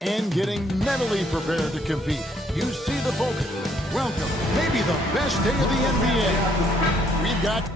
And getting mentally prepared to compete. You see the focus. Welcome, maybe the best day of the NBA. We've got...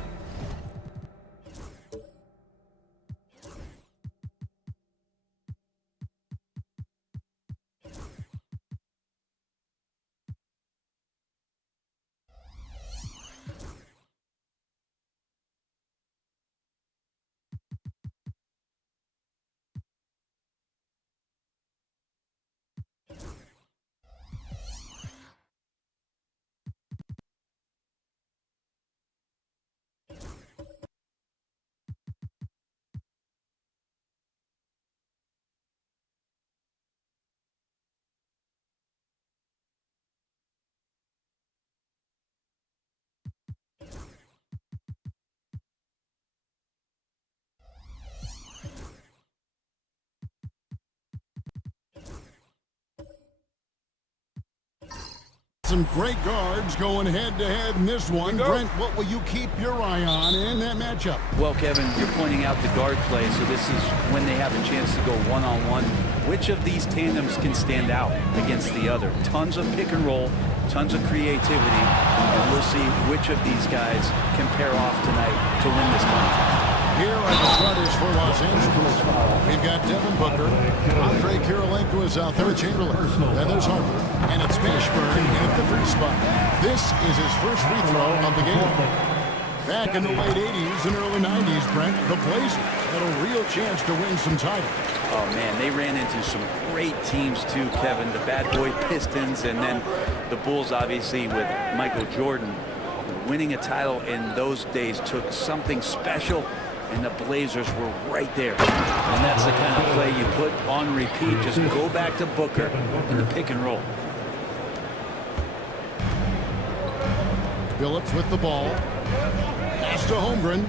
Some great guards going head-to-head in this one. Brent, what will you keep your eye on in that matchup? Well, Kevin, you're pointing out the guard play, so this is when they have a chance to go one-on-one. Which of these tandems can stand out against the other? Tons of pick and roll, tons of creativity, and we'll see which of these guys can pair off tonight to win this contest. Here are the starters for Los Angeles. We've got Devin Booker. Andre Kirilenko is out there. Chamberlain. Then there's Harper. And it's Mashburn at the free spot. This is his first free throw of the game. Back in the late 80s and early 90s, Brent, the Blazers had a real chance to win some titles. Oh, man, they ran into some great teams, too, Kevin. The bad boy Pistons and then the Bulls, obviously, with Michael Jordan. Winning a title in those days took something special, and the Blazers were right there. And that's the kind of play you put on repeat. Just go back to Booker in the pick and roll. Billups with the ball. Pass to Holmgren.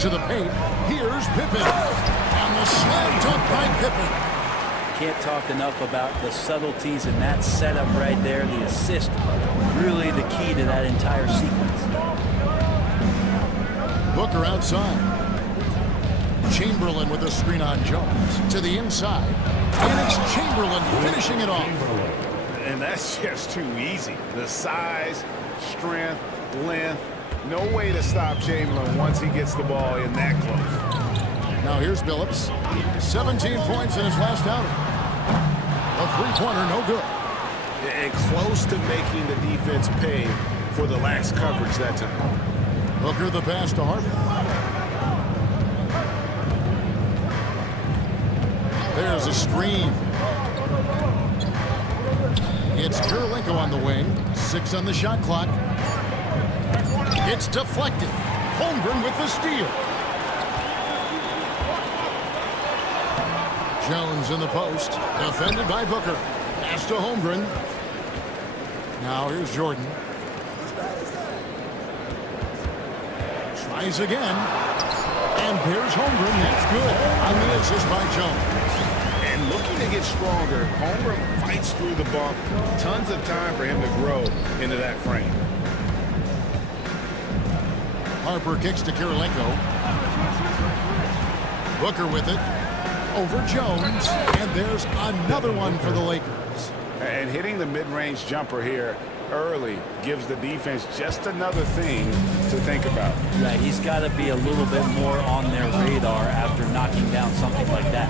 To the paint. Here's Pippen. And the slam dunk by Pippen. Can't talk enough about the subtleties in that setup right there. The assist, really the key to that entire sequence. Booker outside. Chamberlain with the screen on Jones. To the inside. And it's Chamberlain finishing it off. And that's just too easy. The size, strength, length. No way to stop Chamberlain once he gets the ball in that close. Now here's Billups. 17 points in his last outing. A three-pointer, no good. And close to making the defense pay for the lax coverage that took. Booker the pass to Harper. There's a screen. It's Kirilenko on the wing. 6 on the shot clock. It's deflected. Holmgren with the steal. Jones in the post. Defended by Booker. Pass to Holmgren. Now here's Jordan. Tries again. And there's Holmgren. That's good. On the assist by Jones. And looking to get stronger, Holmgren fights through the bump. Tons of time for him to grow into that frame. Harper kicks to Kirilenko. Booker with it. Over Jones. And there's another one for the Lakers. And hitting the mid-range jumper here early gives the defense just another thing to think about. Right, he's got to be a little bit more on their radar after knocking down something like that.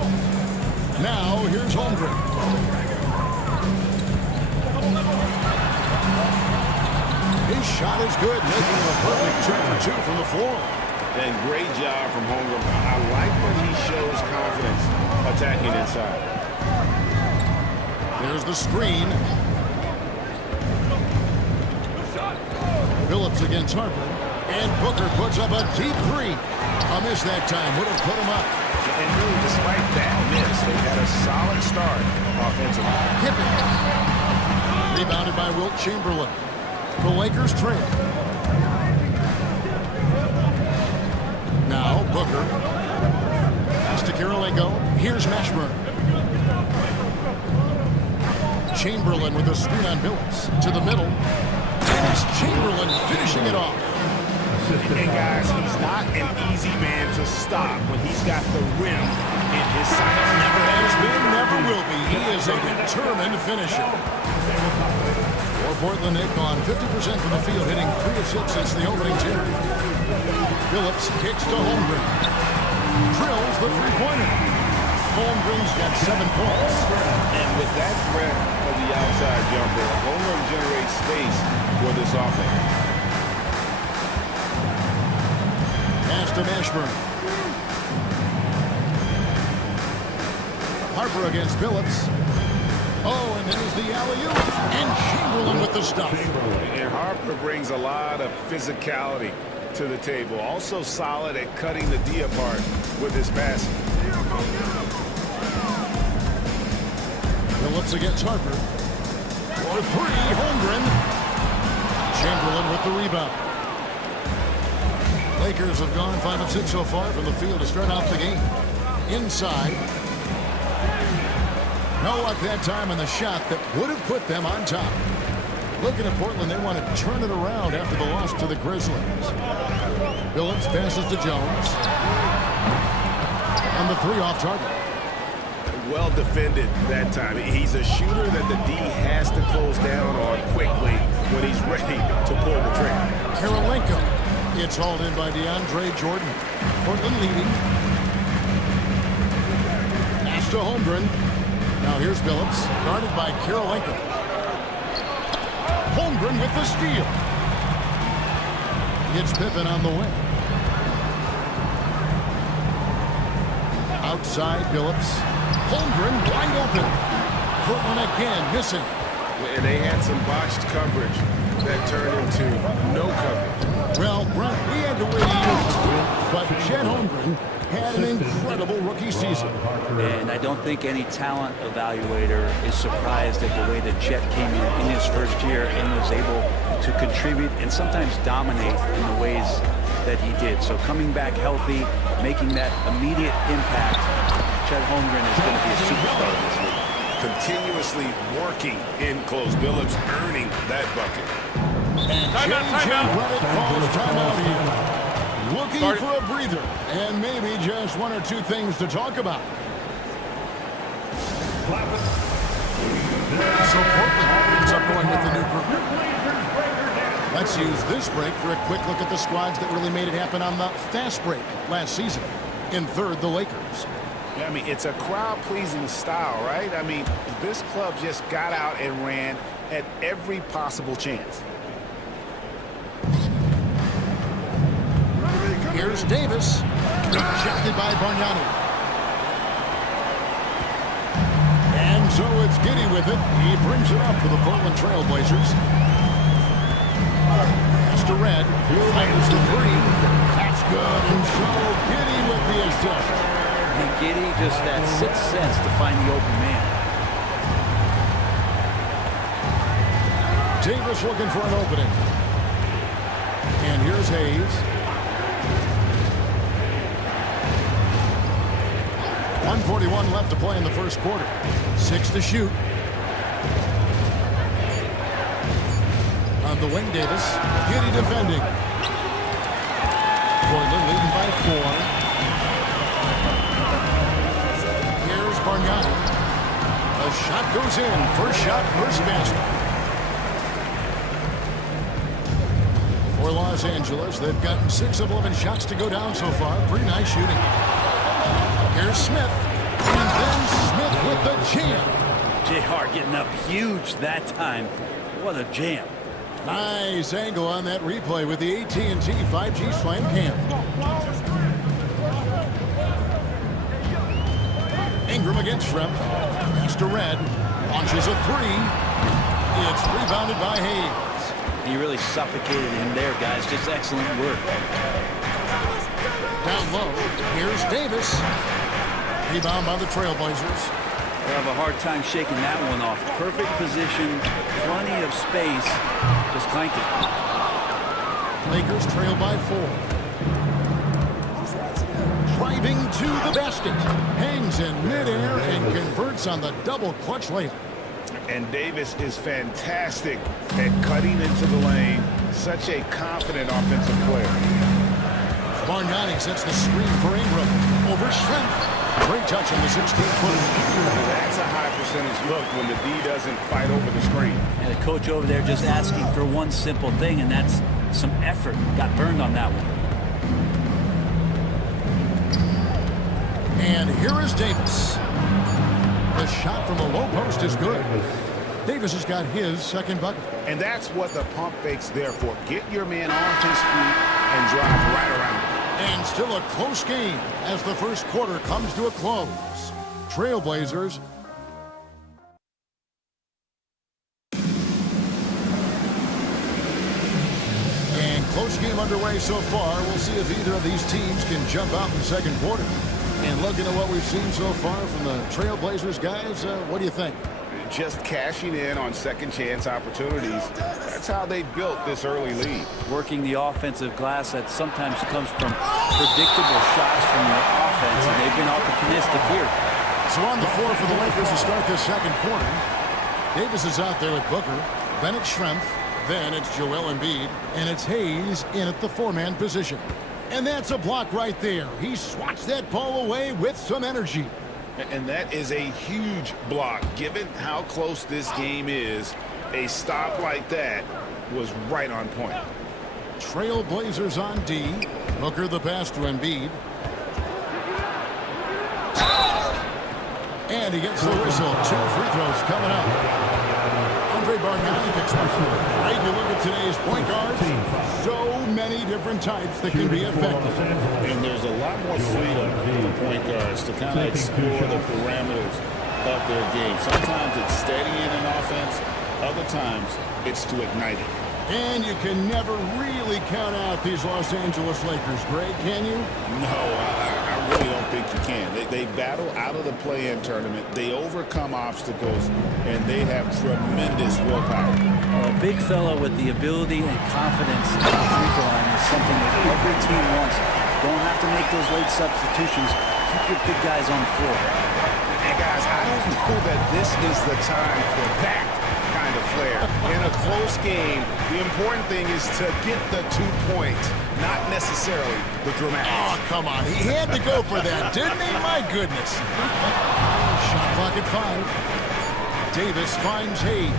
Now, here's Holmgren. His shot is good, making a perfect 2 for 2 from the floor. And great job from Holmgren. I like when he shows confidence attacking inside. There's the screen. Billups against Harper. And Booker puts up a deep 3. A miss that time would have put him up. And really, despite that miss, they had a solid start offensively. Pippen. Rebounded by Wilt Chamberlain. The Lakers trail. Now Booker. Pass to Kirilenko. Here's Mashburn. Chamberlain with a screen on Billups. To the middle. And it's Chamberlain finishing it off. And guys, he's not an easy man to stop when he's got the rim in his sights. Never has been, never will be. He is a determined finisher. For Portland, they've gone 50% from the field, hitting 3 of 6 since the opening tip. Billups kicks to Holmgren. Drills the three-pointer. Holmgren's got 7 points. And with that threat of the outside jumper, Holmgren generates space for this offense. Pass to Mashburn. Harper against Billups. Oh, and there's the alley-oop. And Chamberlain with the stuff. And Harper brings a lot of physicality to the table. Also solid at cutting the D apart with his passing. Billups against Harper. For 3, Holmgren. Chamberlain with the rebound. Lakers have gone 5 of 6 so far from the field to start out the game. Inside. No luck that time on the shot that would have put them on top. Looking at Portland, they want to turn it around after the loss to the Grizzlies. Billups passes to Jones. And the 3 off target. Well defended that time. He's a shooter that the D has to close down on quickly when he's ready to pull the trigger. Kirilenko. It's hauled in by DeAndre Jordan. Portland leading. Pass to Holmgren. Now here's Billups, guarded by Kirilenko. Holmgren with the steal. It's Pippen on the wing. Outside, Billups. Holmgren wide open. Portland again missing. And they had some botched coverage that turned into no coverage. Well, Brent, we had to wait years, but Chet Holmgren had an incredible rookie season. And I don't think any talent evaluator is surprised at the way that Chet came in his first year and was able to contribute and sometimes dominate in the ways that he did. So coming back healthy, making that immediate impact, Chet Holmgren is going to be a superstar in this league. Continuously working in close. Billups earning that bucket. And J.J. Redick calls timeout here. Looking for a breather and maybe just one or two things to talk about. So Portland ends up going with the new group. Let's use this break for a quick look at the squads that really made it happen on the fast break last season. In third, the Lakers. Yeah, I mean, it's a crowd-pleasing style, right? I mean, this club just got out and ran at every possible chance. Here's Davis. Rejected by Bargnani. And so it's Giddey with it. He brings it up for the Portland Trail Blazers. Pass to Red. Fires the three. That's good. And so Giddey with the assist. And Giddey just that sixth sense to find the open man. Davis looking for an opening. And here's Hayes. 1:41 left to play in the first quarter. 6 to shoot. On the wing, Davis. Giddey defending. Portland leading by 4. Here's Bargnani. A shot goes in. First shot, first basket. For Los Angeles, they've gotten 6 of 11 shots to go down so far. Pretty nice shooting. Here's Smith. And then Smith with the jam. JR getting up huge that time. What a jam. Nice angle on that replay with the AT&T 5G Slam Cam. Ingram against Schrempf. Pass to Red. Launches a 3. It's rebounded by Hayes. He really suffocated him there, guys. Just excellent work. Down low. Here's Davis. Rebound by the Trailblazers. They'll have a hard time shaking that one off. Perfect position, plenty of space. Just clanked it. Lakers trail by 4. Driving to the basket. Hangs in midair and converts on the double clutch layup. And Davis is fantastic at cutting into the lane. Such a confident offensive player. Bargnani sets the screen for Ingram. Over Schrempf. Great touch on the 16-footer. That's a high percentage look when the D doesn't fight over the screen. And the coach over there just asking for one simple thing, and that's some effort. Got burned on that one. And here is Davis. The shot from the low post is good. Davis has got his second bucket. And that's what the pump fake's there for. Get your man off his feet and drive right around him. And still a close game as the first quarter comes to a close. Trailblazers. And close game underway so far. We'll see if either of these teams can jump out in the second quarter. And looking at what we've seen so far from the Trailblazers guys, what do you think? Just cashing in on second chance opportunities. That's how they built this early lead. Working the offensive glass that sometimes comes from predictable shots from your offense, and they've been opportunistic here. So on the floor for the Lakers to start this second quarter. Davis is out there with Booker, Bennett Schrempf, then it's Joel Embiid, and it's Hayes in at the 4-man position. And that's a block right there. He swats that ball away with some energy. And that is a huge block. Given how close this game is, a stop like that was right on point. Trailblazers on D. Booker the pass to Embiid. And he gets the whistle. 2 free throws coming up. Andre Bargnani picks one. Great to look at today's point guards. So many different types that can be effective. And there's a lot more freedom for point guards to kind of explore the parameters of their game. Sometimes it's steadying an offense. Other times it's to ignite it. And you can never really count out these Los Angeles Lakers, Greg, can you? No, I really don't think you can. They battle out of the play-in tournament. They overcome obstacles, and they have tremendous willpower. A big fella with the ability and confidence at the free throw line is something that every team wants. Don't have to make those late substitutions. Keep your big guys on the floor. And guys, I don't know that this is the time for that kind of flair. In a close game, the important thing is to get the 2 points, not necessarily the dramatics. Oh, come on. He had to go for that, didn't he? My goodness. Shot clock at 5. Davis finds Hayes.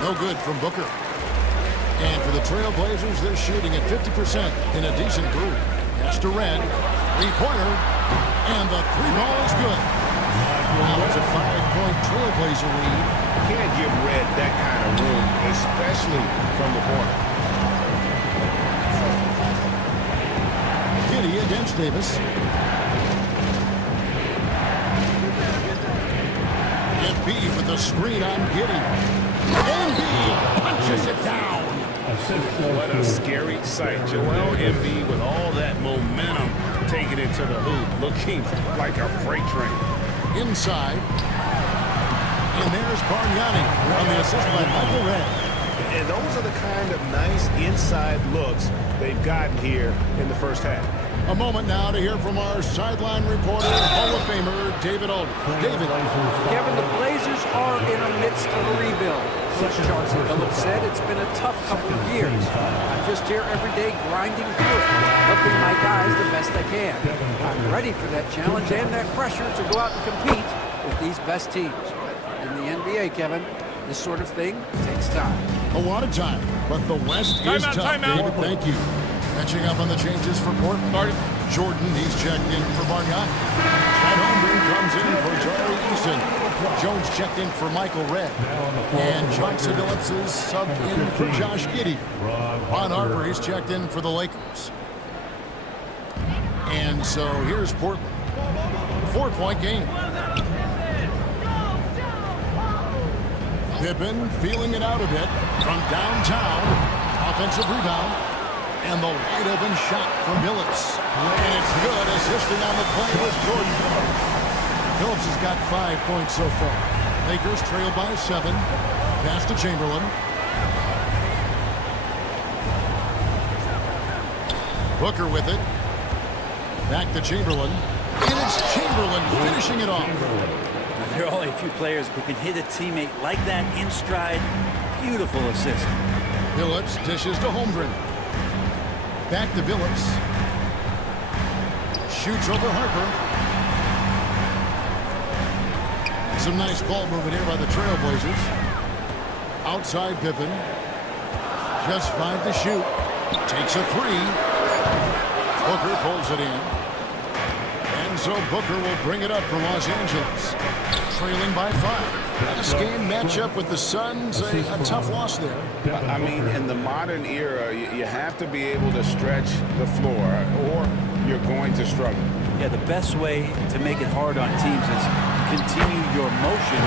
No good from Booker. And for the Trailblazers, they're shooting at 50% in a decent group. That's to Red. Three-pointer. And the three ball is good. Now it's a 5-point Trailblazer lead. Can't give Red that kind of room, especially from the corner. Giddey against Davis. Embiid with the screen on Giddey. Embiid punches it down. What a scary sight. Joel Embiid with all that momentum taking it to the hoop, looking like a freight train. Inside. And there's Bargnani on the assist by Michael Redd. And those are the kind of nice inside looks they've gotten here in the first half. A moment now to hear from our sideline reporter, Hall of Famer David Aldridge. David. Kevin, the Blazers are in the midst of a rebuild. As Chauncey Billups said, it's been a tough couple of years. I'm just here every day grinding through it, helping my guys the best I can. I'm ready for that challenge and that pressure to go out and compete with these best teams. In the NBA, Kevin, this sort of thing takes time. A lot of time, but the West is tough. David, thank you. Catching up on the changes for Portland. Jordan, he's checked in for Bargnani. Chet Holmgren comes in for Jari Eason. Jones checked in for Michael Redd. And Chauncey Billups is subbed in for Josh Giddey. Ron Harper, he's checked in for the Lakers. And so here's Portland. 4-point game. Pippen feeling it out a bit from downtown. Offensive rebound. And the wide open shot from Billups. And it's good. Assisting on the play was Jordan. Billups has got 5 points so far. Lakers trail by 7. Pass to Chamberlain. Booker with it. Back to Chamberlain. And it's Chamberlain finishing it off. There are only a few players who can hit a teammate like that in stride. Beautiful assist. Billups dishes to Holmgren. Back to Billups. Shoots over Harper. Some nice ball movement here by the Trailblazers. Outside Pippen. Just 5 to shoot. Takes a 3. Booker pulls it in. And so Booker will bring it up for Los Angeles. Trailing by 5. This game matchup with the Suns, a tough loss there. I mean, in the modern era, you have to be able to stretch the floor or you're going to struggle. Yeah, the best way to make it hard on teams is continue your motion.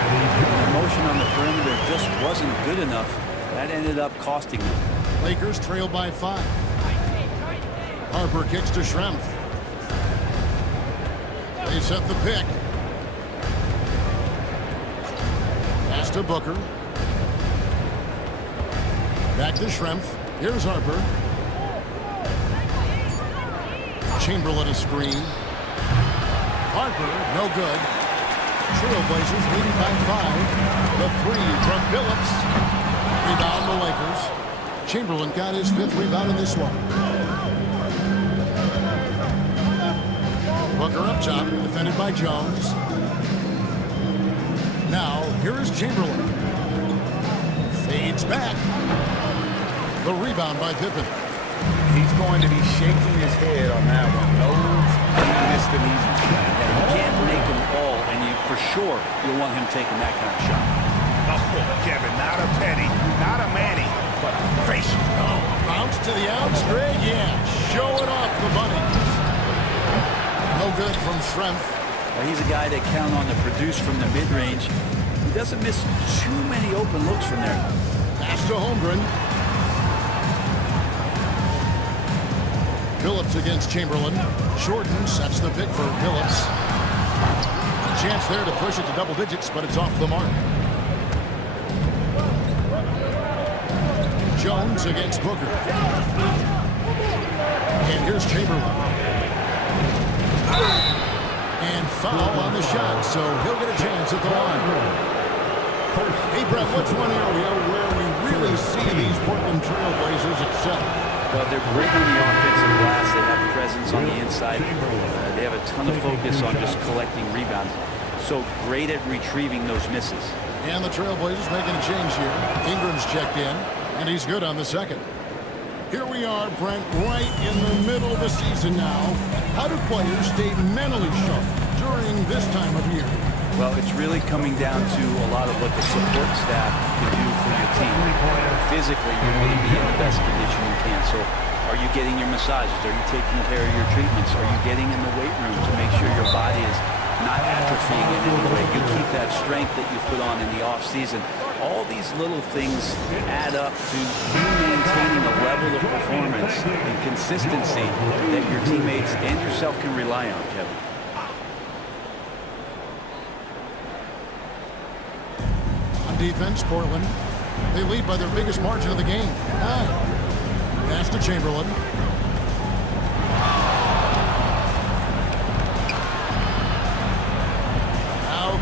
The motion on the perimeter just wasn't good enough. That ended up costing them. Lakers trail by 5. Harper kicks to Schrempf. They set the pick. Pass to Booker. Back to Schrempf. Here's Harper. Chamberlain a screen. Harper, no good. Trailblazers leading by 5. The 3 from Billups. Rebound the Lakers. Chamberlain got his 5th rebound in this one. Booker up top, defended by Jones. Now, here is Chamberlain. Fades back. The rebound by Pippen. He's going to be shaking his head on that one. Knows he missed an easy shot. You can't make them all, and for sure you'll want him taking that kind of shot. Oh, Kevin, not a Petty, not a Manny, but a face. Oh, Bounce to the outs, Greg. Yeah, showing off the bunnies. No good from Schrempf. Well, he's a guy that count on to produce from the mid-range. He doesn't miss too many open looks from there. Pass to Holmgren. Phillips against Chamberlain. Jordan sets the pick for Phillips. A chance there to push it to double digits, but it's off the mark. Jones against Booker. And here's Chamberlain. And foul on the shot, so he'll get a chance at the line. Hey, Brett, what's one area where we really see these Portland Trail Blazers excel? Well, they're great on the offensive glass. They have presence on the inside. They have a ton of focus on just collecting rebounds. So great at retrieving those misses. And the Trailblazers making a change here. Ingram's checked in, and he's good on the second. Here we are, Brent, right in the middle of the season now. How do players stay mentally sharp during this time of year? Well, it's really coming down to a lot of what the support staff can do for your team. Physically, you want to be in the best condition you can. So are you getting your massages? Are you taking care of your treatments? Are you getting in the weight room to make sure your body is not atrophying in any way? You keep that strength that you put on in the off season. All these little things add up to you maintaining a level of performance and consistency that your teammates and yourself can rely on, Kevin. On defense, Portland, they lead by their biggest margin of the game, 9. Pass to Chamberlain.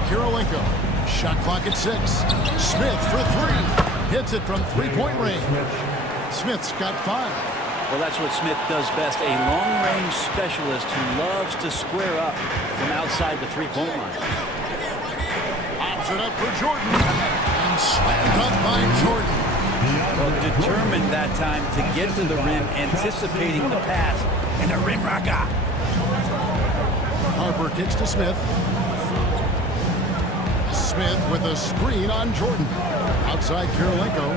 Kirilenko. Shot clock at 6. Smith for 3. Hits it from three-point range. Smith's got 5. Well, that's what Smith does best. A long-range specialist who loves to square up from outside the three-point line. Pops it up for Jordan. And slammed up by Jordan. Well, determined that time to get to the rim, anticipating the pass. And a rim rocker. Harper kicks to Smith. Smith with a screen on Jordan. Outside Kirilenko.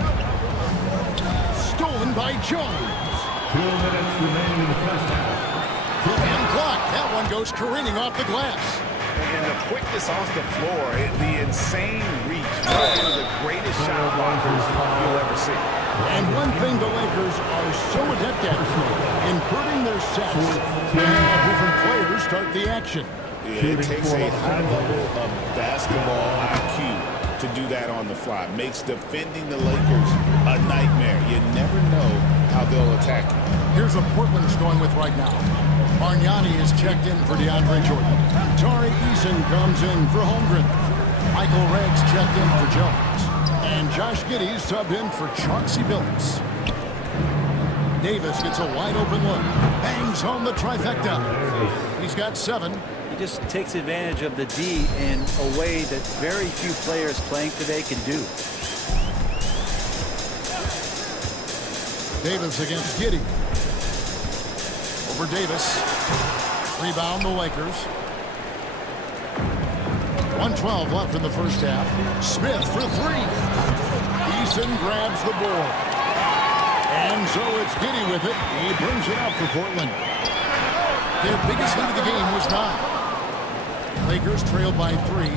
Stolen by Jones. 2 minutes remaining in the first half. And clock. That one goes careening off the glass. And the quickness off the floor, the insane reach, one of the greatest shot blockers you'll ever see. And one thing the Lakers are so adept at, inverting their sets and have different players start the action. Yeah, it takes a high level of basketball IQ to do that on the fly. Makes defending the Lakers a nightmare. You never know how they'll attack you. Here's what Portland's going with right now. Bargnani is checked in for DeAndre Jordan. Tari Eason comes in for Holmgren. Michael Regg's checked in for Jones. And Josh Giddey subbed in for Chauncey Billups. Davis gets a wide open look. Bangs home the trifecta. He's got 7. He just takes advantage of the D in a way that very few players playing today can do. Davis against Giddey. Over Davis. Rebound the Lakers. 1:12 left in the first half. Smith for 3. Eason grabs the board. And so it's Giddey with it. He brings it up for Portland. Their biggest lead of the game was 9. Lakers trailed by 3.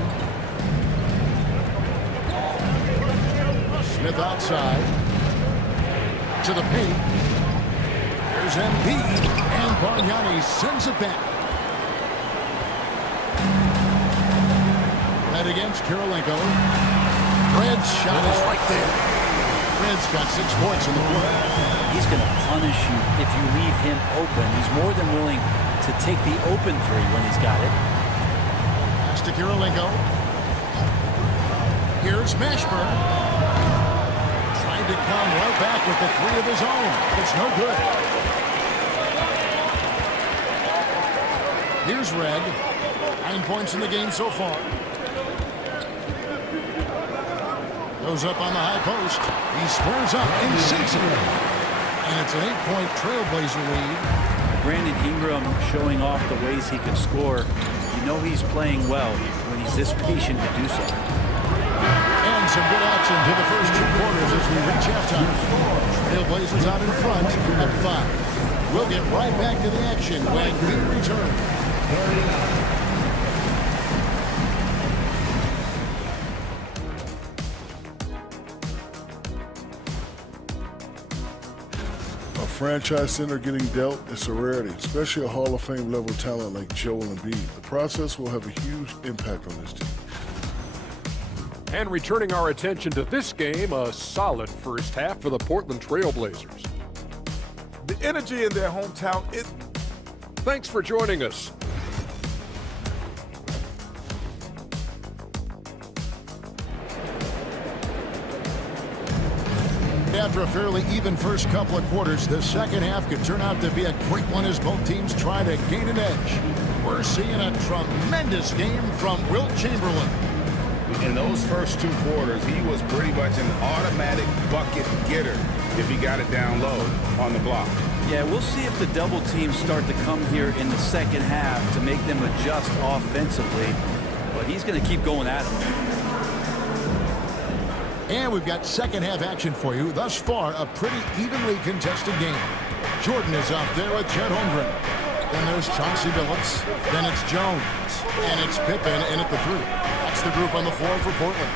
Smith outside. To the paint. There's Embiid. And Bargnani sends it back. Red against Kirilenko. Red's shot is right there. Red's got 6 points in the quarter. He's going to punish you if you leave him open. He's more than willing to take the open 3 when he's got it. Pass to Kirilenko. Here's Mashburn. Trying to come right back with the 3 of his own. It's no good. Here's Red. 9 points in the game so far. Goes up on the high post. He squares up and sinks it. And it's an 8-point Trailblazer lead. Brandon Ingram showing off the ways he can score. You know he's playing well when he's this patient to do so. And some good action to the first 2 quarters as we reach halftime. Trailblazers out in front at 5. We'll get right back to the action when we return. A franchise center getting dealt is a rarity, especially a Hall of Fame level talent like Joel Embiid. The process will have a huge impact on this team. And returning our attention to this game, a solid first half for the Portland Trailblazers. The energy in their hometown is... Thanks for joining us. After a fairly even first couple of quarters, the second half could turn out to be a great one as both teams try to gain an edge. We're seeing a tremendous game from Wilt Chamberlain. In those first 2 quarters, he was pretty much an automatic bucket getter if he got it down low on the block. Yeah, we'll see if the double teams start to come here in the second half to make them adjust offensively. But he's going to keep going at them. And we've got second half action for you. Thus far, a pretty evenly contested game. Jordan is out there with Chet Holmgren. Then there's Chauncey Billups. Then it's Jones. And it's Pippen in at the 3. That's the group on the floor for Portland.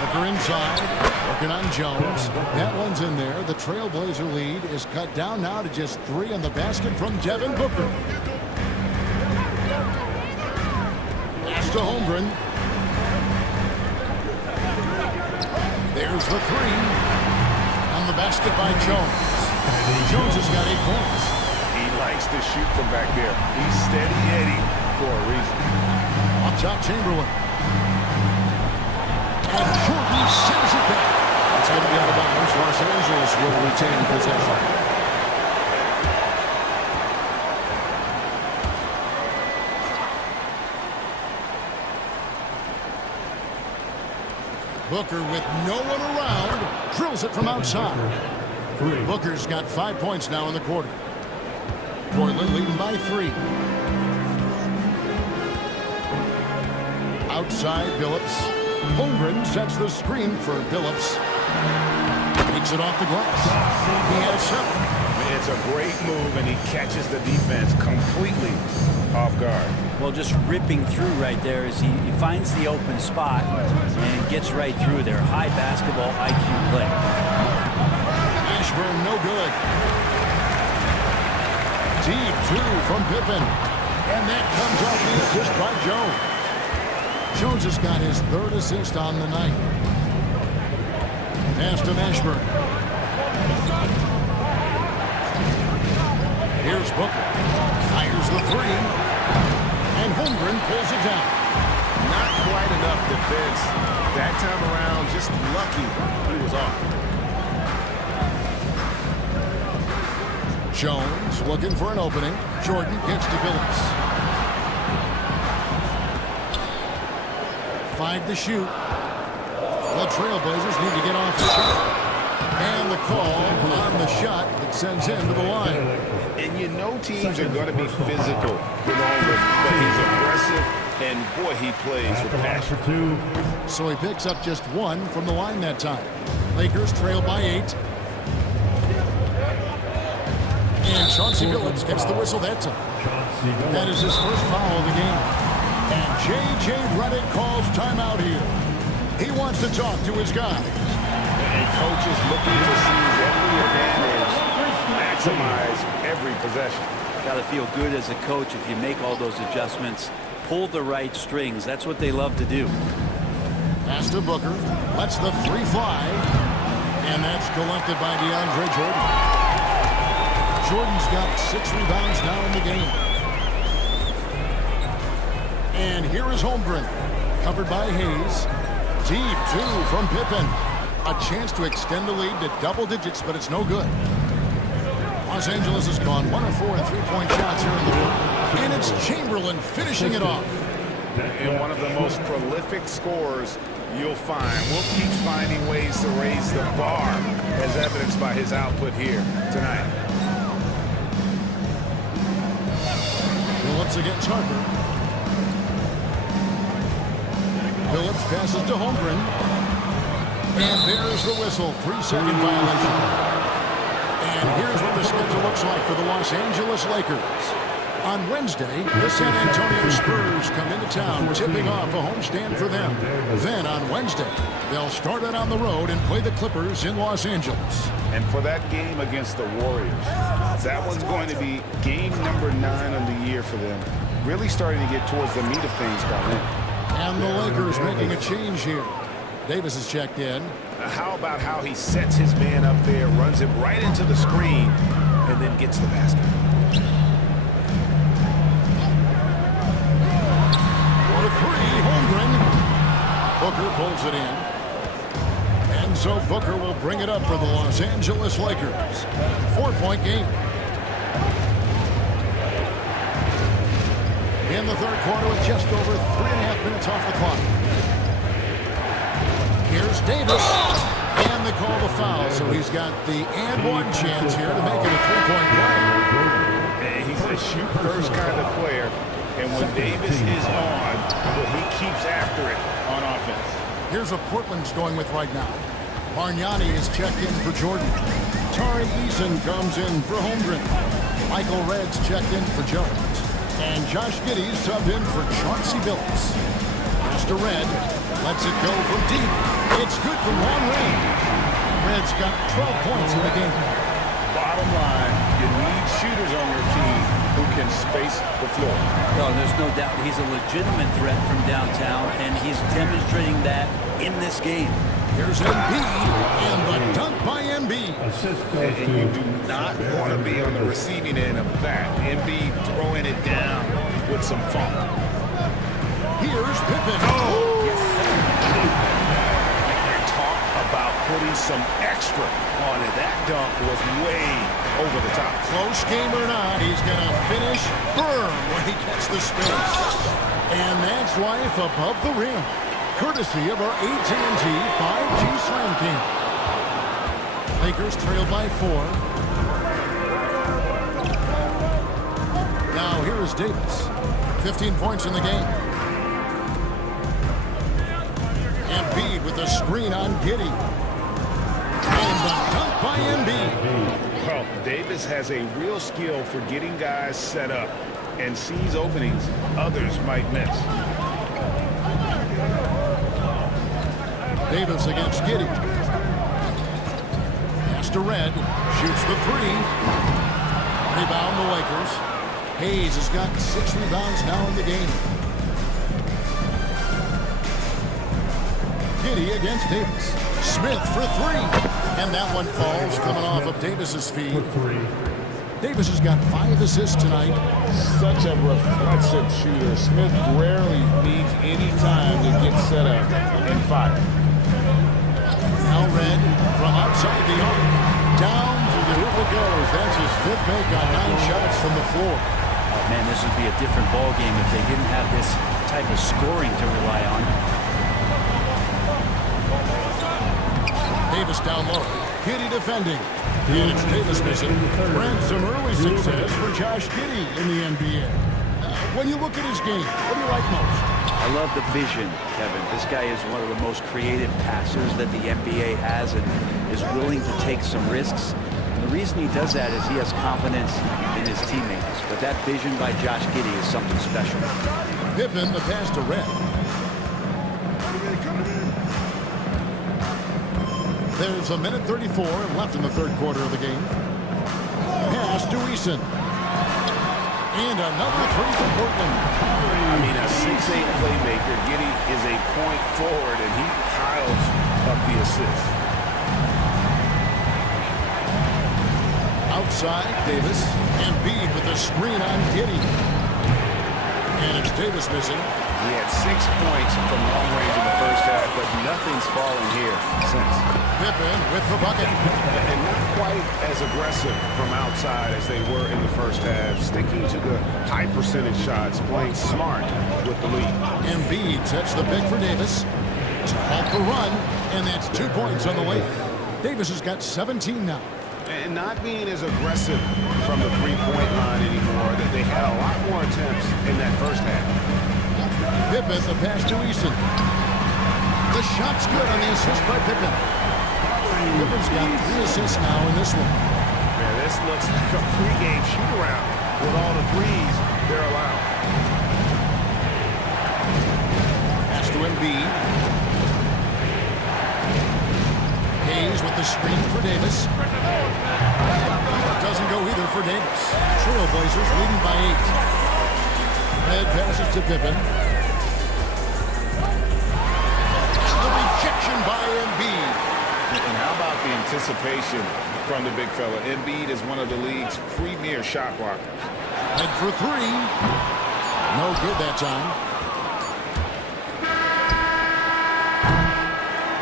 Booker inside, working on Jones. That one's in there. The Trailblazer lead is cut down now to just 3 on the basket from Devin Booker. Pass to Holmgren. There's the 3. On the basket by Jones. Jones has got 8 points. He likes to shoot from back there. He's steady Eddie for a reason. On top, Chamberlain. And Jordan sends it back. It's going to be out of bounds. Los Angeles will retain possession. Booker with no one around drills it from outside. Booker's got 5 points now in the quarter. Portland leading by 3. Outside Billups. Holmgren sets the screen for Billups. Takes it off the glass. He has 7. It's a great move, and he catches the defense completely off guard. Well, just ripping through right there as he finds the open spot and gets right through there. High basketball IQ play. Ashburn, no good. Deep 2 from Pippen. And that comes off the assist by Jones. Jones has got his 3rd assist on the night. Pass to Ashburn. Here's Booker. Fires the 3. And Holmgren pulls it down. Not quite enough defense. That time around, just lucky he was off. Jones looking for an opening. Jordan gets to Billups. 5 to shoot. The Trailblazers need to get off the shot. And the call on the shot that sends him to the line. And you know teams are going to be physical with Holmgren, but he's aggressive, and boy, he plays with passion. So he picks up just 1 from the line that time. Lakers trail by 8. And Chauncey Billups gets the whistle that time. That is his first foul of the game. And J.J. Redick calls timeout here. He wants to talk to his guys. And coaches looking to seize every advantage, maximize every possession. Got to feel good as a coach if you make all those adjustments. Pull the right strings. That's what they love to do. Pass to Booker. Lets the 3 fly. And that's collected by DeAndre Jordan. Jordan's got 6 rebounds now in the game. And here is Holmgren. Covered by Hayes. Deep 2 from Pippen. A chance to extend the lead to double digits, but it's no good. Los Angeles has gone 1 of 4 in 3-point shots here in the world. And it's Chamberlain finishing it off. And one of the most prolific scorers you'll find. Will keep finding ways to raise the bar, as evidenced by his output here tonight. Billups against Harper. Phillips passes to Holmgren. And there's the whistle. 3-second violation. And here's what the schedule looks like for the Los Angeles Lakers. On Wednesday, the San Antonio Spurs come into town, tipping off a homestand for them. Then on Wednesday, they'll start it on the road and play the Clippers in Los Angeles. And for that game against the Warriors, that one's going to be game number 9 of the year for them. Really starting to get towards the meat of things by then. And the Lakers making a change here. Davis is checked in. How about how he sets his man up there, runs it right into the screen, and then gets the basket. For 3, Holmgren. Booker pulls it in. And so Booker will bring it up for the Los Angeles Lakers. 4-point game. In the third quarter with just over 3.5 minutes off the clock. Here's Davis. And they call the foul, so he's got the and-one chance here to make it a 3-point play. He's a shoot-first kind of player. And when Davis is on, he keeps after it on offense. Here's what Portland's going with right now. Bargnani is checked in for Jordan. Tari Eason comes in for Holmgren. Michael Redd's checked in for Jones. And Josh Giddey subbed in for Chauncey Billups. Mr. Redd lets it go from deep. It's good from long range. Redd's got 12 points in the game. Bottom line, you need shooters on your team who can space the floor. No, there's no doubt he's a legitimate threat from downtown, and he's demonstrating that in this game. Here's Embiid, and the dunk by Embiid. And you do not want to be on the receiving end of that. Embiid throwing it down with some funk. Here's Pippen. Oh, yes, sir. And talk about putting some extra on it. That dunk was way over the top. Close game or not, he's going to finish firm when he gets the space. And that's life above the rim. Courtesy of our AT&T 5G Slam King. Lakers trailed by 4. Now here is Davis. 15 points in the game. Embiid with the screen on Giddey. And the dunk by Embiid. Well, Davis has a real skill for getting guys set up and sees openings others might miss. Davis against Giddey. Pass to Redd. Shoots the 3. Rebound the Lakers. Hayes has got 6 rebounds now in the game. Giddey against Davis. Smith for 3. And that one falls coming off of Davis's feet. Davis has got 5 assists tonight. Such a reflexive shooter. Smith rarely needs any time to get set up and fire. Now Redd from outside the arc. Down to the hoop it goes. That's his 5th make on 9 shots from the floor. Oh, man, this would be a different ball game if they didn't have this type of scoring to rely on. Davis down low. Giddey defending. And it's Davis missing. Brent, some early success for Josh Giddey in the NBA. When you look at his game, what do you like most? I love the vision, Kevin. This guy is one of the most creative passers that the NBA has and is willing to take some risks. And the reason he does that is he has confidence in his teammates. But that vision by Josh Giddey is something special. Pippen, the pass to Redd. There's a minute 34 left in the third quarter of the game. Pass to Eason. And another 3 for Portland. I mean, a 6'8 playmaker. Giddey is a point forward, and he piles up the assist. Outside, Davis. Embiid with the screen on Giddey. And it's Davis missing. He had 6 points from long range in the first half, but nothing's fallen here since. Pippen with the bucket. And not quite as aggressive from outside as they were in the first half. Sticking to the high percentage shots, playing smart with the lead. Embiid sets the pick for Davis. To help the run, and that's 2 points on the way. Davis has got 17 now. And not being as aggressive from the three-point line anymore, that they had a lot more attempts in that first half. Pippen, the pass to Eason. The shot's good on the assist by Pippen. Pippen's got 3 assists now in this one. Man, this looks like a pregame shoot-around with all the threes they're allowed. Pass to Embiid. Hayes with the screen for Davis. That doesn't go either for Davis. Trailblazers leading by 8. Red passes to Pippen. The rejection by Embiid. And how about the anticipation from the big fella? Embiid is one of the league's premier shot blockers. Head for 3. No good that time.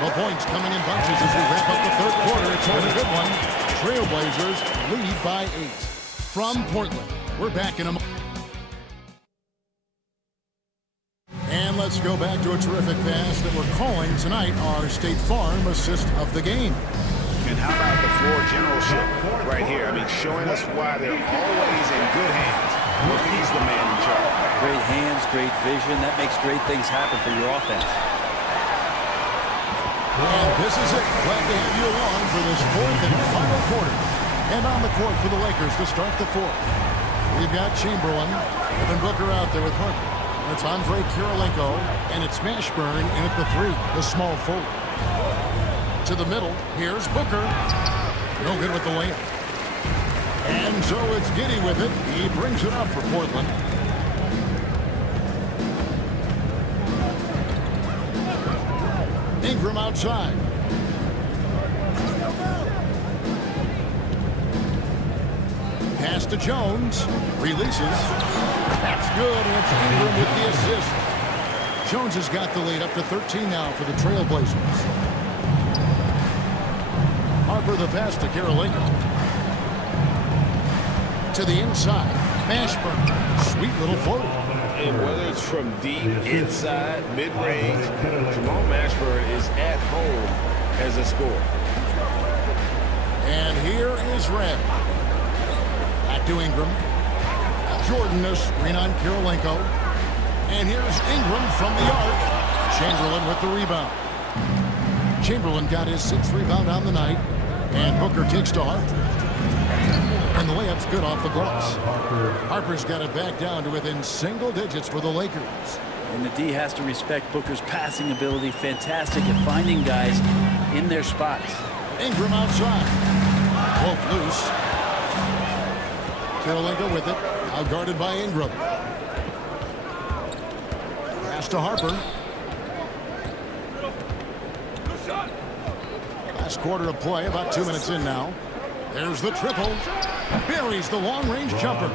The points coming in bunches as we wrap up the third quarter. It's been a good one. Trailblazers lead by 8. From Portland, we're back in a moment. And let's go back to a terrific pass that we're calling tonight our State Farm assist of the game. And how about the floor generalship right here? I mean, showing us why they're always in good hands when he's the man in charge. Great hands, great vision. That makes great things happen for your offense. And this is it. Glad to have you along for this fourth and final quarter. And on the court for the Lakers to start the fourth. We've got Chamberlain, Devin Booker out there with Harper. It's Andre Kirilenko, and it's Mashburn in at the 3, the small forward. To the middle, here's Booker. No good with the layup. And so it's Giddey with it. He brings it up for Portland. Ingram outside. Pass to Jones. Releases. That's good, and it's Ingram with the assist. Jones has got the lead up to 13 now for the Trailblazers. Harper the pass to Kirilenko. To the inside. Mashburn. Sweet little floater. And whether it's from deep, inside, mid-range, Jamal Mashburn is at home as a scorer. And here is Red. Back to Ingram. Jordan a screen on Kirilenko. And here's Ingram from the arc. Chamberlain with the rebound. Chamberlain got his 6th rebound on the night. And Booker takes to Harper. And the layup's good off the glass. Harper's got it back down to within single digits for the Lakers. And the D has to respect Booker's passing ability. Fantastic at finding guys in their spots. Ingram outside. Woke loose. Kirilenko with it. Out guarded by Ingram. Pass to Harper. Last quarter of play, about 2 minutes in now. There's the triple. Buries the long-range jumper.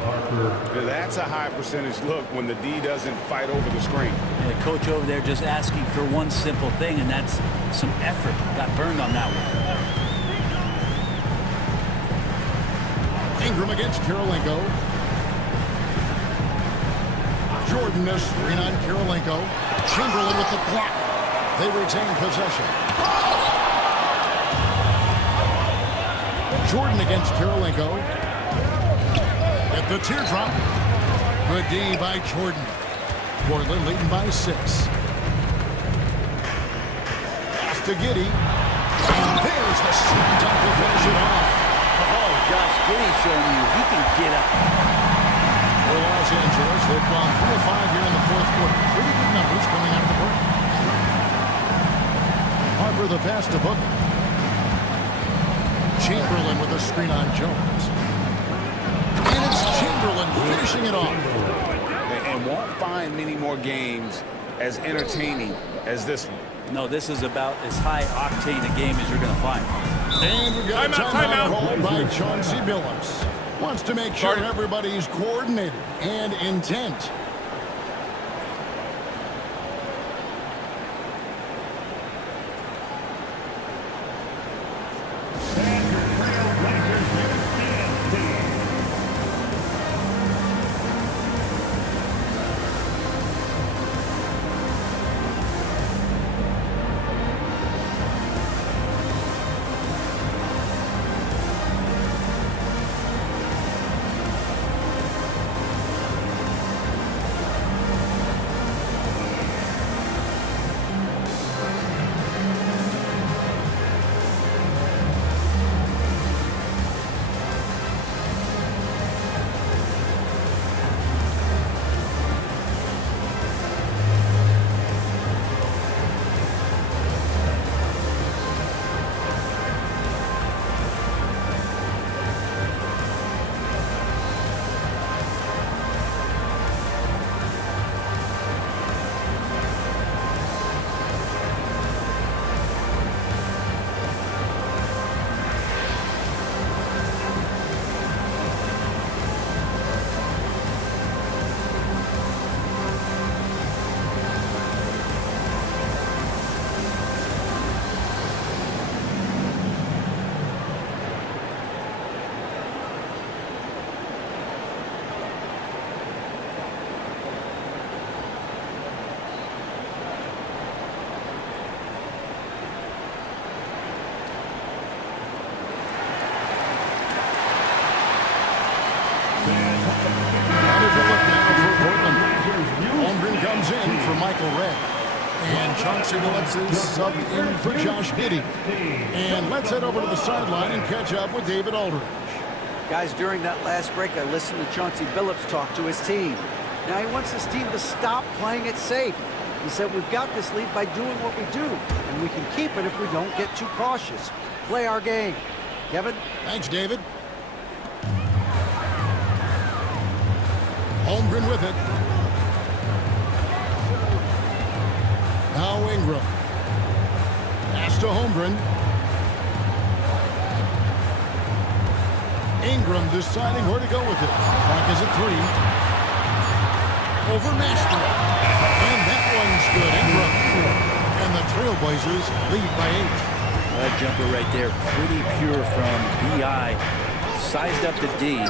That's a high percentage look when the D doesn't fight over the screen. And the coach over there just asking for one simple thing, and that's some effort. Got burned on that one. Ingram against Kirilenko. Jordan a screen on Kirilenko. Chamberlain with the block. They retain possession. Jordan against Kirilenko. At the teardrop. Good D by Jordan. Portland leading by 6. Pass to Giddey. And there's the slam dunk to finish it off. Oh, Josh Giddey showing you he can get up. For Los Angeles, they've gone 3 of 5 here in the fourth quarter. Pretty good numbers coming out of the break. Harper the pass to Booker. Chamberlain with a screen on Jones. And it's Chamberlain finishing it off. And won't find many more games as entertaining as this one. No, this is about as high octane a game as you're going to find. And we've got a timeout called by Chauncey Billups. Wants to make sure everybody's coordinated and intent. comes in for Michael Redd. And Chauncey Billups is subbed in for Josh Giddey. And let's head over to the sideline and catch up with David Aldridge. Guys, during that last break, I listened to Chauncey Billups talk to his team. Now he wants his team to stop playing it safe. He said, we've got this lead by doing what we do, and we can keep it if we don't get too cautious. Play our game. Kevin? Thanks, David. Holmgren with it. Now Ingram. Pass to Holmgren. Ingram deciding where to go with it. Clock is at 3. Over Mashburn. And that one's good. Ingram. And the Trailblazers lead by 8. That jumper right there, pretty pure from B.I. Sized up the D and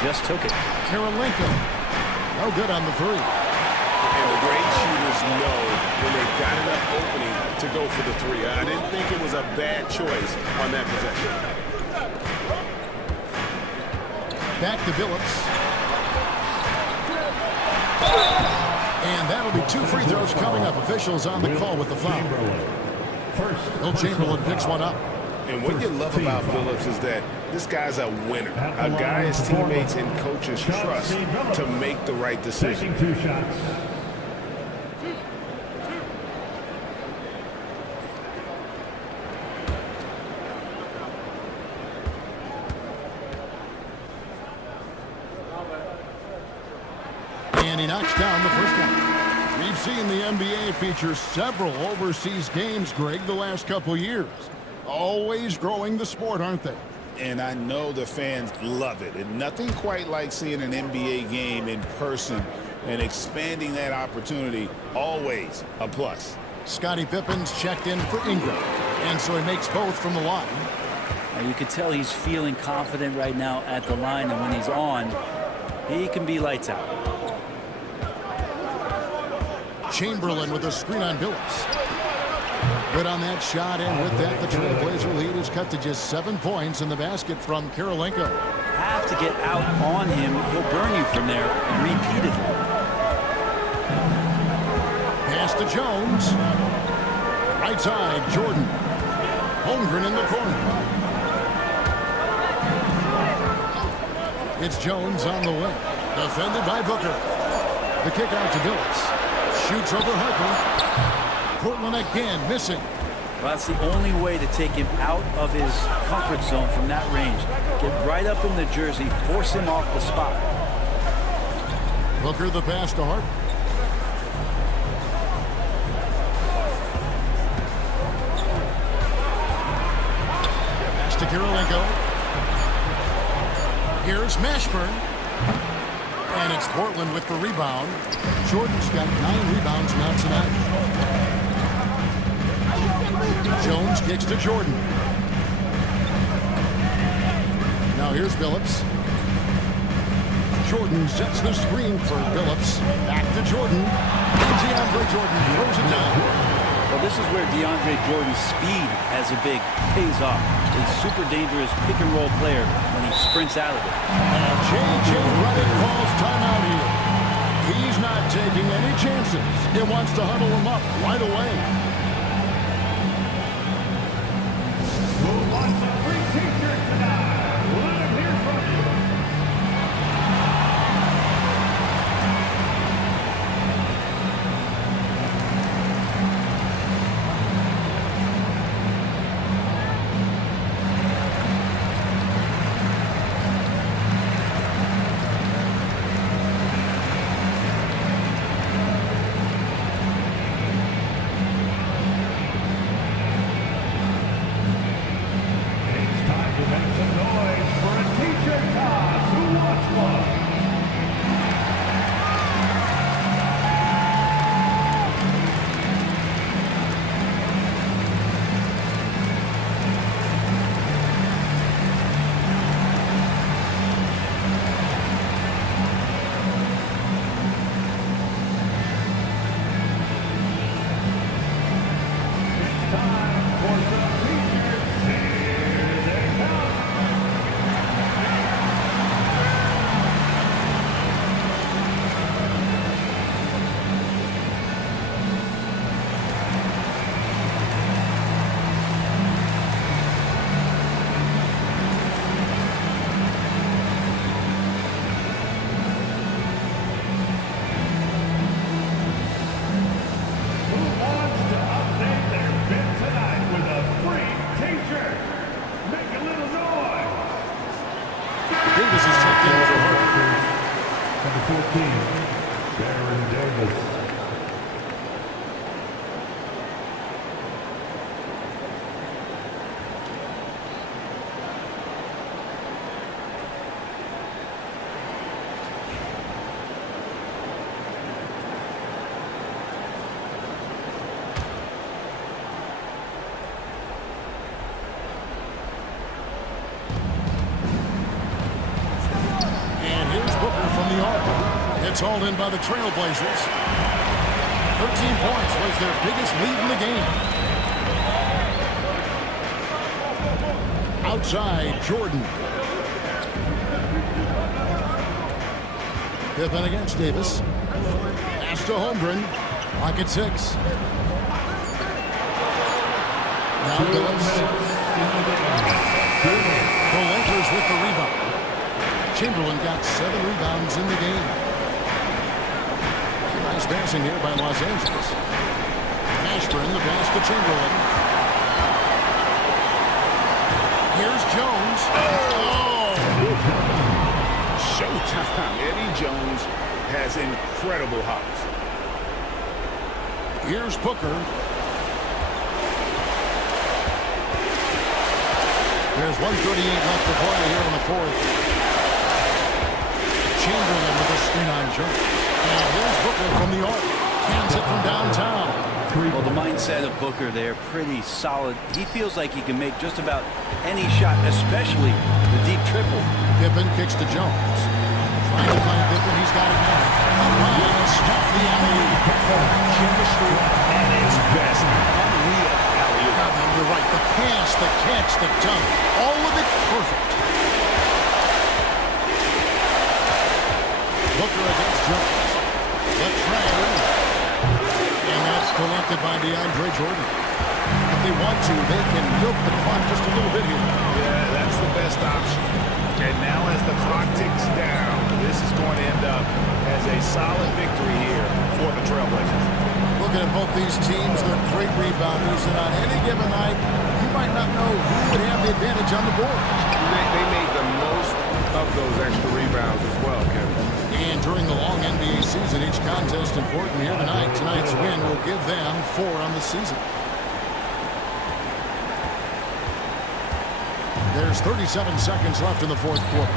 just took it. Karolinko. No good on the 3. And the great shooters know when they've got enough opening to go for the 3. I didn't think it was a bad choice on that possession. Back to Billups. And that'll be 2 free throws coming up. Officials on the call with the foul. Will Chamberlain picks one up. And what you love about Billups is that this guy's a winner. A guy his teammates and coaches trust to make the right decision. 2 shots. And he knocks down the first one. We've seen the NBA feature several overseas games, Greg, the last couple years. Always growing the sport, aren't they? And I know the fans love it. And nothing quite like seeing an NBA game in person and expanding that opportunity. Always a plus. Scottie Pippen's checked in for Ingram. And so he makes both from the line. Now you can tell he's feeling confident right now at the line, and when he's on, he can be lights out. Chamberlain with a screen on Billups. Good on that shot, and with that, the Trailblazer lead is cut to just 7 points in the basket from Karolinko. Have to get out on him. He'll burn you from there repeatedly. Pass to Jones. Right side, Jordan. Holmgren in the corner. It's Jones on the wing. Defended by Booker. The kick out to Billups. Shoots over Harper. Portland again missing. Well, that's the only way to take him out of his comfort zone from that range. Get right up in the jersey, force him off the spot. Booker the pass to Harper. Pass to Karolinko. Here's Mashburn. And it's Portland with the rebound. Jordan's got 9 rebounds now tonight. Jones kicks to Jordan. Now here's Billups. Jordan sets the screen for Billups. Back to Jordan. And DeAndre Jordan throws it down. Well, this is where DeAndre Jordan's speed as a big pays off. A super dangerous pick-and-roll player when he sprints out of it. And J.J. Redick calls timeout here. He's not taking any chances. He wants to huddle him up right away. Who wants a free t-shirt tonight? Let him hear from you. Davis is checked in for Harden. Number 14, Baron Davis. And here's Booker from the arc. It's hauled in by the Trailblazers. 13 points was their biggest lead in the game. Outside, Jordan. Pippen against Davis. Pass to Holmgren. Clock at 6. Now Phillips. The Lakers with the rebound. Chamberlain got 7 rebounds in the game. Nice passing here by Los Angeles. Ashburn, the pass to Chamberlain. Here's Jones. Oh! Showtime. Eddie Jones has incredible hops. Here's Booker. There's 1:38 left to play here in the fourth. Chamberlain with a screen on Jones. And here's Booker from the arc. Cans it from downtown. Well, the mindset of Booker there, pretty solid. He feels like he can make just about any shot, especially the deep triple. Pippen kicks to Jones. Trying to find Pippen. He's got it now. Stuff the alley. Chemistry at its best. Unreal alley-oop. You're right. The pass, the catch, the dunk. All of it perfect. Booker against Jones. Left triangle. And that's collected by DeAndre Jordan. If they want to, they can milk the clock just a little bit here. Yeah, that's the best option. And now as the clock ticks down, this is going to end up as a solid victory here for the Trailblazers. Looking at both these teams, they're great rebounders, and on any given night, you might not know who would have the advantage on the board. They made the most of those extra rebounds as well, Kevin. And during the long NBA season, each contest important here tonight. Tonight's win will give them 4 on the season. There's 37 seconds left in the fourth quarter.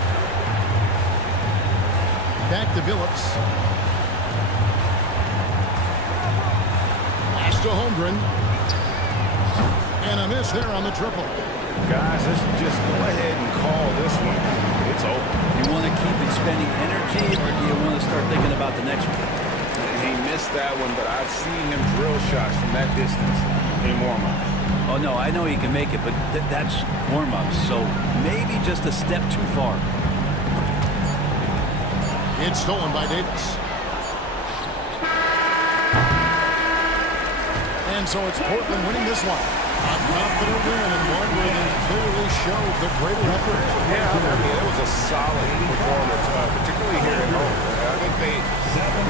Back to Phillips. Pass to Holmgren. And a miss there on the triple. Guys, let's just go ahead and call this one. It's over. You want to keep expending energy, or do you want to start thinking about the next one? He missed that one, but I've seen him drill shots from that distance in warm-ups. Oh, no, I know he can make it, but that's warm-ups, so maybe just a step too far. It's stolen by Davis. And so it's Portland winning this one. A confident win and one where they clearly showed the greater effort. Yeah, I mean, it was a solid performance, particularly here at home. I think they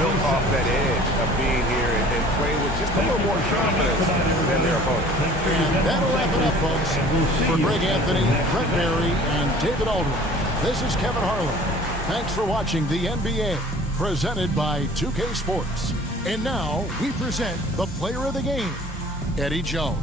built off that edge of being here and played with just a little more confidence than their opponent. And that'll wrap it up, folks. For Greg Anthony, Brett Barry, and David Aldridge, this is Kevin Harlan. Thanks for watching the NBA, presented by 2K Sports. And now we present the player of the game, Eddie Jones.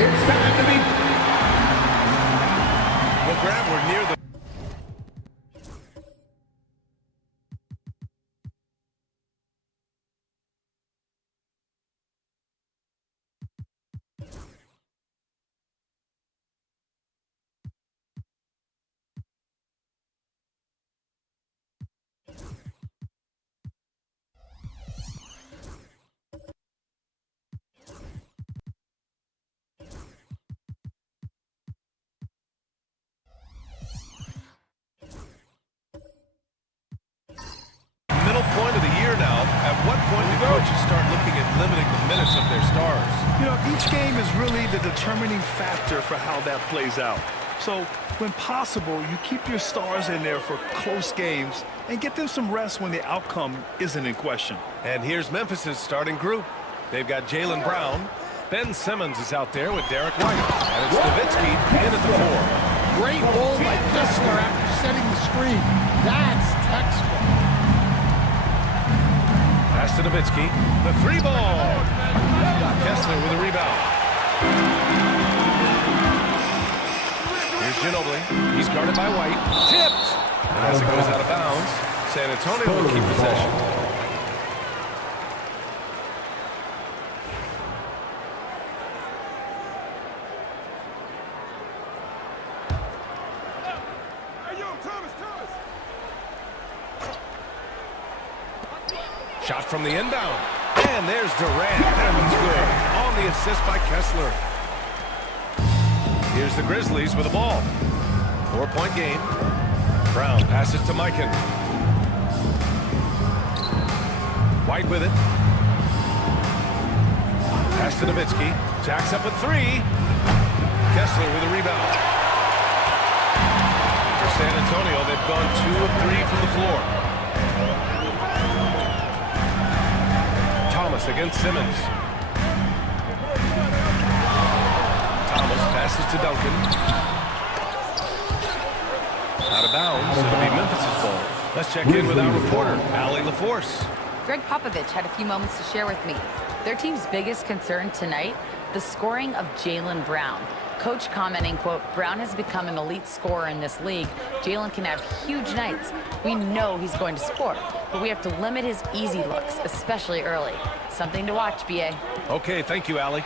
It's time to be. Well, Grant, we're near the middle point of the year now. At what point do coaches start looking at limiting the minutes of their stars? You know, each game is really the determining factor for how that plays out. So, when possible, you keep your stars in there for close games and get them some rest when the outcome isn't in question. And here's Memphis' starting group. They've got Jaylen Brown, Ben Simmons is out there with Derek White. And it's Nowitzki in at the 4. Great roll by Kessler after setting the screen. That's textbook. Pass to Nowitzki. The 3 ball. Kessler with a rebound. Here's Ginobili. He's guarded by White. Tipped. And as it goes out of bounds, San Antonio will keep possession. Shot from the inbound. And there's Durant. That one's good. On the assist by Kessler. Here's the Grizzlies with the ball. 4-point game. Brown passes to Mikan. White with it. Pass to Nowitzki. Jacks up a 3. Kessler with a rebound. For San Antonio, they've gone 2 of 3 from the floor. Thomas against Simmons. Thomas passes to Duncan. Out of bounds. It'll be Memphis' ball. Let's check in with our reporter, Allie LaForce. Greg Popovich had a few moments to share with me. Their team's biggest concern tonight, the scoring of Jaylen Brown. Coach commenting, quote, Brown has become an elite scorer in this league. Jaylen can have huge nights. We know he's going to score, but we have to limit his easy looks, especially early. Something to watch, B.A. Okay, thank you, Allie.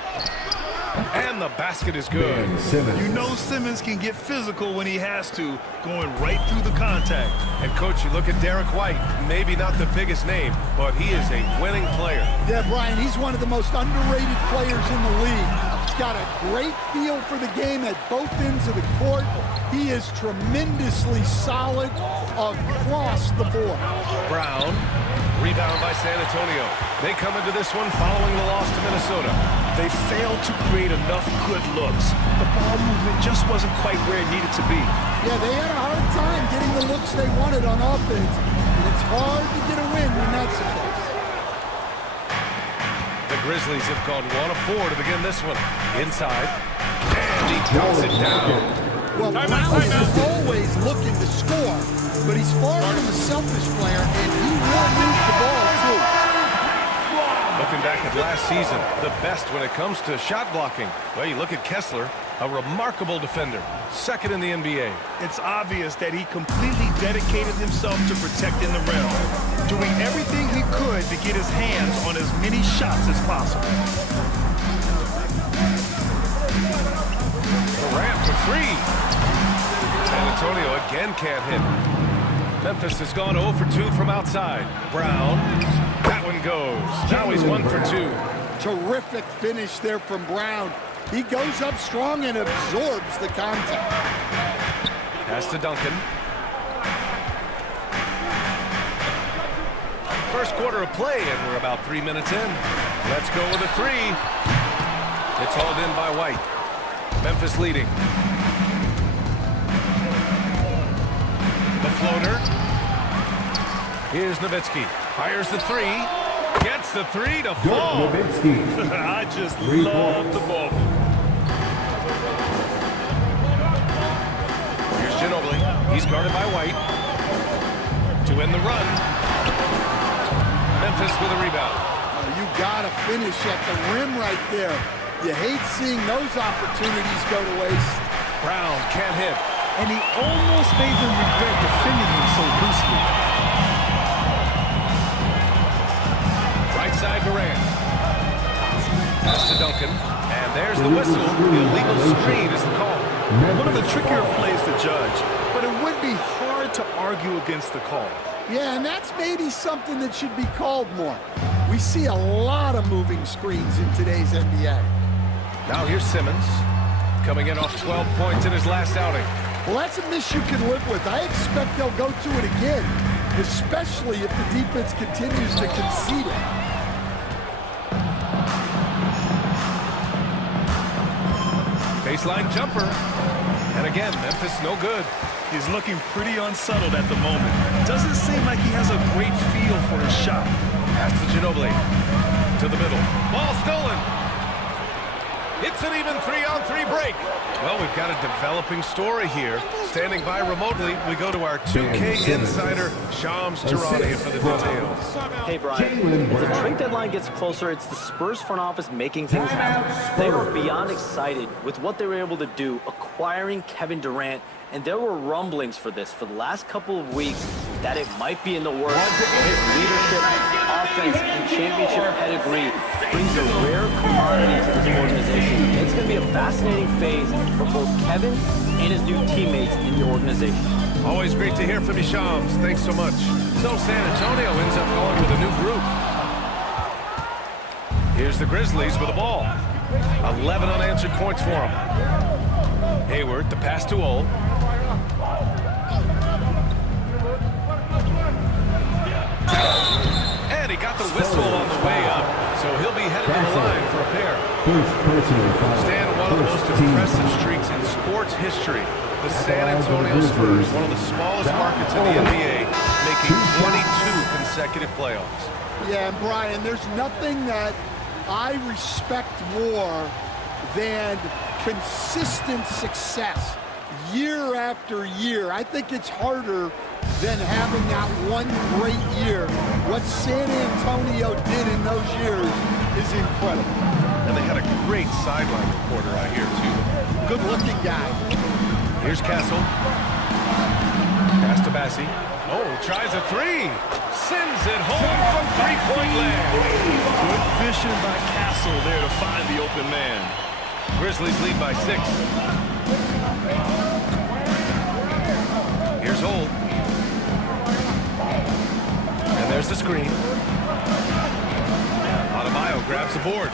And the basket is good. You know Simmons can get physical when he has to, going right through the contact. And, Coach, you look at Derek White, maybe not the biggest name, but he is a winning player. Yeah, Brian, he's one of the most underrated players in the league. He's got a great feel for the game at both ends of the court. He is tremendously solid across the board. Brown, rebound by San Antonio. They come into this one following the loss to Minnesota. They failed to create enough good looks. The ball movement just wasn't quite where it needed to be. Yeah, they had a hard time getting the looks they wanted on offense. And it's hard to get a win when that's the case. The Grizzlies have gone 1 of 4 to begin this one. Inside. And he knocks it down. Well, Brown is always looking to score, but he's far from a selfish player, and he will move the ball, too. Looking back at last season, the best when it comes to shot blocking. Well, you look at Kessler, a remarkable defender, second in the NBA. It's obvious that he completely dedicated himself to protecting the rim, doing everything he could to get his hands on as many shots as possible. Durant for 3. San Antonio again can't hit. Memphis has gone 0 for 2 from outside. Brown, that one goes. Now he's 1 for 2. Terrific finish there from Brown. He goes up strong and absorbs the contact. Pass to Duncan. First quarter of play, and we're about 3 minutes in. Let's go with a 3. It's hauled in by White. Memphis leading. The floater. Here's Nowitzki. Fires the 3. Gets the 3 to fall. I just love the ball. Here's Ginobili. He's guarded by White. To end the run. Memphis with a rebound. You got to finish at the rim right there. You hate seeing those opportunities go to waste. Brown can't hit. And he almost made them regret defending him so loosely. Right side Durant. Pass to Duncan. And there's the whistle. The illegal screen is the call. One of the trickier plays to judge, but it would be hard to argue against the call. Yeah, and that's maybe something that should be called more. We see a lot of moving screens in today's NBA. Now here's Simmons, coming in off 12 points in his last outing. Well, that's a miss you can live with. I expect they'll go to it again, especially if the defense continues to concede it. Baseline jumper. And again, Memphis no good. He's looking pretty unsettled at the moment. Doesn't seem like he has a great feel for his shot. Pass to Ginobili. To the middle. Ball stolen. It's an even 3-on-3 break. Well, we've got a developing story here. Standing by remotely, we go to our 2K insider, Shams Charania, for the details. Hey, Brian. As the trade deadline gets closer, it's the Spurs front office making things happen. They were beyond excited with what they were able to do, acquiring Kevin Durant, and there were rumblings for this for the last couple of weeks that it might be in the works. His leadership, offense, and championship pedigree brings a rare commodity to this organization. It's going to be a fascinating phase for both Kevin and his new teammates in the organization. Always great to hear from you, Shams. Thanks so much. So San Antonio ends up going with a new group. Here's the Grizzlies with the ball. 11 unanswered points for them. Hayward, the pass to Ole. And he got the whistle on the way up, so he'll be headed to the line for a pair. Stan, one of the most impressive streaks in sports history. The San Antonio Spurs, one of the smallest markets in the NBA, making 22 consecutive playoffs. Yeah, and Brian, there's nothing that I respect more than consistent success year after year. I think it's harder than having that one great year. What San Antonio did in those years is incredible. And they had a great sideline reporter out here, too. Good-looking guy. Here's Castle. Pass to Bassi. Oh, tries a three. Sends it home from three-point land. Good vision by Castle there to find the open man. Grizzlies lead by 6. Here's Ole. And there's the screen. Adebayo grabs the board.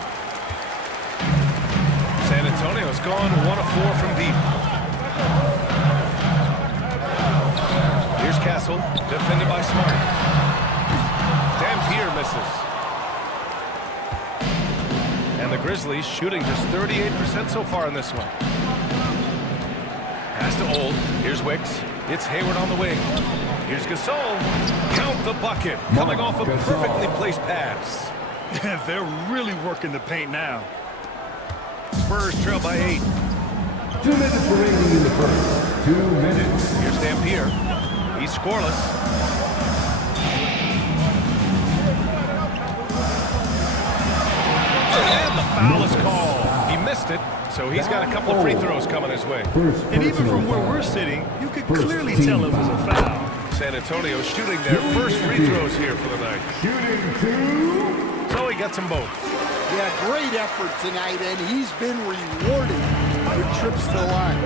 San Antonio's gone 1 of 4 from deep. Here's Castle, defended by Smart. Dampier misses. And the Grizzlies shooting just 38% so far in this one. Pass to Ole. Here's Wicks. It's Hayward on the wing. Here's Gasol. Count the bucket. Coming off a perfectly placed pass. They're really working the paint now. Spurs trail by 8. 2 minutes remaining in the first. 2 minutes. Here's Dampier. He's scoreless. And the foul is called. He missed it, so he's got a couple of free throws coming his way. And even from where we're sitting, you could clearly tell it was a foul. San Antonio shooting their first free throws here for the night. Shooting 2. So he gets them both. Yeah, great effort tonight, and he's been rewarded with trips to the line.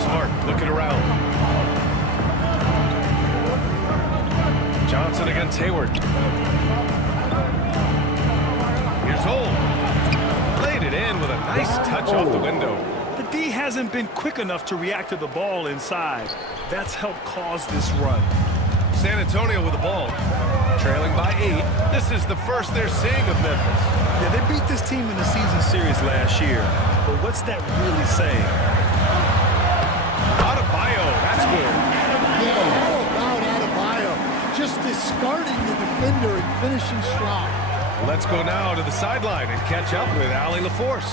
Smart looking around. Johnson against Hayward. Here's Ole. Played it in with a nice touch off the window. The D hasn't been quick enough to react to the ball inside. That's helped cause this run. San Antonio with the ball. Trailing by 8. This is the first they're seeing of Memphis. Yeah, they beat this team in the season series last year. But what's that really saying? Adebayo, that's good. Yeah, how about Adebayo? Just discarding the defender and finishing strong. Let's go now to the sideline and catch up with Allie LaForce.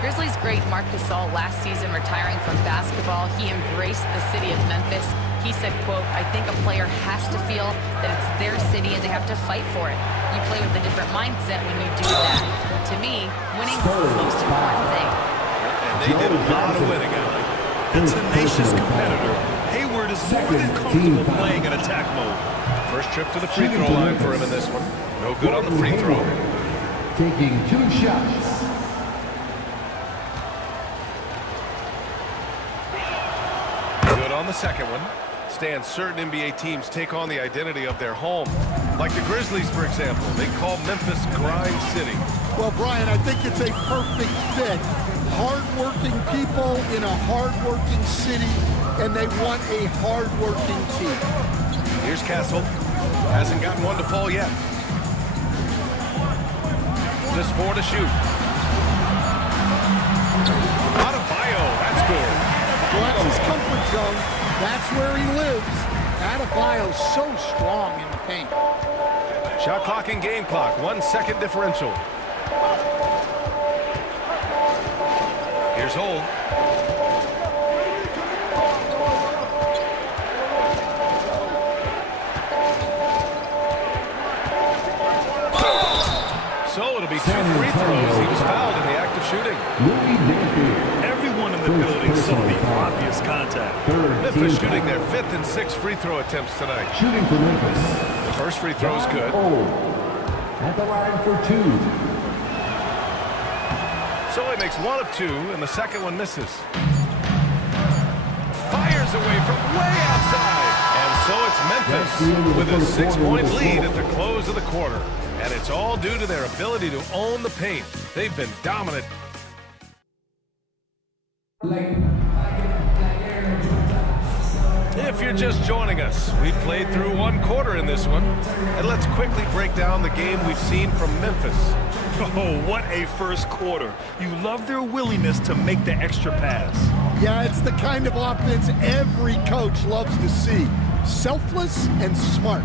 Grizzlies great Marc Gasol last season retiring from basketball. He embraced the city of Memphis. He said, quote, I think a player has to feel that it's their city and they have to fight for it. You play with a different mindset when you do that. To me, winning is the most important thing. And they did a lot of winning, Allie. A tenacious competitor. Hayward is more than comfortable playing in attack mode. First trip to the free throw line for him in this one. No good on the free throw. Taking 2 shots. Good on the second one. Stan, certain NBA teams take on the identity of their home. Like the Grizzlies, for example. They call Memphis Grind City. Well, Brian, I think it's a perfect fit. Hard-working people in a hard-working city, and they want a hard-working team. Here's Castle. Hasn't gotten one to fall yet. Just 4 to shoot. Adebayo, that's good. Well, that's his comfort zone. That's where he lives. Adebayo's so strong in the paint. Shot clock and game clock, 1 second differential. Here's Holt. So it'll be 2 free throws. He was fouled in the act of shooting. Everyone in the building saw the obvious contact. Memphis shooting their 5th and 6th free throw attempts tonight. Shooting for Memphis. The first free throw is good. At the line for 2. So he makes 1 of 2, and the second one misses. Fires away from way outside. And so it's Memphis with a 6-point lead at the close of the quarter. And it's all due to their ability to own the paint. They've been dominant. If you're just joining us, we played through 1 quarter in this one. And let's quickly break down the game we've seen from Memphis. Oh, what a first quarter. You love their willingness to make the extra pass. Yeah, it's the kind of offense every coach loves to see. Selfless and smart.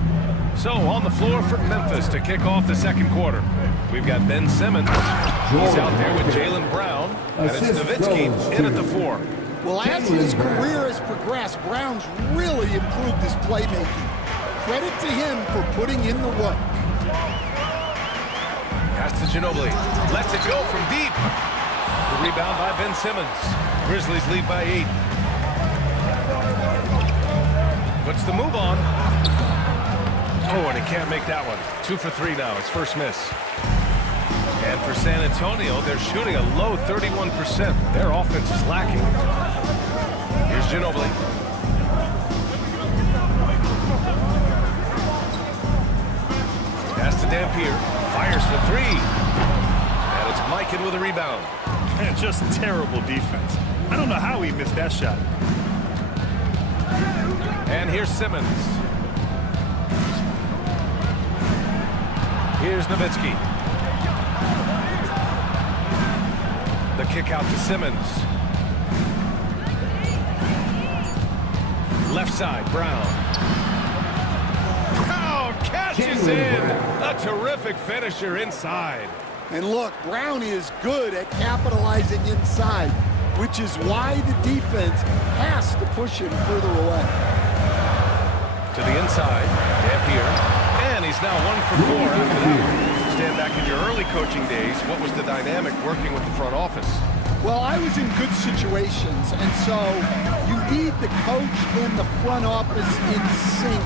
So on the floor for Memphis to kick off the second quarter. We've got Ben Simmons. He's out there with Jaylen Brown. And it's Nowitzki in at the 4. Well, as his career has progressed, Brown's really improved his playmaking. Credit to him for putting in the work. Pass to Ginobili. Lets it go from deep. The rebound by Ben Simmons. Grizzlies lead by 8. Puts the move on. Oh, and he can't make that one. 2 for 3 now. His first miss. And for San Antonio, they're shooting a low 31%. Their offense is lacking. Here's Ginobili. Pass to Dampier. Fires for 3. And it's Mikan with a rebound. Man, just terrible defense. I don't know how he missed that shot. And here's Simmons. Here's Nowitzki. The kick out to Simmons. Left side, Brown. Brown catches in. A terrific finisher inside. And look, Brown is good at capitalizing inside, which is why the defense has to push him further away. To the inside, Dampier. And he's now 1 for 4 after that. Stand back in your early coaching days, what was the dynamic working with the front office? Well, I was in good situations, and so you need the coach and the front office in sync,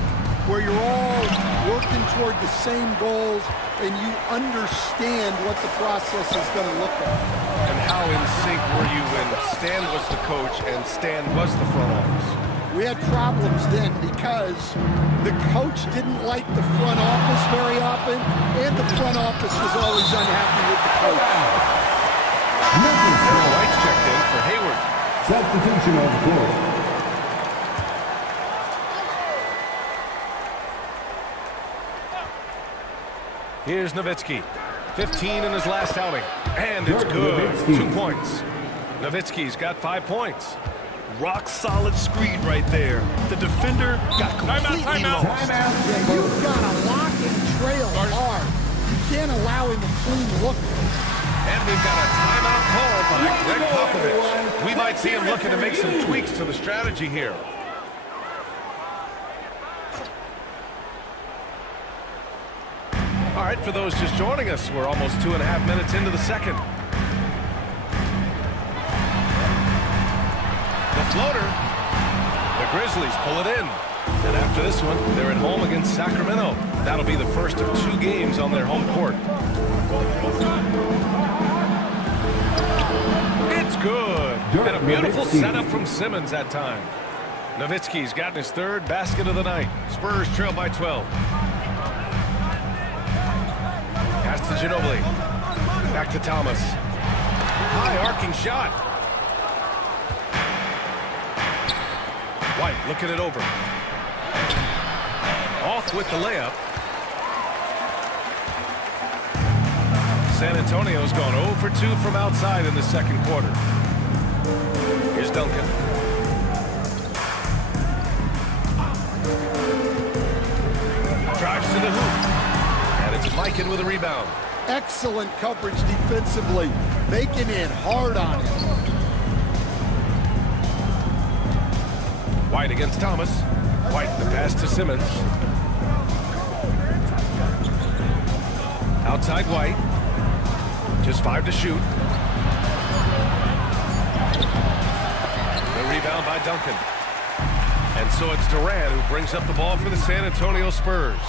where you're all working toward the same goals and you understand what the process is going to look like. And how in sync were you when Stan was the coach and Stan was the front office? We had problems then because the coach didn't like the front office very often, and the front office was always unhappy with the coach. White's checked in for Hayward. Substitution on the court. Here's Nowitzki. 15 in his last outing. And it's good. 2 points. Nowitzki's got 5 points. Rock solid screen right there. The defender got completely lost. Yeah, you've got to lock and trail hard. You can't allow him a clean look. And we've got a timeout called by Greg Popovich. We might see him looking to make some tweaks to the strategy here. All right, for those just joining us, we're almost 2.5 minutes into the second. The floater. The Grizzlies pull it in. And after this one, they're at home against Sacramento. That'll be the first of 2 games on their home court. It's good. And a beautiful setup from Simmons that time. Nowitzki's gotten his 3rd basket of the night. Spurs trail by 12. Pass to Ginobili. Back to Thomas. High arcing shot. White looking it over. Off with the layup. San Antonio's gone 0 for 2 from outside in the second quarter. Here's Duncan. Drives to the hoop. And Mikan with a rebound. Excellent coverage defensively, making it hard on him. White against Thomas. White the pass to Simmons. Outside White. Just 5 to shoot. The rebound by Duncan. And so it's Durant who brings up the ball for the San Antonio Spurs.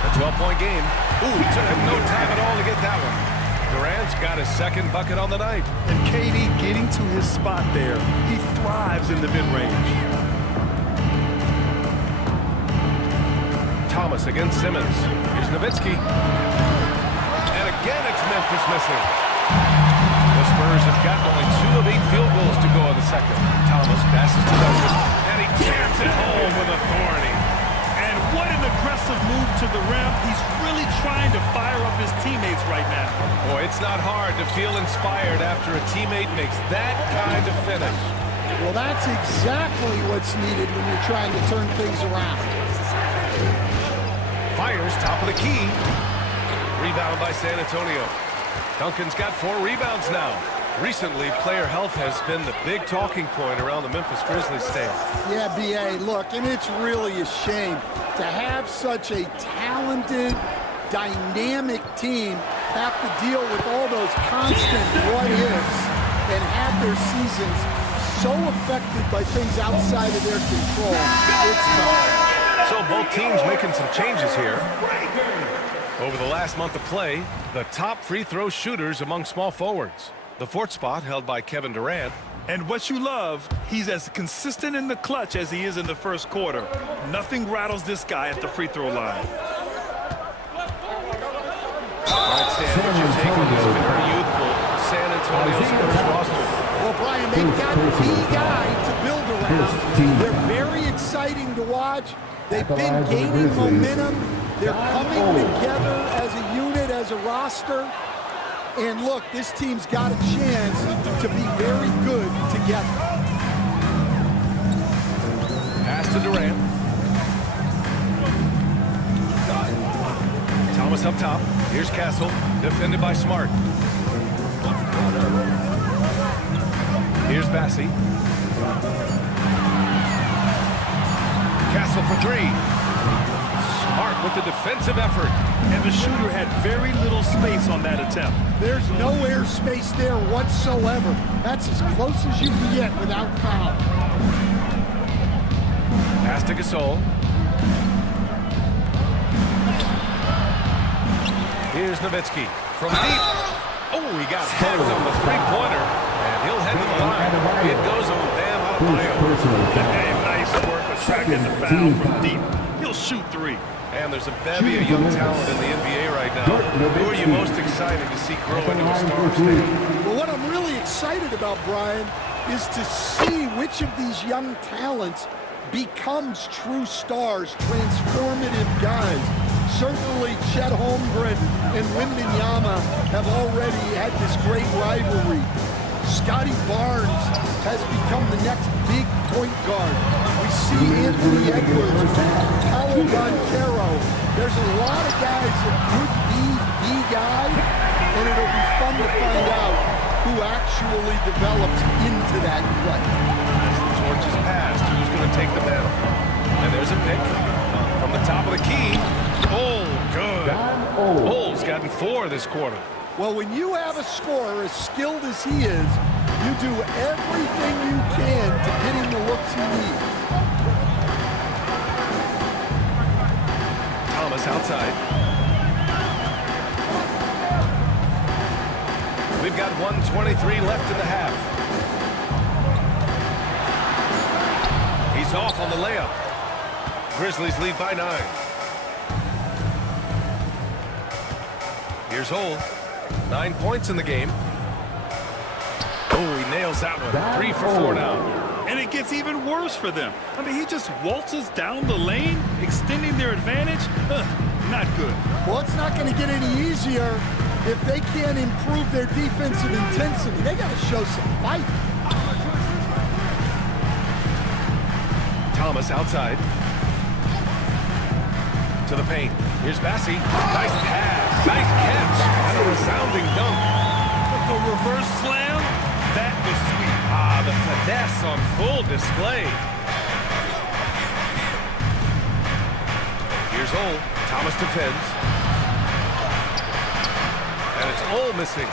A 12-point game. Ooh, he took him no time at all to get that one. Durant's got his second bucket on the night. And KD getting to his spot there. He thrives in the mid-range. Thomas against Simmons. Here's Nowitzki. And again, it's Memphis missing. The Spurs have gotten only 2 of 8 field goals to go in the second. Thomas passes to Duncan, and he jams it home with authority. And what an aggressive move to the rim. He's really trying to fire up his teammates right now. Boy, it's not hard to feel inspired after a teammate makes that kind of finish. Well, that's exactly what's needed when you're trying to turn things around. Fires top of the key. Rebound by San Antonio. Duncan's got 4 rebounds now. Recently, player health has been the big talking point around the Memphis Grizzlies stand. Yeah, B.A., look, and it's really a shame to have such a talented, dynamic team have to deal with all those constant what-ifs and have their seasons so affected by things outside of their control. It's tough. So both teams making some changes here. Over the last month of play, the top free throw shooters among small forwards. The 4th spot held by Kevin Durant. And what you love, he's as consistent in the clutch as he is in the first quarter. Nothing rattles this guy at the free throw line. All right, Stan, what's your take on this very youthful San Antonio Spurs roster? Well, Brian, they've got the guy to build around. They're very exciting to watch. They've been gaining momentum. They're coming together as a unit, as a roster. And look, this team's got a chance to be very good together. Pass to Durant. Thomas up top. Here's Castle, defended by Smart. Here's Bassey. Castle for 3. Smart with the defensive effort. And the shooter had very little space on that attempt. There's no air space there whatsoever. That's as close as you can get without foul. Pass to Gasol. Here's Nowitzki from deep. Oh, he got hands on the three-pointer, and he'll head to the line. It goes on Bam Adebayo. Hey, nice work attracting the foul from deep. He'll shoot 3. And there's a bevy of young talent in the NBA right now. Who are you most excited to see grow into a star state? Well, what I'm really excited about, Brian, is to see which of these young talents becomes true stars, transformative guys. Certainly, Chet Holmgren and Wembanyama have already had this great rivalry. Scotty Barnes has become the next big point guard. We see Anthony Edwards, Paolo Banchero. There's a lot of guys that could be the guy, and it'll be fun to find out who actually develops into that play. As the torch is passed, who's going to take the mantle? And there's a pick from the top of the key. Oh, good. Bull's gotten 4 this quarter. Well, when you have a scorer as skilled as he is, you do everything you can to get him the looks he needs. Thomas outside. We've got 1:23 left in the half. He's off on the layup. Grizzlies lead by 9. Here's Hole. 9 points in the game. Oh, he nails that one. 3 for 4 now. And it gets even worse for them. I mean, he just waltzes down the lane, extending their advantage. Not good. Well, it's not going to get any easier if they can't improve their defensive intensity. They got to show some fight. Thomas outside. To the paint. Here's Bassey. Nice pass. Nice catch and a resounding dunk. The reverse slam, that was sweet. Ah, the finesse on full display. Here's Ole. Thomas defends. And it's Ole missing.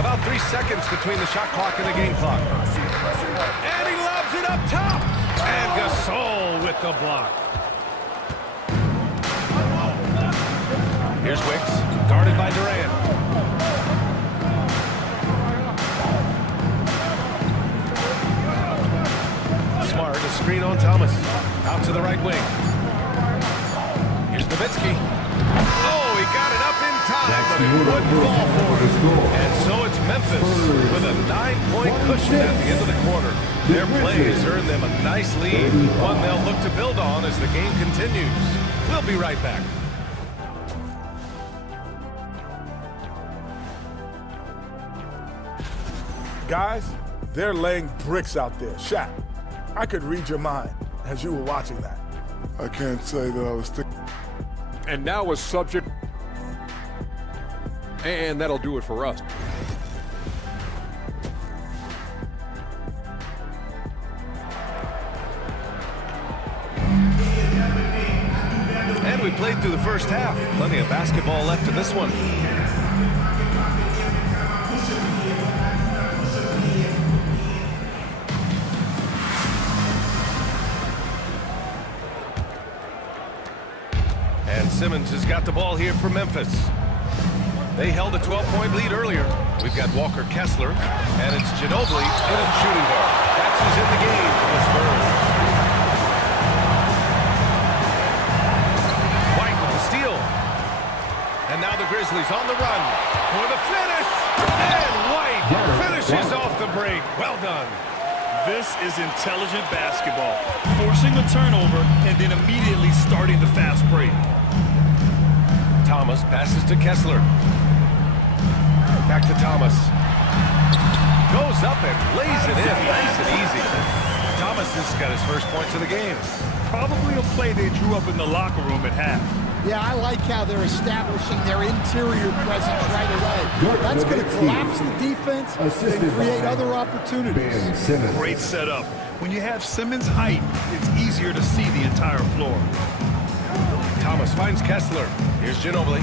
About 3 seconds between the shot clock and the game clock. And he lobs it up top. And Gasol with the block. Here's Wicks, guarded by Durant. Smart, a screen on Thomas. Out to the right wing. Here's Nowitzki. Oh, he got it up in time, but it wouldn't fall for him. And so it's Memphis with a 9-point cushion at the end of the quarter. Their play has earned them a nice lead, one they'll look to build on as the game continues. We'll be right back. Guys, they're laying bricks out there. Shaq, I could read your mind as you were watching that. I can't say that I was thinking. And now a subject. And that'll do it for us. And we played through the first half. Plenty of basketball left in this one. And Simmons has got the ball here for Memphis. They held a 12-point lead earlier. We've got Walker Kessler, and it's Ginobili in a shooting guard. That's who's in the game for the Spurs. White with the steal. And now the Grizzlies on the run for the finish. And White finishes off the break. Well done. This is intelligent basketball. Forcing a turnover and then immediately starting the fast break. Thomas passes to Kessler. Back to Thomas. Goes up and lays it in. Nice and easy. Thomas has got his first points of the game. Probably a play they drew up in the locker room at half. Yeah, I like how they're establishing their interior presence right away. That's going to collapse the defense and create other opportunities. Great setup. When you have Simmons' height, it's easier to see the entire floor. Thomas finds Kessler. Here's Ginobili.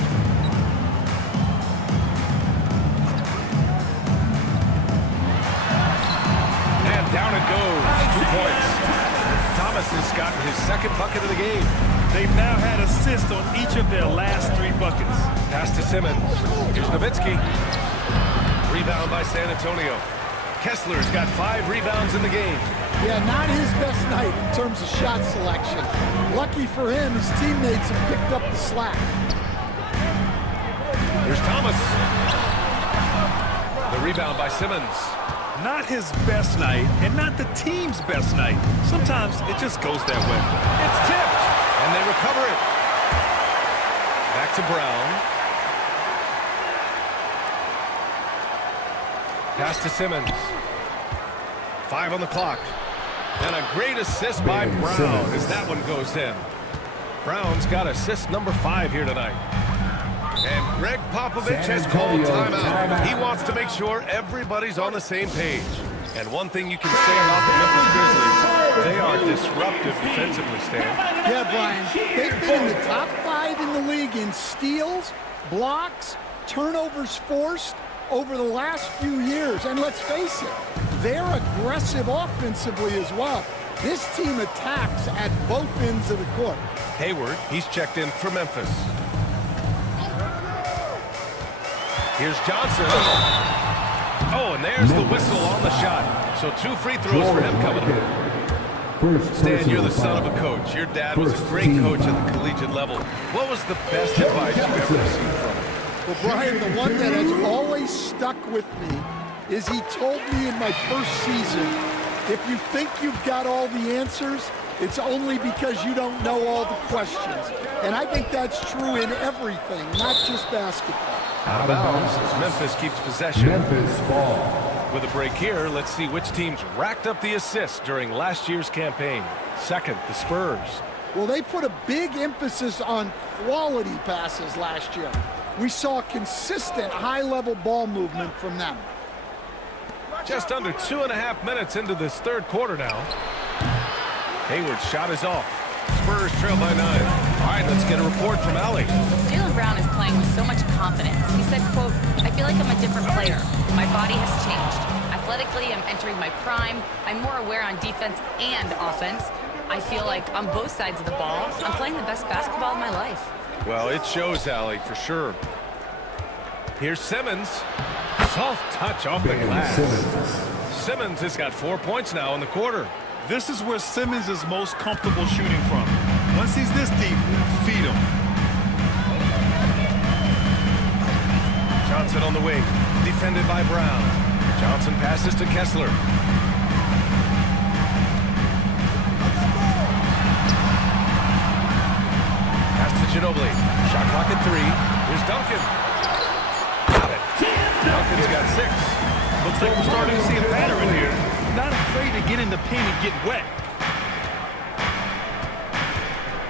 And down it goes. 2 points. Thomas has gotten his second bucket of the game. They've now had assists on each of their last 3 buckets. Pass to Simmons. Here's Nowitzki. Rebound by San Antonio. Kessler's got 5 rebounds in the game. Yeah, not his best night in terms of shot selection. Lucky for him, his teammates have picked up the slack. Here's Thomas. The rebound by Simmons. Not his best night, and not the team's best night. Sometimes it just goes that way. It's tipped, and they recover it. Back to Brown. Pass to Simmons. 5 on the clock. And a great assist by Brown as that one goes in. Brown's got assist number 5 here tonight. And Greg Popovich has called timeout. He wants to make sure everybody's on the same page. And one thing you can say about the Memphis Grizzlies, they are disruptive defensively, Stan. Yeah, Brian, they've been in the top 5 in the league in steals, blocks, turnovers forced over the last few years. And let's face it, they're aggressive offensively as well. This team attacks at both ends of the court. Hayward, he's checked in for Memphis. Here's Johnson. Oh, and there's the whistle on the shot. So 2 free throws for him coming up. Stan, you're the son of a coach. Your dad was a great coach at the collegiate level. What was the best advice you've ever received from him? Well, Brian, the one that has always stuck with me is he told me in my first season, if you think you've got all the answers, it's only because you don't know all the questions. And I think that's true in everything, not just basketball. Out of bounds as Memphis keeps possession. Memphis ball. With a break here, let's see which teams racked up the assists during last year's campaign. Second, the Spurs. Well, they put a big emphasis on quality passes last year. We saw consistent high-level ball movement from them. Just under 2.5 minutes into this third quarter now. Hayward's shot is off. Spurs trail by 9. All right, let's get a report from Allie. Jaylen Brown is playing with so much confidence. He said, quote, "I feel like I'm a different player. My body has changed. Athletically, I'm entering my prime. I'm more aware on defense and offense. I feel like on both sides of the ball, I'm playing the best basketball of my life." Well, it shows, Allie, for sure. Here's Simmons. Soft touch off the glass. Simmons has got 4 points now in the quarter. This is where Simmons is most comfortable shooting from. Once he's this deep, feed him. Johnson on the wing, defended by Brown. Johnson passes to Kessler. Pass to Ginobili. Shot clock at 3. Here's Duncan. Got it. Duncan's got 6. Looks like we're starting to see a pattern here. Not afraid to get in the paint and get wet.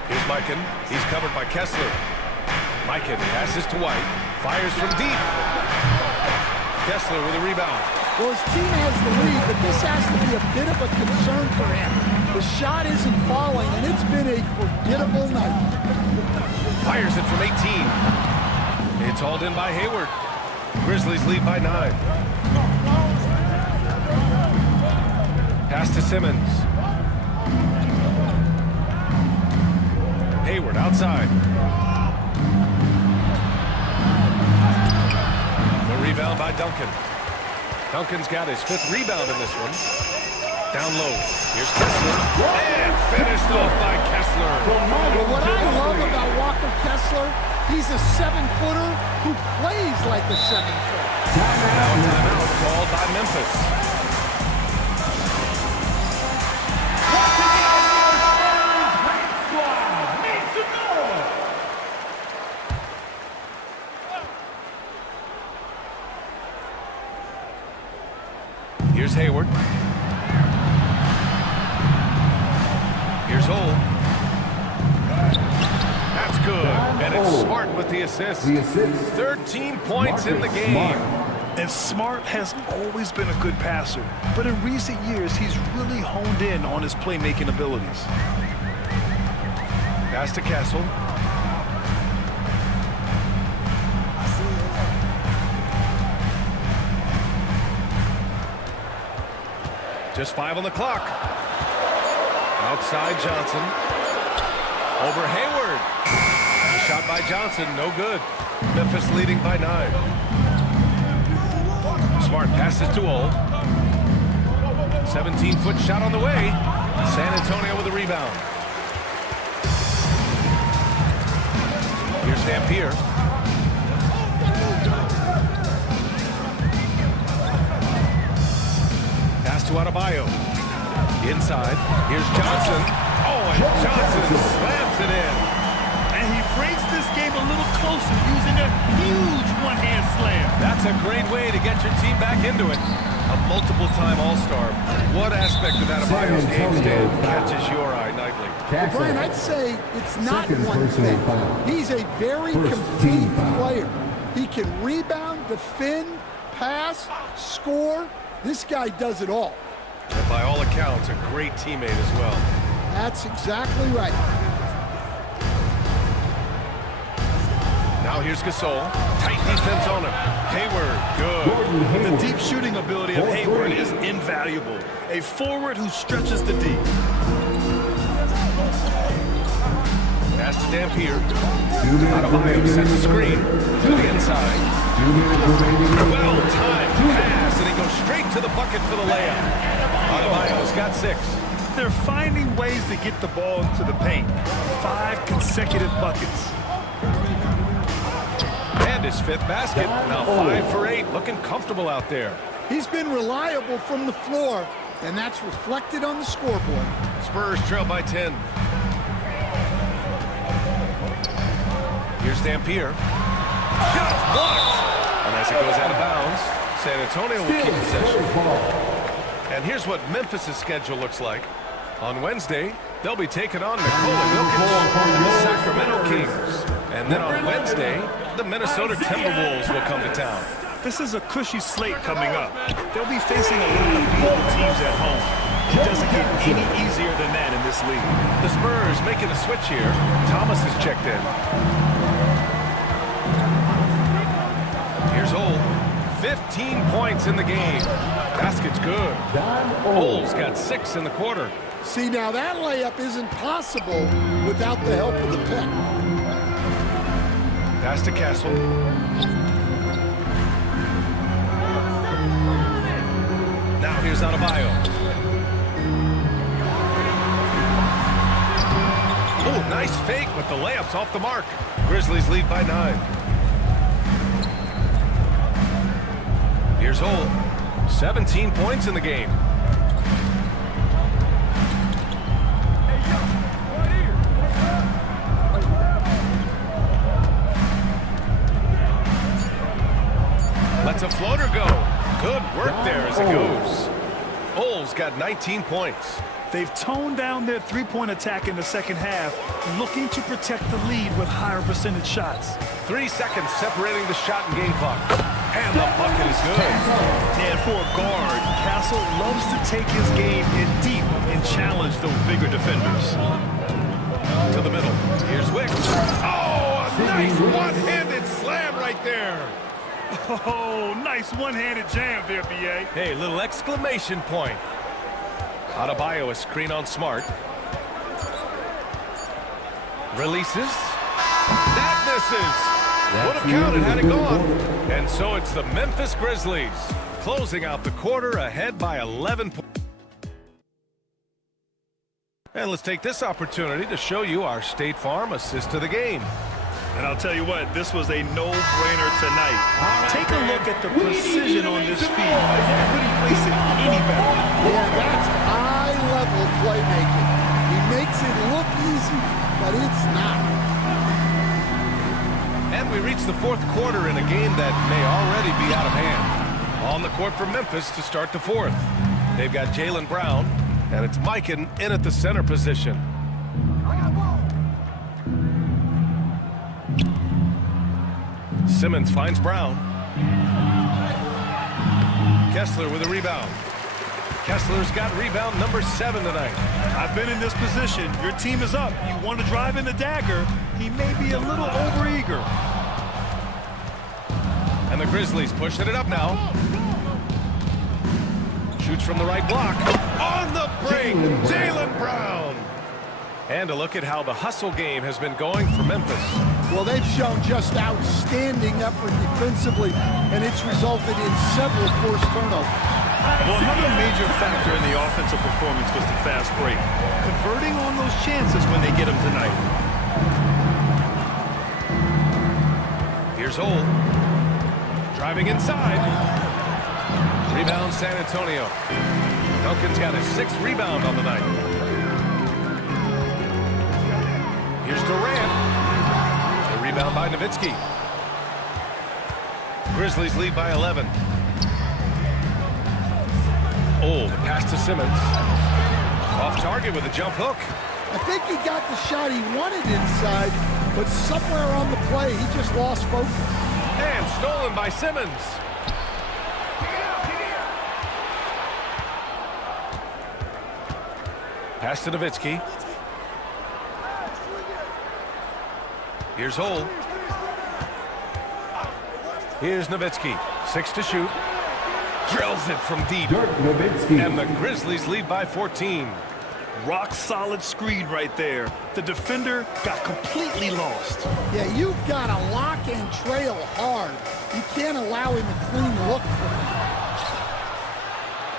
Here's Mikan. He's covered by Kessler. Mikan passes to White. Fires from deep. Kessler with a rebound. Well, his team has the lead, but this has to be a bit of a concern for him. The shot isn't falling, and it's been a forgettable night. Fires it from 18. It's hauled in by Hayward. Grizzlies lead by 9. Pass to Simmons. Hayward outside. The rebound by Duncan. Duncan's got his 5th rebound in this one. Down low. Here's Kessler. And finished off by Kessler. Well, what I love about Walker Kessler, he's a 7-footer who plays like a 7-footer. Timeout called by Memphis. Here's Hayward. Here's Hole. That's good. And it's Smart with the assist. 13 points in the game. And Smart has always been a good passer, but in recent years, he's really honed in on his playmaking abilities. Pass to Castle. Just 5 on the clock. Outside Johnson. Over Hayward. The shot by Johnson, no good. Memphis leading by 9. Smart passes to Ole. 17-foot shot on the way. San Antonio with a rebound. Here's Dampier. Pass to Adebayo. Inside. Here's Johnson. Oh, and Johnson slams it in. And he breaks this game a little closer using a huge one-hand slam. That's a great way to get your team back into it. A multiple-time All-Star. What aspect of Adebayo's game stand catches your eye nightly? Well, Brian, I'd say it's not one thing. He's a very complete player. He can rebound, defend, pass, score. This guy does it all. And by all accounts, a great teammate as well. That's exactly right. Now here's Gasol. Tight defense on him. Hayward, good. The deep shooting ability of Hayward is invaluable. A forward who stretches the D. Pass to Dampier. Adebayo sets a screen to the inside. Well-timed pass, and he goes straight to the bucket for the layup. Adebayo's got 6. They're finding ways to get the ball into the paint. 5 consecutive buckets. And his 5th basket. Now 5 for 8. Looking comfortable out there. He's been reliable from the floor, and that's reflected on the scoreboard. Spurs trail by 10. Here's Dampier. Shot blocked. And as it goes out of bounds, San Antonio will keep possession. And here's what Memphis' schedule looks like. On Wednesday, They'll be taking on Nikola Jokic and the Sacramento Kings. And then on Wednesday, the Minnesota Timberwolves will come to town. This is a cushy slate coming up. They'll be facing a lot of beatable teams at home. It doesn't get any easier than that in this league. The Spurs making a switch here. Thomas has checked in. Here's Ole. 15 points in the game. Basket's good. Ole's got 6 in the quarter. See, now that layup isn't possible without the help of the pick. Pass to Castle. Now here's Adebayo. Oh, nice fake, but the layup's off the mark. Grizzlies lead by 9. Here's Ole. 17 points in the game. Lets a floater go. Good work there as it goes. Ole's got 19 points. They've toned down their three-point attack in the second half, looking to protect the lead with higher percentage shots. 3 seconds separating the shot and game clock. And the bucket is good. And for a guard, Castle loves to take his game in deep and challenge those bigger defenders. To the middle. Here's Wick. Oh, a nice one-handed slam right there. Oh, nice one-handed jam there, B.A. Hey, little exclamation point. Adebayo, a screen on Smart. Releases. That misses. Would have counted had it gone. And so it's the Memphis Grizzlies closing out the quarter ahead by 11 points. And let's take this opportunity to show you our State Farm assist to the game. And I'll tell you what, this was a no-brainer tonight. Take a look at the precision on this field. You couldn't place it any better. Yeah, that's high-level playmaking. He makes it look easy, but it's not. And we reach the fourth quarter in a game that may already be out of hand. On the court for Memphis to start the fourth. They've got Jaylen Brown, and it's Mikan in at the center position. Simmons finds Brown. Kessler with a rebound. Kessler's got rebound number 7 tonight. I've been in this position. Your team is up. You want to drive in the dagger. He may be a little overeager. And the Grizzlies pushing it up now. Shoots from the right block. On the break, Jaylen Brown. And a look at how the hustle game has been going for Memphis. Well, they've shown just outstanding effort defensively, and it's resulted in several forced turnovers. Well, another major factor in the offensive performance was the fast break. Converting on those chances when they get them tonight. Here's Ole. Driving inside. Rebound San Antonio. Duncan's got his 6th rebound on the night. Here's Durant. The rebound by Nowitzki. Grizzlies lead by 11. Oh, the pass to Simmons. Off target with a jump hook. I think he got the shot he wanted inside, but somewhere on the play, he just lost focus. And stolen by Simmons. Pass to Nowitzki. Here's Ole. Here's Nowitzki. 6 to shoot. Drills it from deep. And the Grizzlies lead by 14. Rock solid screen right there. The defender got completely lost. Yeah, you've got to lock and trail hard. You can't allow him a clean look for him.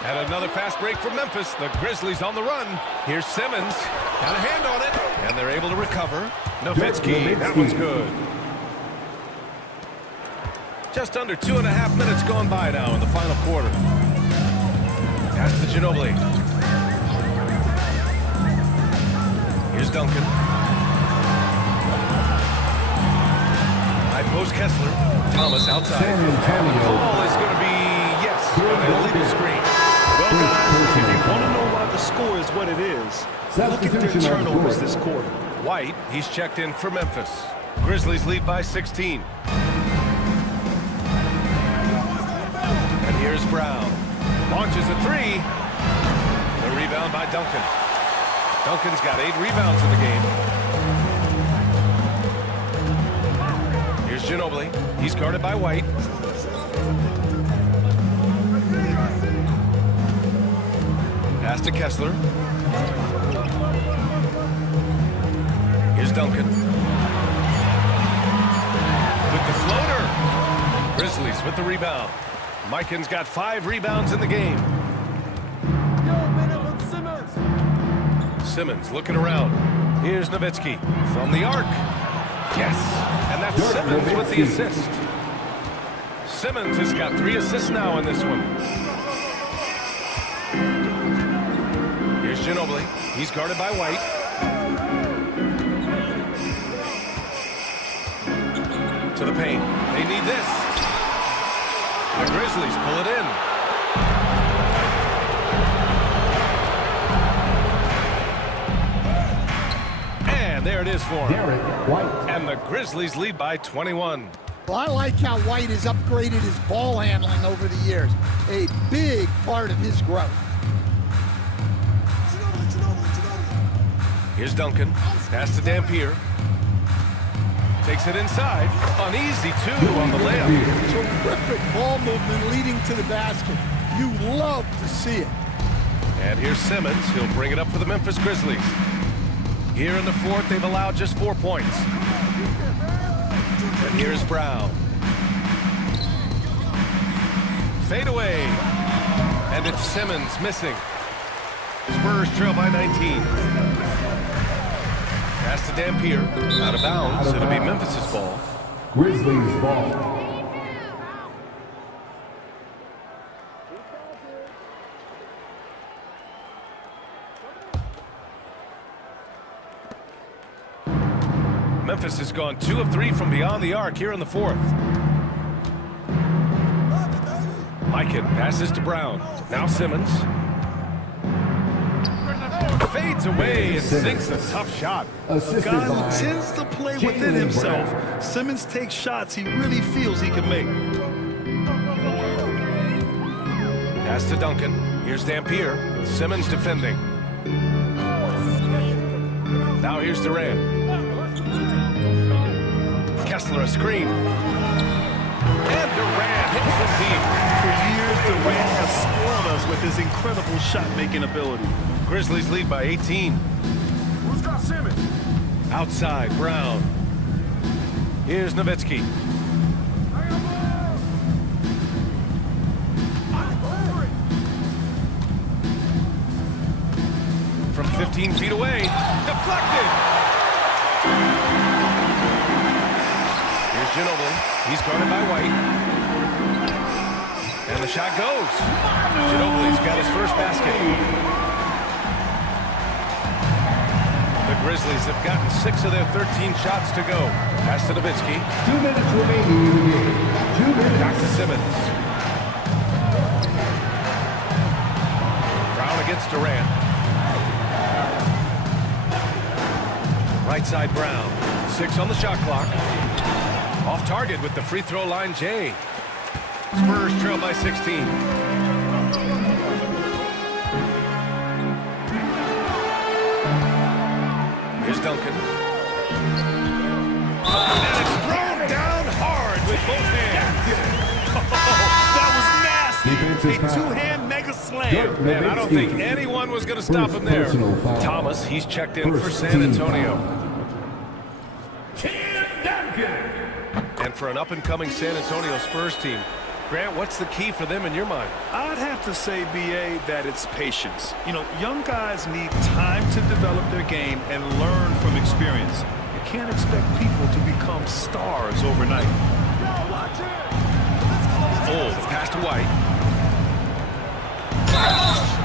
And another fast break for Memphis. The Grizzlies on the run. Here's Simmons. Got a hand on it. And they're able to recover. Nowitzki. That one's good. Just under 2.5 minutes gone by now in the final quarter. Pass to Ginobili. Here's Duncan. High post Kessler. Thomas outside. The call is going to be yes. An illegal screen. Well, guys, if you want to know why the score is what it is, Look at their turnovers this quarter. White, he's checked in for Memphis. Grizzlies lead by 16. And here's Brown. Launches a three. The rebound by Duncan. Duncan's got 8 rebounds in the game. Here's Ginobili. He's guarded by White. Pass to Kessler. Here's Duncan. With the floater. Grizzlies with the rebound. Mikan's got 5 rebounds in the game. Simmons looking around. Here's Nowitzki from the arc. Yes, and that's Simmons with the assist. Simmons has got 3 assists now in this one. Here's Ginobili. He's guarded by White. To the paint. They need this. The Grizzlies pull it in. And there it is for him. And the Grizzlies lead by 21. Well, I like how White has upgraded his ball handling over the years. A big part of his growth. Here's Duncan. Pass to Dampier. Takes it inside. Uneasy, too, on the layup. Terrific ball movement leading to the basket. You love to see it. And here's Simmons. He'll bring it up for the Memphis Grizzlies. Here in the fourth, they've allowed just 4 points. And here's Brown. Fade away. And it's Simmons missing. Spurs trail by 19. Pass to Dampier. Out of bounds. It'll be Memphis's ball. Grizzlies ball. Memphis has gone 2 of 3 from beyond the arc here in the fourth. Mikan passes to Brown. Now Simmons. Fades away and sinks a tough shot. A guy who tends to play within himself. Simmons takes shots he really feels he can make. Pass to Duncan. Here's Dampier. Simmons defending. Now here's Durant. Kessler a screen. And Durant hits the deep. For years, Durant has spoiled us with his incredible shot-making ability. Grizzlies lead by 18. Who's got Simmons? Outside, Brown. Here's Nowitzki. From 15 feet away. Deflected. Here's Ginobili. He's guarded by White. And the shot goes. Ginobili's got his first basket. The Grizzlies have gotten 6 of their 13 shots to go. Pass to Nowitzki. 2 minutes remaining in the game. 2 minutes. Back to Simmons. Brown against Durant. Right side Brown. 6 on the shot clock. Off target with the free throw line, Jay. Spurs trail by 16. Here's Duncan. And it's thrown down hard with both hands. That was nasty. A two-hand mega slam. Man, I don't think anyone was going to stop him there. Thomas, he's checked in for San Antonio. And for an up-and-coming San Antonio Spurs team, Grant, what's the key for them in your mind? I'd have to say, B.A., that it's patience. You know, young guys need time to develop their game and learn from experience. You can't expect people to become stars overnight. Oh, the pass to White.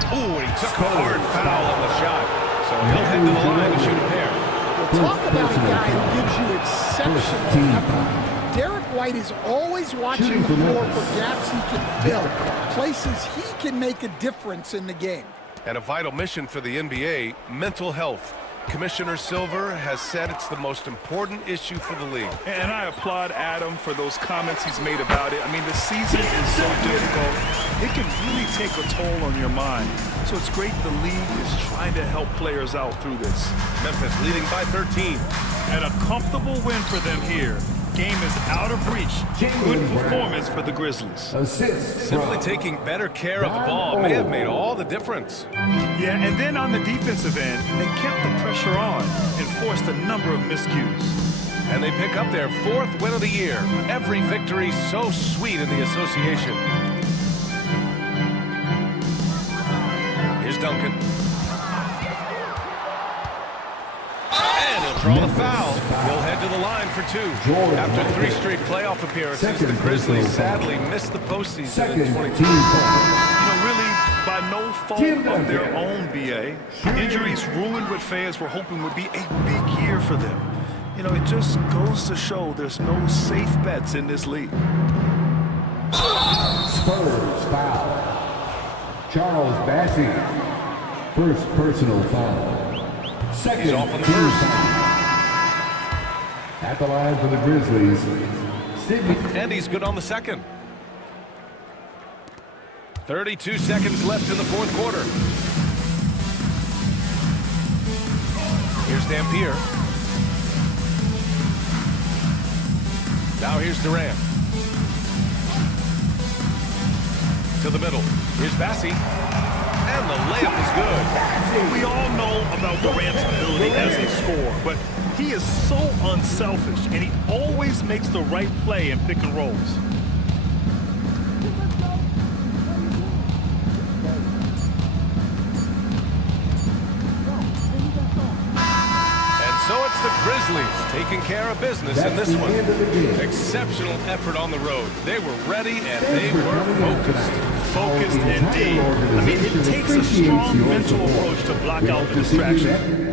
Oh, he took a hard foul on the shot. So he'll head to the line to shoot a pair. Talk about a guy who gives you exceptional effort. Derek White is always watching the floor for gaps he can fill, places he can make a difference in the game. And a vital mission for the NBA, mental health. Commissioner Silver has said it's the most important issue for the league. And I applaud Adam for those comments he's made about it. I mean, the season is so difficult. It can really take a toll on your mind. So it's great the league is trying to help players out through this. Memphis leading by 13. And a comfortable win for them here. Game is out of reach. Good performance for the Grizzlies. Simply taking better care of the ball may have made all the difference. Yeah, and then on the defensive end, they kept the pressure on and forced a number of miscues. And they pick up their 4th win of the year. Every victory so sweet in the association. Here's Duncan. And he'll draw the foul. He'll head to the line for 2. After 3 straight playoff appearances, the Grizzlies sadly missed the postseason in 2022. Really, by no fault of their own, BA. Injuries ruined what fans were hoping would be a big year for them. It just goes to show there's no safe bets in this league. Spurs foul. Charles Bassey. First personal foul. Second He's off on the first. At the line for the Grizzlies, Sidney. And he's good on the second. 32 seconds left in the 4th quarter. Here's Dampier. Now here's Durant. To the middle. Here's Bassey. And the layup is good. We all know about Durant's ability as a scorer, but he is so unselfish, and he always makes the right play in pick and rolls. So it's the Grizzlies taking care of business in this one. Exceptional effort on the road. They were ready and they were focused. Focused indeed. I mean, it takes a strong mental approach to block out the distraction.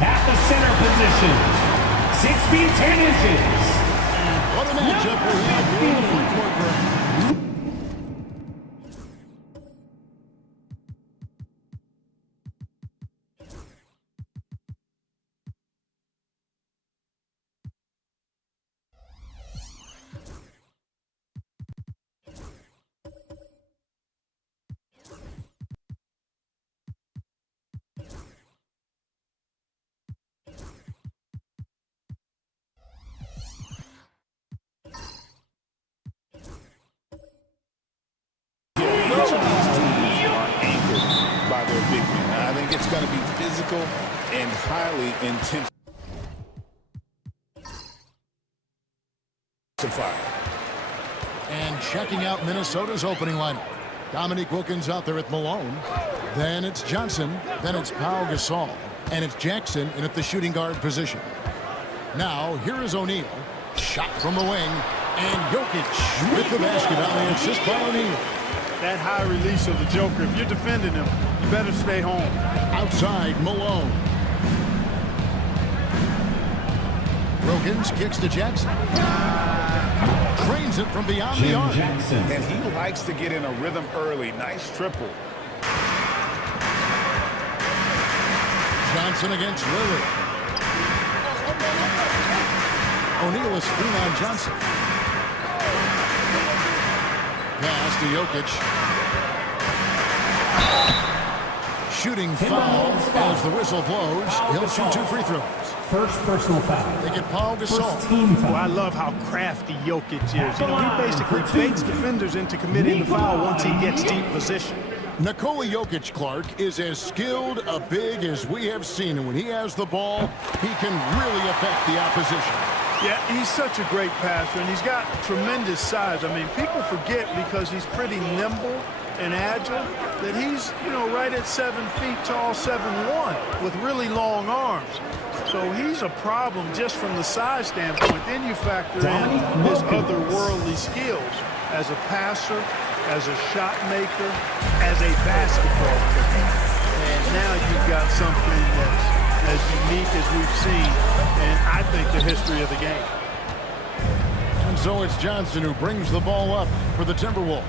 At the center position, 6 feet 10 inches. What a matchup we have here in the front court room. Each of these teams are anchored by their big men. I think it's going to be physical and highly intense. And checking out Minnesota's opening lineup. Dominique Wilkins out there at Malone. Then it's Johnson. Then it's Pau Gasol. And it's Jackson in at the shooting guard position. Now, here is O'Neal. Shot from the wing. And Jokic with the basket on the assist by O'Neal. That high release of the Joker, if you're defending him, you better stay home. Outside, Malone. Wilkins kicks to Jackson. Trains it from beyond the arc. And he likes to get in a rhythm early. Nice triple. Johnson against Lillard. O'Neal is screen on Johnson. Pass to Jokic. Shooting foul as the whistle blows. He'll shoot 2 free throws. First personal foul. They get Pau Gasol. Well, I love how crafty Jokic is. You know, he basically fakes defenders into committing the foul once he gets deep position. Nikola Jokic, Clark, is as skilled a big as we have seen. And when he has the ball, he can really affect the opposition. Yeah, he's such a great passer, and he's got tremendous size. I mean, people forget because he's pretty nimble and agile that he's, you know, right at 7 feet tall, 7'1", with really long arms. So he's a problem just from the size standpoint. Then you factor in his otherworldly skills as a passer, as a shot maker, as a basketball player. And now you've got something that's as unique as we've seen, and I think the history of the game. And so it's Johnson who brings the ball up for the Timberwolves.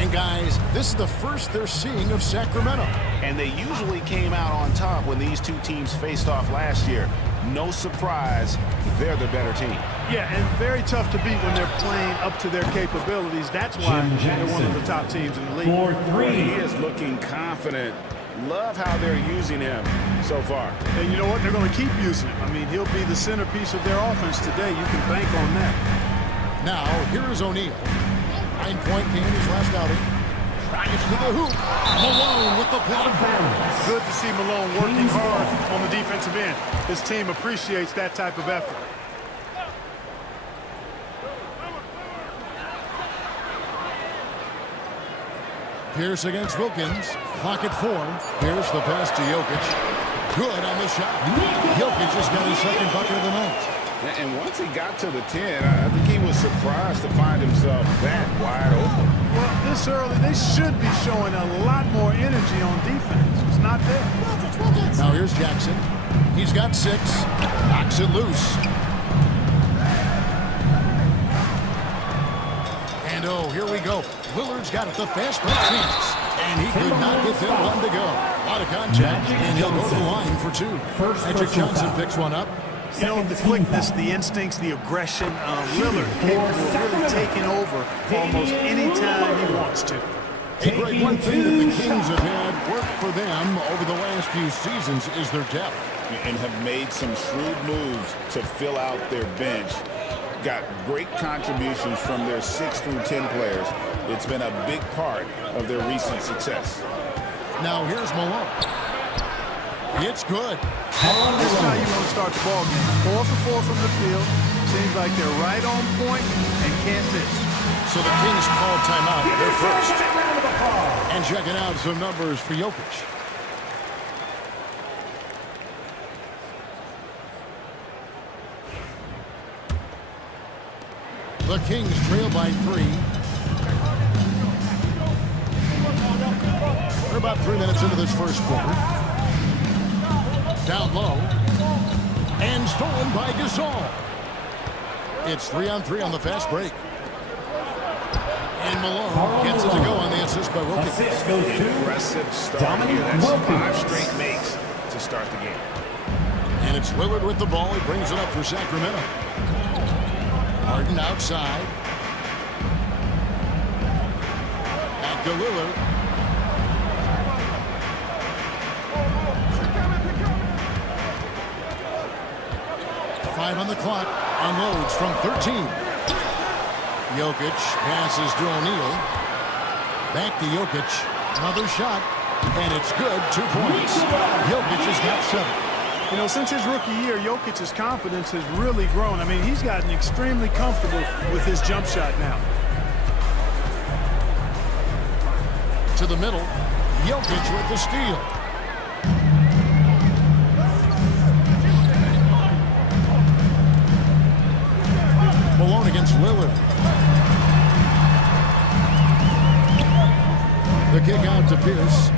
And guys, this is the first they're seeing of Sacramento. And they usually came out on top when these two teams faced off last year. No surprise, they're the better team. Yeah, and very tough to beat when they're playing up to their capabilities. That's why they're one of the top teams in the league. 4-3. He is looking confident. Love how they're using him so far. And you know what? They're going to keep using him. I mean, he'll be the centerpiece of their offense today. You can bank on that. Now, here is O'Neal. 9-point game his last outing. drives to the hoop. Malone with the block. Good to see Malone working hard on the defensive end. His team appreciates that type of effort. Pierce against Wilkins. Clock at 4. Pierce the pass to Jokic. Good on the shot. Jokic just got his second bucket of the night. And once he got to the 10, I think he was surprised to find himself that wide open. Well, this early, they should be showing a lot more energy on defense. It's not there. Now here's Jackson. He's got 6. Knocks it loose. And oh, here we go. Lillard's got it, the fast break chance. And he could not get that one to go. Out of contact, and he'll go to the line for 2. Magic Johnson picks one up. You know, the quickness, the instincts, the aggression. Lillard capable of really taking over almost any time he wants to. Hey, Greg, one thing that the Kings have had work for them over the last few seasons is their depth. And have made some shrewd moves to fill out their bench. Got great contributions from their 6 through 10 players. It's been a big part of their recent success. Now here's Malone. It's good. This is how you want to start the ball game. 4 for 4 from the field. Seems like they're right on point and can't miss. So the Kings call timeout. They're first. And checking out some numbers for Jokic. The Kings trail by 3. We're about 3 minutes into this first quarter. Down low. And stolen by Gasol. It's 3-on-3 on the fast break. And Malone gets it to go on the assist by Wilkins. Impressive start here. That's 5 straight makes to start the game. And it's Lillard with the ball. He brings it up for Sacramento. Harden outside. Back to Lillard. Five on the clock. Unloads from 13. Jokic passes to O'Neal. Back to Jokic. Another shot. And it's good. 2 points. Jokic has got 7. You know, since his rookie year, Jokic's confidence has really grown. I mean, he's gotten extremely comfortable with his jump shot now. To the middle. Jokic with the steal. Malone against Lillard. The kick out to Pierce.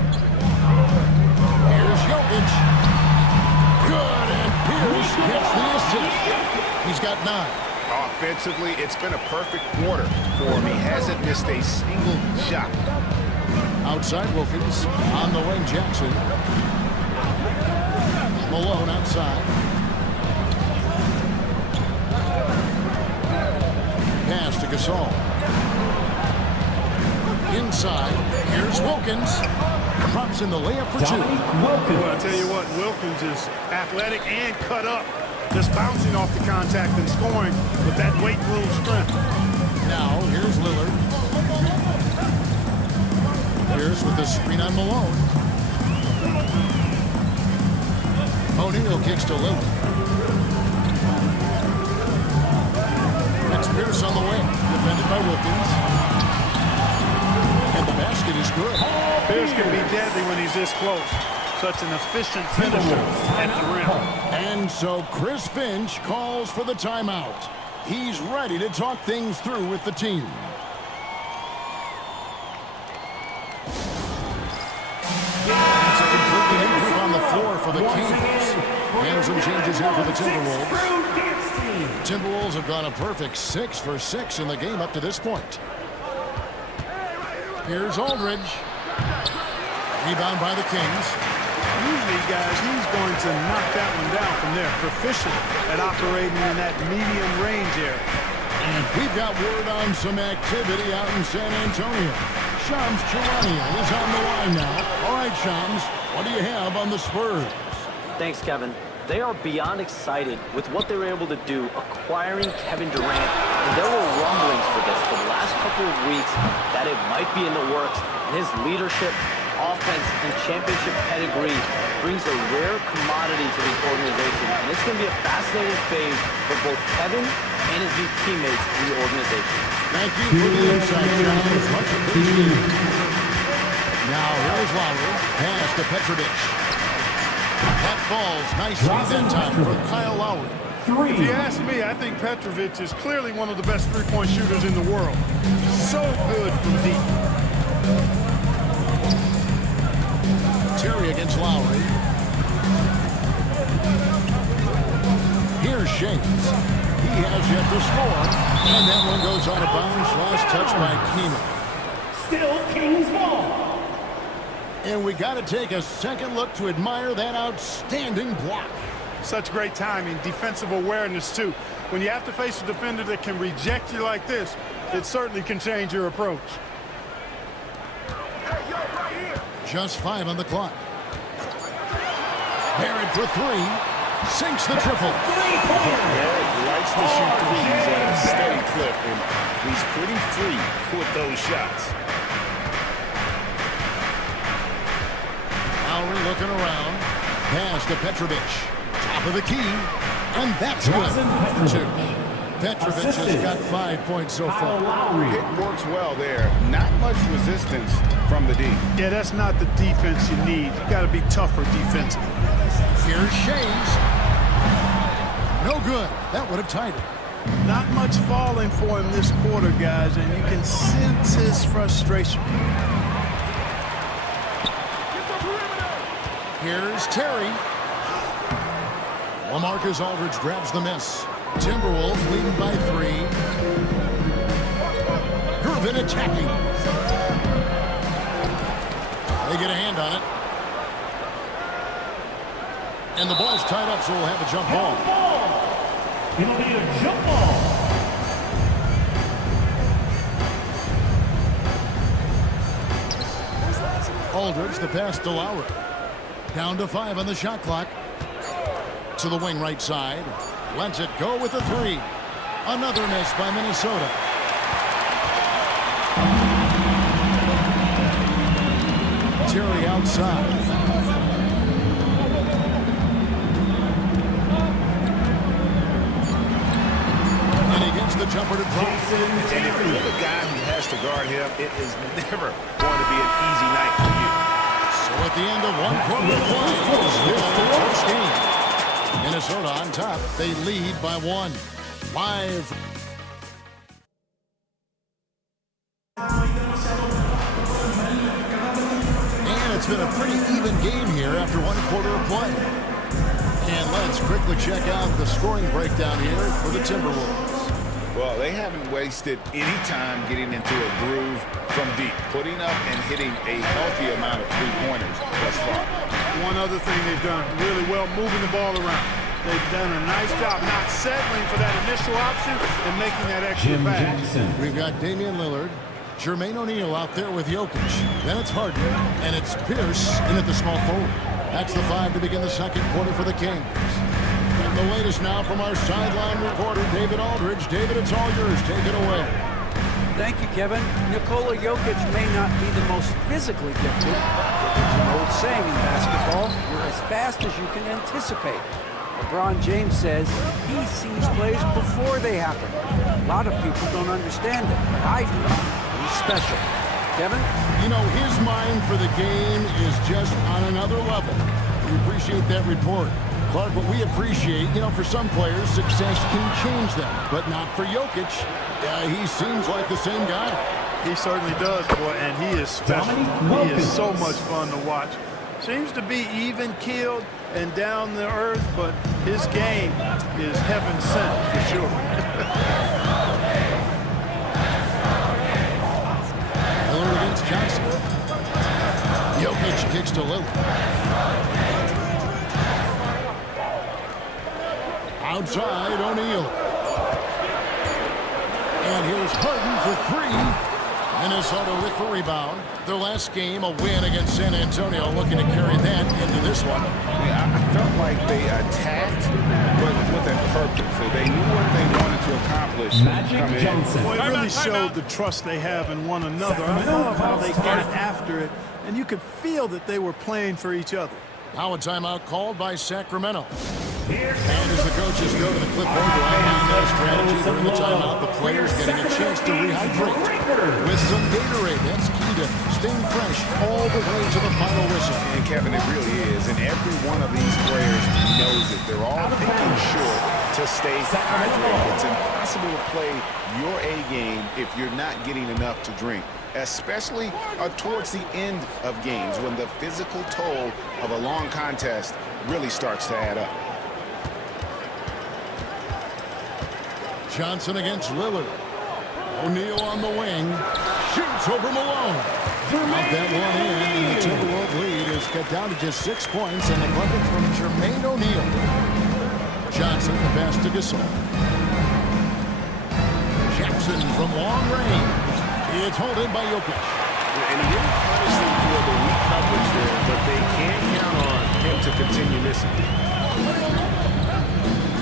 Here's Jokic. Good, and Pierce gets the assist. He's got 9. Offensively, it's been a perfect quarter for him. He hasn't missed a single shot. Outside Wilkins. On the wing, Jackson. Malone outside. Pass to Gasol. Inside. Here's Wilkins. Drops in the layup for 2. Well, I tell you what, Wilkins is athletic and cut up. Just bouncing off the contact and scoring with that weight room strength. Now, here's Lillard. Pierce with the screen on Malone. O'Neal kicks to Lillard. It's Pierce on the wing, defended by Wilkins. And the basket is good. Pierce can be deadly when he's this close. Such an efficient finisher at the rim. And so Chris Finch calls for the timeout. He's ready to talk things through with the team. It's a completely new group on the floor for the Kings. And some changes here for the Timberwolves. Timberwolves have gone a perfect 6 for 6 in the game up to this point. Here's Aldridge. Rebound by the Kings. Usually, guys, he's going to knock that one down from there. Proficient at operating in that medium range area. And we've got word on some activity out in San Antonio. Shams Charania is on the line now. All right, Shams, what do you have on the Spurs? Thanks, Kevin. They are beyond excited with what they were able to do acquiring Kevin Durant, and there were rumblings for this for the last couple of weeks that it might be in the works, and his leadership, offense, and championship pedigree brings a rare commodity to the organization, and it's going to be a fascinating phase for both Kevin and his new teammates in the organization. Thank you for the insight, John. Much appreciated. Now, here's Lowry. Pass to Petrovic. That falls nicely that time from Kyle Lowry. If you ask me, I think Petrovic is clearly one of the best three-point shooters in the world. So good from deep. Terry against Lowry. Here's Shakes. He has yet to score. And that one goes out of bounds. Last touch by Keenan. Still Kings ball. And we got to take a second look to admire that outstanding block. Such great timing, defensive awareness, too. When you have to face a defender that can reject you like this, it certainly can change your approach. Just 5 on the clock. Barrett for 3. Sinks the triple. Barrett likes to shoot threes at a steady clip, and he's pretty free with those shots. Lowry looking around. Pass to Petrovic. Top of the key. And that's good. Petrovic has got 5 points so far. It works well there. Not much resistance from the D. Yeah, that's not the defense you need. You got to be tougher defensively. Here's Shays. No good. That would have tied it. Not much falling for him this quarter, guys, and you can sense his frustration. Here's Terry. LaMarcus Aldridge grabs the miss. Timberwolves leading by 3. Gervin attacking. They get a hand on it. And the ball's tied up, so we'll have a jump ball. It'll be a jump ball. Aldridge, the pass to Lowry. Down to 5 on the shot clock. To the wing right side. Lets it go with the 3. Another miss by Minnesota. Terry outside. And he gets the jumper to drop. And if you're the guy who has to guard him, it is never going to be an easy night for you. So at the end of one quarter of play, still the first game. Minnesota on top. They lead by 1. Live. And it's been a pretty even game here after one quarter of play. And let's quickly check out the scoring breakdown here for the Timberwolves. Well, they haven't wasted any time getting into a groove from deep, putting up and hitting a healthy amount of three-pointers thus far. One other thing they've done really well, moving the ball around. They've done a nice job not settling for that initial option and making that extra pass. We've got Damian Lillard, Jermaine O'Neal out there with Jokic. Then it's Harden, and it's Pierce in at the small forward. That's the 5 to begin the second quarter for the Kings. And the latest now from our sideline reporter, David Aldridge. David, it's all yours. Take it away. Thank you, Kevin. Nikola Jokic may not be the most physically gifted. There's an old saying in basketball, you're as fast as you can anticipate. LeBron James says he sees plays before they happen. A lot of people don't understand it, but I do. He's special. Kevin? You know, his mind for the game is just on another level. We appreciate that report. Clark, what we appreciate, you know, for some players, success can change them, but not for Jokic. He seems like the same guy. He certainly does, boy, and he is special. He is so much fun to watch. Seems to be even-keeled and down the earth, but his game is heaven sent for sure. Lillard against Johnson. Jokic kicks to Lillard. Outside, O'Neal. And here's Harden for 3. Minnesota with the rebound. Their last game, a win against San Antonio, looking to carry that into this one. Yeah, I felt like they attacked, but with a purpose. They knew what they wanted to accomplish. Magic Johnson. Boy, it really showed the trust they have in one another. I love how they got after it, and you could feel that they were playing for each other. Now a timeout called by Sacramento. And as the coaches go to the clipboard to outline their strategy during the timeout, the players getting a chance to rehydrate with some Gatorade. That's key to staying fresh all the way to the final whistle. And Kevin, it really is. And every one of these players knows it. They're all making sure to stay hydrated. It's impossible to play your A game if you're not getting enough to drink, especially towards the end of games when the physical toll of a long contest really starts to add up. Johnson against Lillard. O'Neal on the wing. Shoots over Malone. Out that one in, and the Timberwolves lead is cut down to just 6 points, and a bucket from Jermaine O'Neal. Johnson, the pass to Gasol. Jackson from long range. It's held in by Jokic. And he didn't punish them for the weak coverage there, but they can't count on him to continue missing.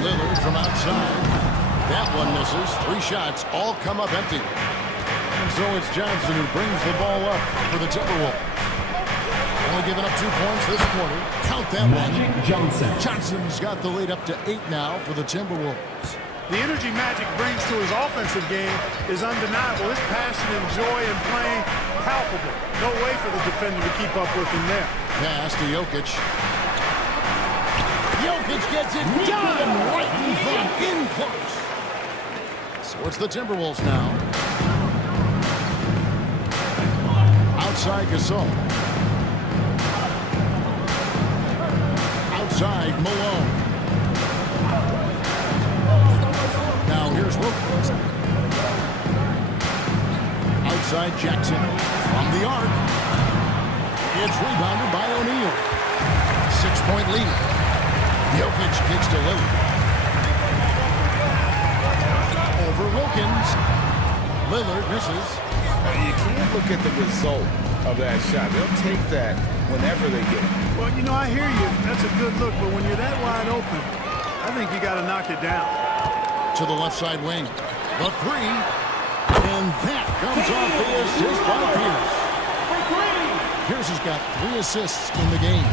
Lillard from outside. That one misses. 3 shots, all come up empty. And so it's Johnson who brings the ball up for the Timberwolves. Only giving up 2 points this quarter. Count that Magic one. Johnson. Johnson's got the lead up to 8 now for the Timberwolves. The energy Magic brings to his offensive game is undeniable. His passion and joy in playing, palpable. No way for the defender to keep up with him there. Pass to Jokic. Jokic gets it done right in front, in close. So it's the Timberwolves now. Outside Gasol. Outside Malone. Now here's Wilkins. Outside Jackson from the arc. It's rebounded by O'Neal. 6-point lead. Jokic kicks to Lillard. Over Wilkins. Lillard misses. You can't look at the result of that shot. They'll take that whenever they get it. Well, you know, I hear you. That's a good look, but when you're that wide open, I think you got to knock it down. To the left side wing. The 3. And that comes off the assist by Pierce. Pierce has got 3 assists in the game.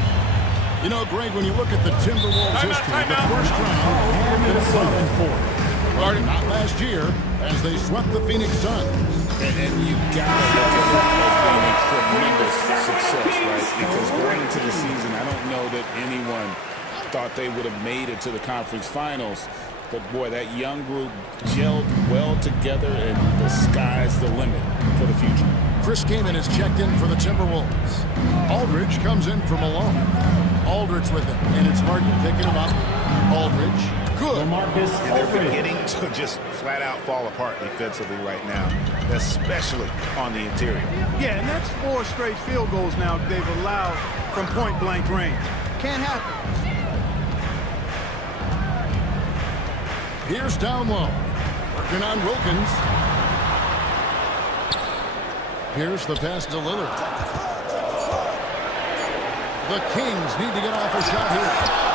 You know, Greg, when you look at the Timberwolves history, the first round had been 7-4. Not last year, as they swept the Phoenix Suns. And you got to look at it as being a tremendous success, right? Because going into the season, I don't know that anyone thought they would have made it to the conference finals. But, boy, that young group gelled well together, and the sky's the limit for the future. Chris Kaman is checked in for the Timberwolves. Aldridge comes in for Malone. Aldridge with him, and it's Harden picking him up. Aldridge, good. And they're beginning to just flat out fall apart defensively right now, especially on the interior. Yeah, and that's 4 straight field goals now they've allowed from point-blank range. Can't happen. Pierce down low. Working on Wilkins. Here's the pass to Lillard. The Kings need to get off a shot here.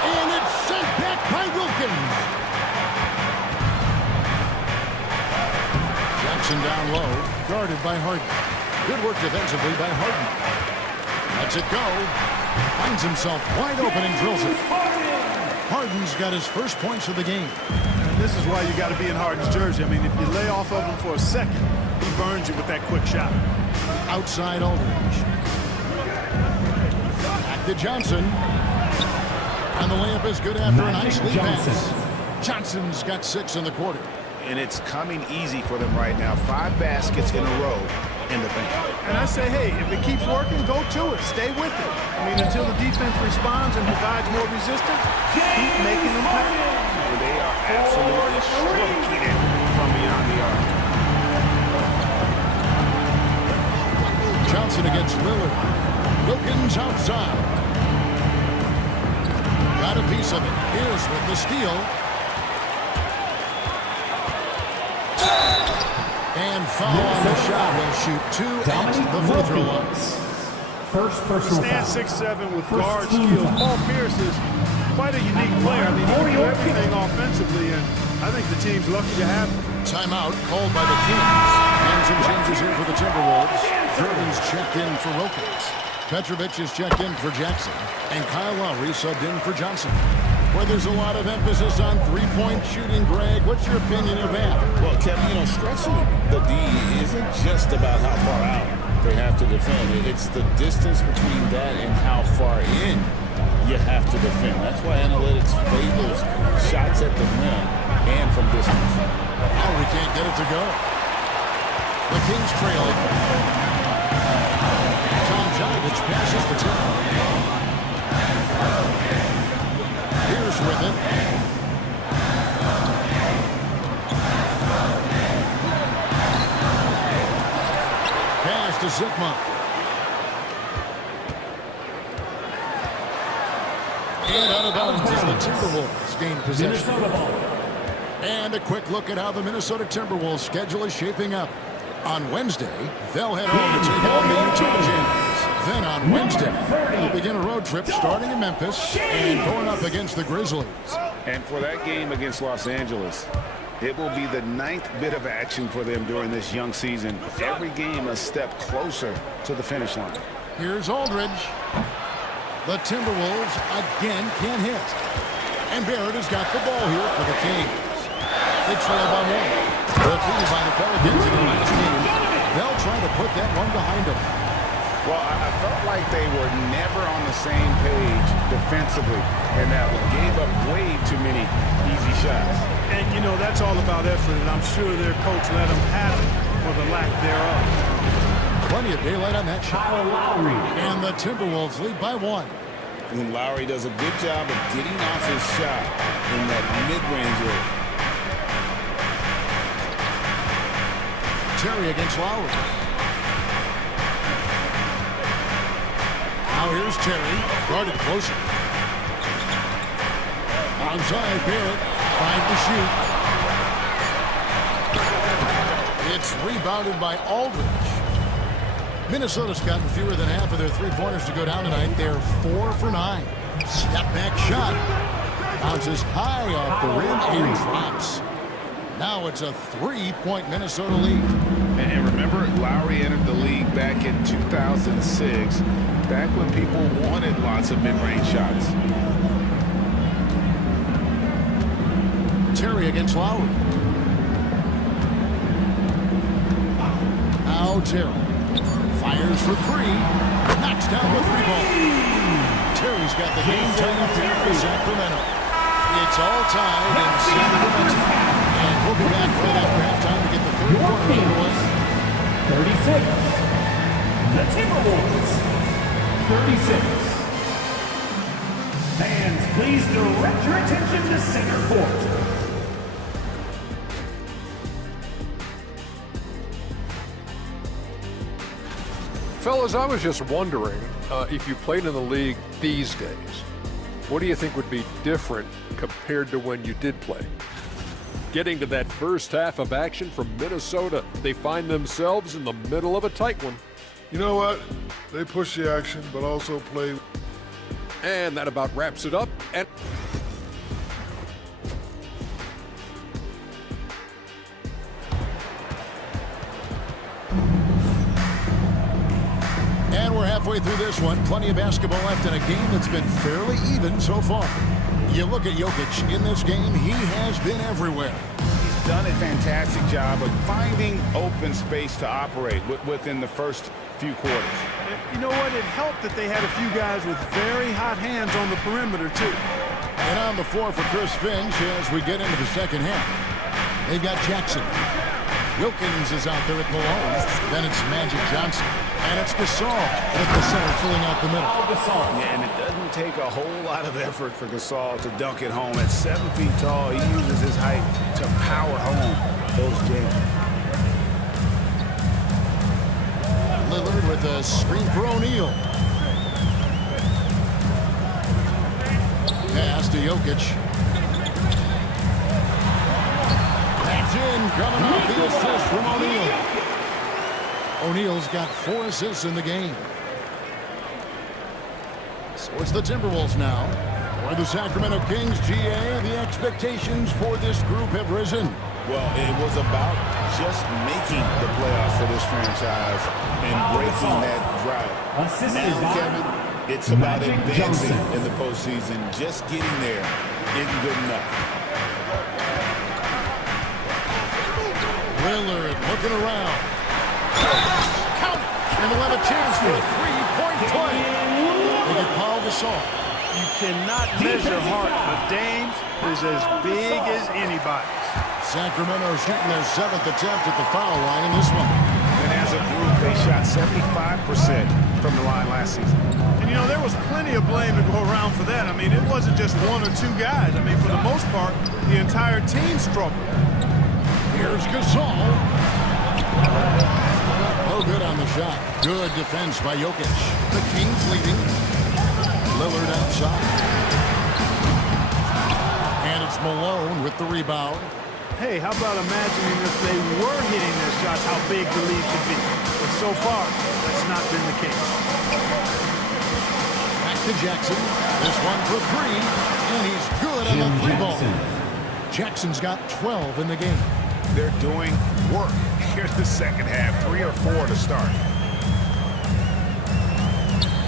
And it's sent back by Wilkins. Jackson down low, guarded by Harden. Good work defensively by Harden. Lets it go. Finds himself wide open and drills it. Harden's got his first points of the game. And this is why you got to be in Harden's jersey. I mean, if you lay off of him for a second, he burns you with that quick shot. Outside Aldridge. Back to Johnson. And the layup is good after a nice lead pass. Johnson's got 6 in the quarter. And it's coming easy for them right now. 5 baskets in a row in the paint. And I say, hey, if it keeps working, go to it. Stay with it. I mean, until the defense responds and provides more resistance, keep making them pay. And they are absolutely stroking it from beyond the arc. Johnson against Lillard. Wilkins outside. Got a piece of it. Here's with the steal. And foul on the shot. Will shoot 2 at the free throw line. First personal Stand foul. 6'7" with guard skills. Paul Pierce is quite a unique player. I mean, he can do everything offensively, and I think the team's lucky to have him. Timeout called by the Kings. And some changes here for the Timberwolves. Durbin's checked in for Wilkins. Petrovic is checked in for Jackson. And Kyle Lowry subbed in for Johnson. Where there's a lot of emphasis on three-point shooting, Greg, what's your opinion of that? Well, Kevin, stretching the D isn't just about how far out they have to defend. It's the distance between that and how far in you have to defend. That's why analytics favors shots at the rim and from distance. Oh, we can't get it to go. The Kings trailing. Tom Janovich passes for Tim. Pierce with it. Pass to Zikma. And out of bounds as the Timberwolves gain possession. And a quick look at how the Minnesota Timberwolves schedule is shaping up. On Wednesday, they'll head home to take on the Utah Jazz. Then on Wednesday, they'll begin a road trip starting in Memphis and going up against the Grizzlies. And for that game against Los Angeles, it will be the 9th bit of action for them during this young season. Every game a step closer to the finish line. Here's Aldridge. The Timberwolves again can't hit. And Barrett has got the ball here for the Kings. They trail by 1. Defeated by the Pelicans in the last game. They'll try to put that one behind them. Well, I felt like they were never on the same page defensively, and that one gave up way too many easy shots. And, that's all about effort, and I'm sure their coach let them have it for the lack thereof. Plenty of daylight on that shot. And the Timberwolves lead by 1. And Lowry does a good job of getting off his shot in that mid-range area. Terry against Lowry. Now here's Terry, guarded closer. Onside, Barrett, finds the shoot. It's rebounded by Aldridge. Minnesota's gotten fewer than half of their three-pointers to go down tonight. They're 4 for 9. Step-back shot. Bounces high off the rim and drops. Now it's a 3-point Minnesota lead. And remember, Lowry entered the league back in 2006, back when people wanted lots of mid-range shots. Terry against Lowry. Now Terry fires for 3. Knocks down the 3-ball. Terry's got the game tied up here for Sacramento. It's all tied in Sacramento. And we'll be back right after halftime to get the third quarter underway. 36. The Timberwolves. 36. Fans, please direct your attention to center court. Fellas, I was just wondering if you played in the league these days, what do you think would be different compared to when you did play? Getting to that first half of action from Minnesota, they find themselves in the middle of a tight one. You know what? They push the action, but also play. And that about wraps it up. And we're halfway through this one. Plenty of basketball left in a game that's been fairly even so far. You look at Jokic in this game, he has been everywhere. He's done a fantastic job of finding open space to operate within the first few quarters. You know what? It helped that they had a few guys with very hot hands on the perimeter, too. And on the floor for Chris Finch as we get into the second half. They've got Jackson. Wilkins is out there at Malone. Then it's Magic Johnson. And it's Gasol at the center, filling out the middle. Yeah, and it doesn't take a whole lot of effort for Gasol to dunk it home. At 7 feet tall, he uses his height to power home those jams. Lillard with a screen for O'Neal. Pass to Jokic. That's in, coming off the assist from O'Neal. O'Neal's got 4 assists in the game. So it's the Timberwolves now. For the Sacramento Kings, GA, the expectations for this group have risen. Well, it was about just making the playoffs for this franchise and breaking that drought. Now, Kevin, it's about advancing in the postseason. Just getting there isn't good enough. Lillard looking around. Count! And they'll have a chance for a 3-point play. They get Paul Gasol. You cannot measure heart, but Dame's is as big as anybody's. Sacramento shooting their 7th attempt at the foul line in this one. And as a group, they shot 75% from the line last season. And, you know, there was plenty of blame to go around for that. I mean, it wasn't just 1 or 2 guys. I mean, for the most part, the entire team struggled. Here's Gasol. Oh, good on the shot. Good defense by Jokic. The Kings leading. Lillard outside. And it's Malone with the rebound. Hey, how about imagining if they were hitting their shots, how big the lead could be. But so far, that's not been the case. Back to Jackson. This one for 3. And he's good on the 3-ball. Jackson's got 12 in the game. They're doing work here in the second half. 3 or 4 to start.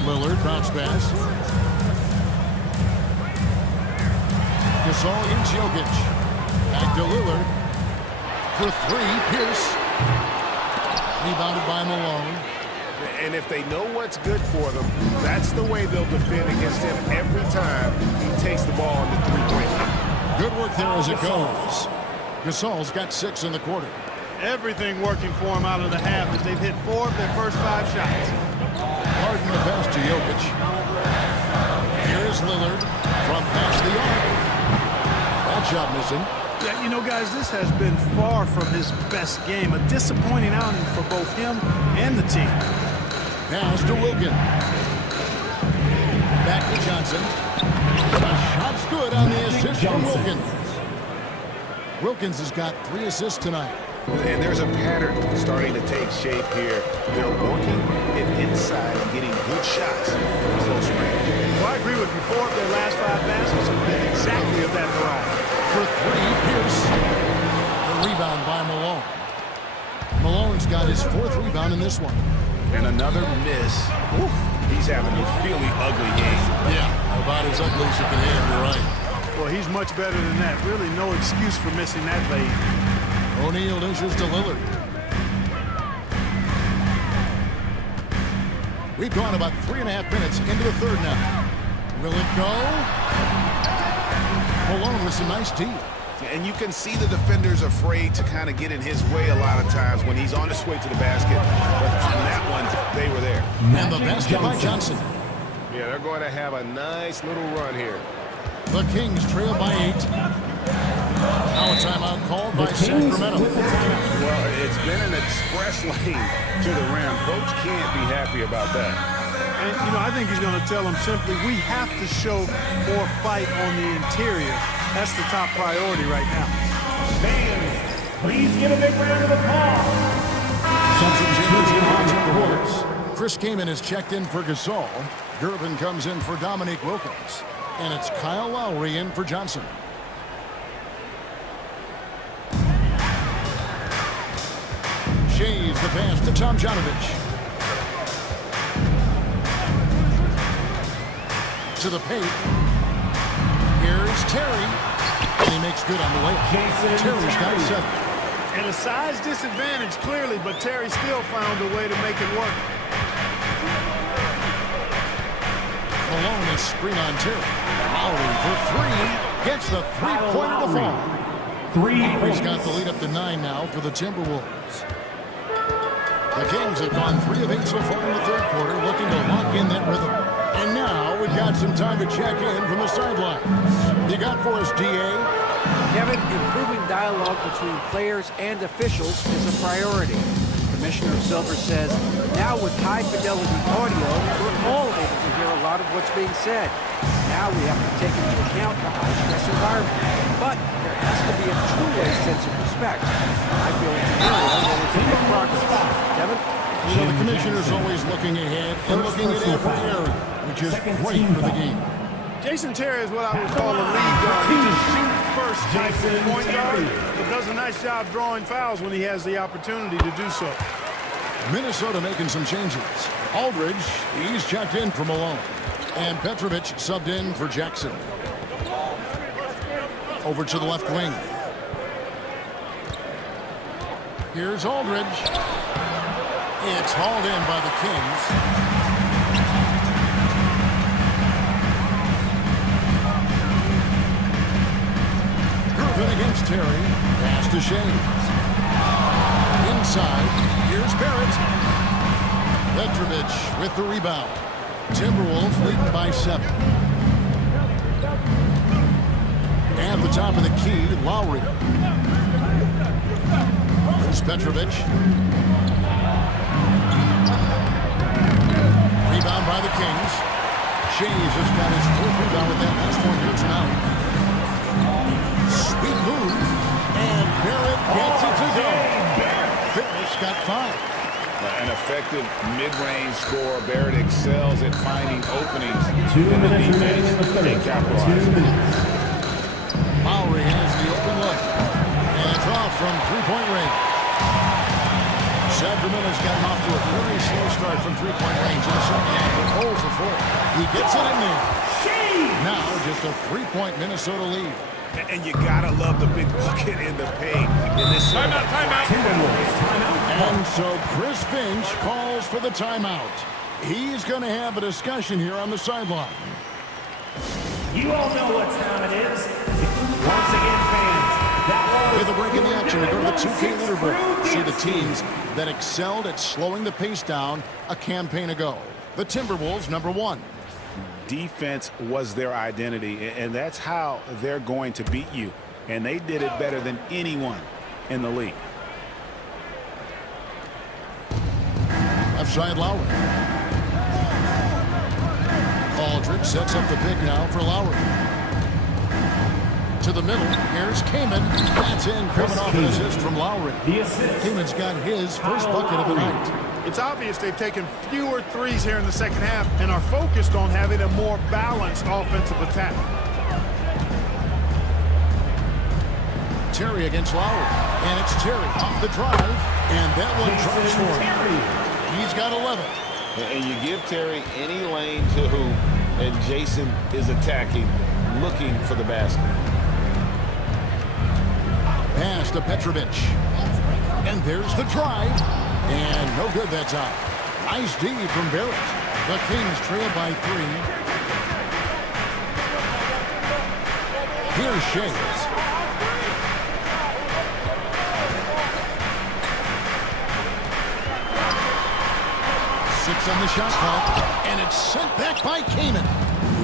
Lillard bounce pass. Gasol against Jokic. Back to Lillard. For 3, Pierce. Rebounded by Malone. And if they know what's good for them, that's the way they'll defend against him every time he takes the ball in the 3-point line. Good work there as it goes. Gasol's got 6 in the quarter. Everything working for him out of the half as they've hit 4 of their first 5 shots. Harden the pass to Jokic. Here's Lillard from past the arc. That shot missing. Yeah, you know, guys, this has been far from his best game. A disappointing outing for both him and the team. Pass to Wilkins. Back to Johnson. The shot's good on the assist from Wilkins. Wilkins has got 3 assists tonight. And there's a pattern starting to take shape here. They're working it inside and getting good shots from close range. Well, I agree with you. 4 of their last 5 baskets have been exactly of that variety. For 3, Pierce. The rebound by Malone. Malone's got his 4th rebound in this one. And another miss. Ooh, he's having a really ugly game. Yeah, about as ugly as you can have, you're right. Well, he's much better than that. Really no excuse for missing that lead. O'Neal dishes to Lillard. We've gone about 3.5 minutes into the third now. Will it go? Malone with some nice D. And you can see the defenders afraid to kind of get in his way a lot of times when he's on his way to the basket. But on that one, they were there. And the basket by Johnson. Yeah, they're going to have a nice little run here. The Kings trail by 8. Now a timeout called by Sacramento. Well, it's been an express lane to the rim. Coach can't be happy about that. And, you know, I think he's going to tell them simply, we have to show more fight on the interior. That's the top priority right now. Fans, please give a big round of applause. Chris Kaman has checked in for Gasol. Gervin comes in for Dominique Wilkins. And it's Kyle Lowry in for Johnson. Shays the pass to Tomjanovich. To the paint. Here's Terry. And he makes good on the layup. Terry's got 7. And a size disadvantage, clearly, but Terry still found a way to make it work. Malone is screen on Terry. Lowry for 3. Gets the 3-pointer to fall. Lowry's got the lead up to 9 now for the Timberwolves. The Kings have gone 3 of 8 so far in the third quarter, looking to lock in that rhythm. And now we've got some time to check in from the sidelines. You got for us, DA? Kevin, improving dialogue between players and officials is a priority. Commissioner Silver says, now with high-fidelity audio, we're all able to hear a lot of what's being said. Now we have to take into account the high-stress environment. But there has to be a two-way sense of respect. I feel it's an area where it's a big progress. Kevin? You know, the commissioner's always looking ahead and looking at every area, which is great for the game. Jason Terry is what I would call a lead guard. He just shoots first type of point guard, but does a nice job drawing fouls when he has the opportunity to do so. Minnesota making some changes. Aldridge, he's checked in for Malone. And Petrovic subbed in for Jackson. Over to the left wing. Here's Aldridge. It's hauled in by the Kings. Irvin against Terry. Pass to Shames. Inside. Here's Barrett. Petrovic with the rebound. Timberwolves leading by 7. And the top of the key, Lowry. There's Petrovic. Rebound by the Kings. Shays has got his 4th rebound with that last one here tonight. Sweet move. And Barrett gets it to go. Fitness got 5. An effective mid-range scorer. Barrett excels at finding openings in the defense and capitalizing. Lowry has the open look. And it's off from three-point range. Sacramento's gotten off to a very slow start from three-point range in the second half. 0 for 4. He gets it in there. Now just a 3-point Minnesota lead. And you gotta love the big bucket in the paint. In this timeout. And so Chris Finch calls for the timeout. He's going to have a discussion here on the sideline. You all know what time it is. Once again, fans, that was... With a break in the action, we go to the 2K leaderboard. See the teams that excelled at slowing the pace down a campaign ago. The Timberwolves, number 1. Defense was their identity, and that's how they're going to beat you. And they did it better than anyone in the league. Left side, Lowry. Aldridge sets up the pick now for Lowry. To the middle, here's Kaman. That's in, coming off an assist from Lowry. Kaman's got his first bucket of the night. It's obvious they've taken fewer threes here in the second half and are focused on having a more balanced offensive attack. Terry against Lowry. And it's Terry off the drive. And that one drops for him. He's got 11. And you give Terry any lane to who, and Jason is attacking, looking for the basket. Pass to Petrovic. And there's the drive. And no good that time. Nice D from Barrett. The Kings trail by 3. Here's Shays. On the shot clock, and it's sent back by Kaman.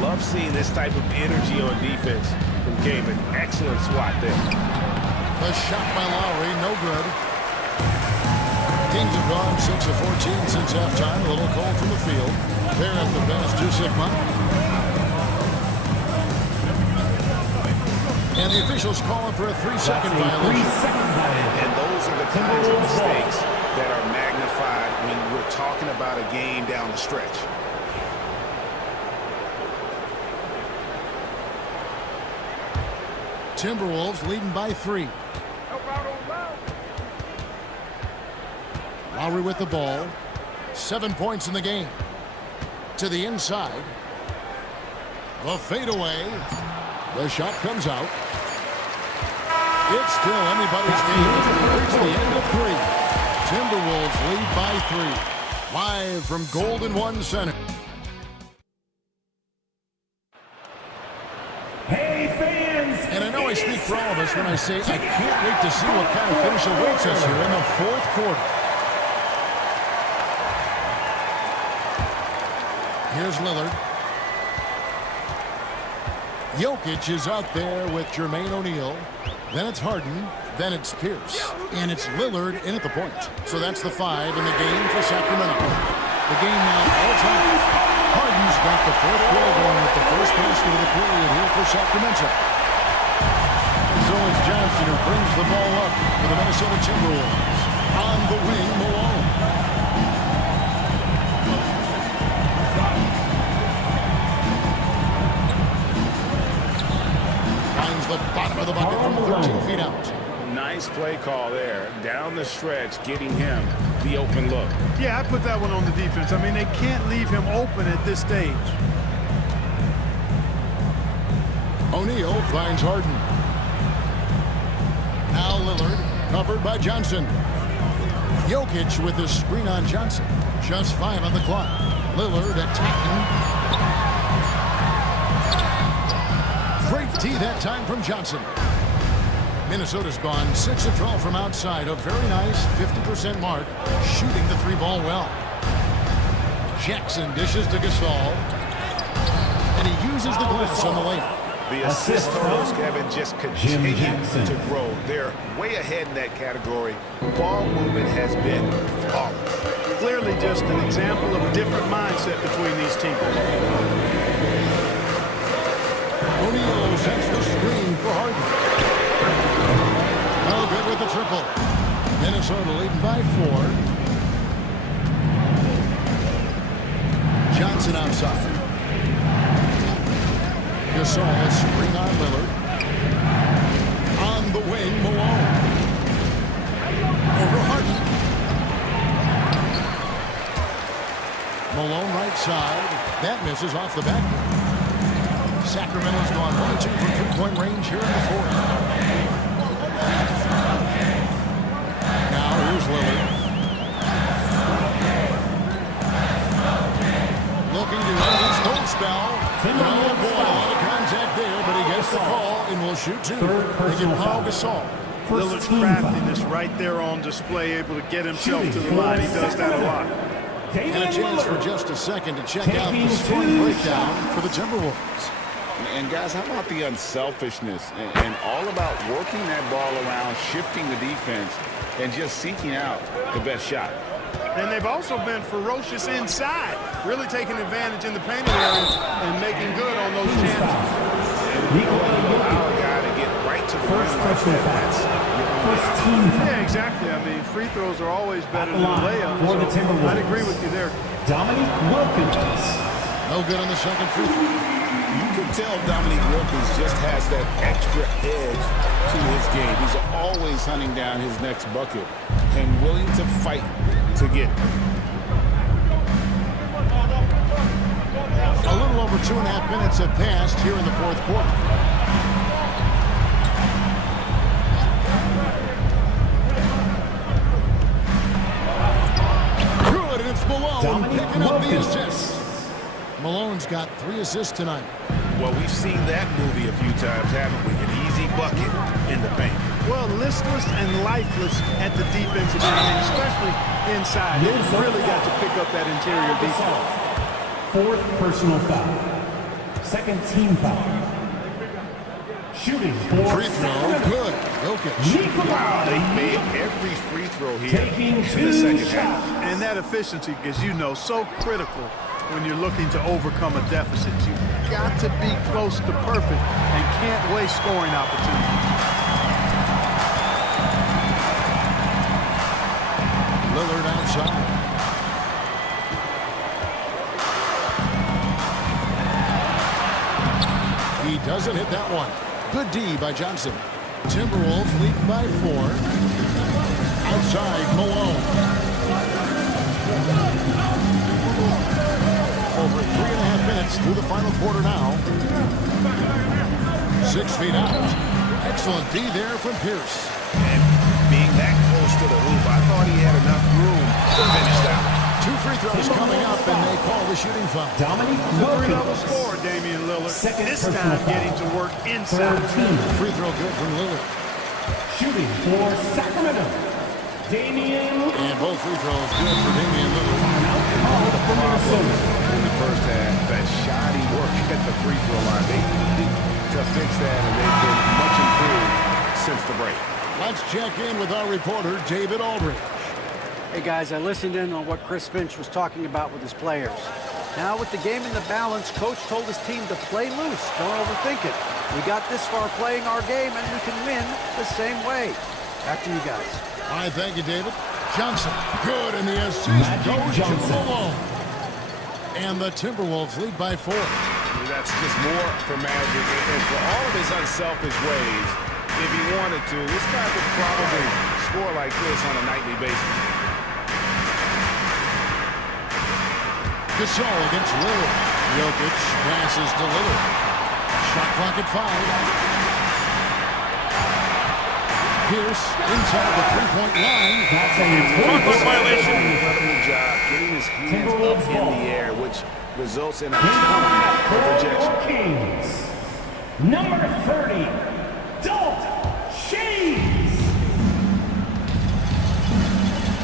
Love seeing this type of energy on defense from Kaman. Excellent swat there. The shot by Lowry, no good. Kings have gone 6 of 14 since halftime. A little cold from the field. They're at the bench, 2 Sigma. And the officials calling for a 3-second violation. And those are the kinds of mistakes that are magnified when we're talking about a game down the stretch. Timberwolves leading by 3. Lowry with the ball. 7 points in the game. To the inside. The fadeaway. The shot comes out. It's still anybody's game as we reach the end of 3. Timberwolves lead by 3. Live from Golden One Center. Hey, fans! And I know I speak for all of us when I say I can't wait to see what kind of finish awaits us here in the 4th quarter. Here's Lillard. Jokic is out there with Jermaine O'Neal. Then it's Harden. Then it's Pierce. And it's Lillard in at the point. So that's the 5 in the game for Sacramento. The game now all time. Harden's got the 4th goal going with the first basket of the period here for Sacramento. So it's And who brings the ball up for the Minnesota Timberwolves. On the wing, Malone. Finds the bottom of the bucket from 13 feet out. Nice play call there. Down the stretch, getting him the open look. Yeah, I put that one on the defense. I mean, they can't leave him open at this stage. O'Neal finds Harden. Now Lillard, covered by Johnson. Jokic with the screen on Johnson. Just 5 on the clock. Lillard attacking. Great D that time from Johnson. Minnesota's gone 6 of 12 from outside. A very nice 50% mark. Shooting the 3-ball well. Jackson dishes to Gasol. And he uses the glass on the layup. The assist totals, Kevin, just continue to grow. They're way ahead in that category. Ball movement has been flawless. Clearly just an example of a different mindset between these teams. O'Neal sets the screen for Harden. No good with the triple. Minnesota leading by 4. Johnson outside. Gasol, screen on Lillard. On the wing, Malone. Over Harden. Malone right side. That misses off the backboard. Sacramento's gone 1 of 2 from three-point range here in the 4th. Now here's Lillard. Looking to end his cold spell. No, boy, a lot of contact there, but he gets the call and will shoot 2. They can foul Gasol. Lillard's craftiness right there on display, able to get himself to the line. He does that a lot. And a chance for just a second to check out the scoring breakdown for the Timberwolves. And guys, how about the unselfishness and all about working that ball around, shifting the defense, and just seeking out the best shot. And they've also been ferocious inside, really taking advantage in the painted areas and making good on those chances. Allow a guy to get right to the rim like that. Yeah, exactly. I mean, free throws are always better than layups. So I'd agree with you there. Dominique Wilkins. No good on the second free throw. You can tell Dominique Wilkins just has that extra edge to his game. He's always hunting down his next bucket and willing to fight to get it. A little over 2.5 minutes have passed here in the 4th quarter. Good, and it's Malone picking up the assists. Malone's got 3 assists tonight. Well, we've seen that movie a few times, haven't we? An easy bucket in the paint. Well, listless and lifeless at the defensive end, especially inside. They've really got to pick up that interior defense. 4th personal foul. 2nd team foul. Shooting for free throw, good. Jokic. Wow, they made every free throw here taking in the second half. And that efficiency, as you know, so critical when you're looking to overcome a deficit. You've got to be close to perfect and can't waste scoring opportunities. Lillard outside. He doesn't hit that one. Good D by Johnson. Timberwolves lead by 4. Outside, Malone. Over 3.5 minutes through the final quarter now. 6 feet out. Excellent D there from Pierce. And being that close to the hoop, I thought he had enough room to finish that. 2 free throws coming up, and they call the shooting foul. Dominique Three-level score, Damian Lillard. This time getting to work inside. Free throw good from Lillard. Shooting for Sacramento. Damian. And both free throws good for Damian Lillard. In the first half, that shoddy work at the free throw line. They needed to fix that, and they've been much improved since the break. Let's check in with our reporter, David Aldridge. Hey guys, I listened in on what Chris Finch was talking about with his players. Now with the game in the balance, coach told his team to play loose, don't overthink it. We got this far playing our game, and we can win the same way. Back to you guys. All right, thank you, David. Johnson, good, and the assist goes to Malone. And the Timberwolves lead by 4. That's just more for Magic. And for all of his unselfish ways, if he wanted to, this guy could probably score like this on a nightly basis. Gasol against Lillard. Jokic passes to Lillard. Shot clock at 5. Pierce inside the three-point line. That's a violation. Good job getting his hands up in the air, which results in a ton of rejection. Kings, number 30, Dalton Sheets.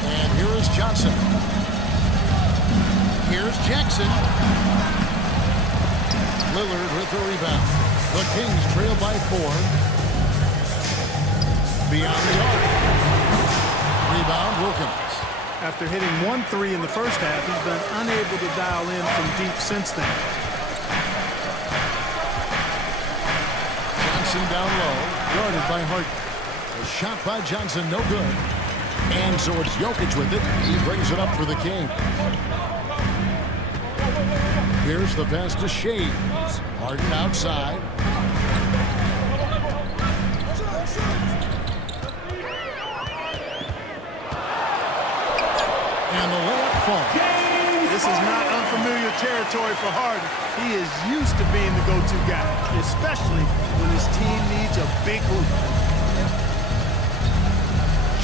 And here is Johnson. Here's Jackson. Lillard with the rebound. The Kings trail by 4. Beyond the arc. Rebound, Wilkins. After hitting 1 3 in the first half, he's been unable to dial in from deep since then. Johnson down low, guarded by Harden. A shot by Johnson, no good. And so it's Jokic with it. He brings it up for the Kings. Here's the pass to Shades. Harden outside. And the layup falls. This is not unfamiliar territory for Harden. He is used to being the go-to guy, especially when his team needs a big hoop.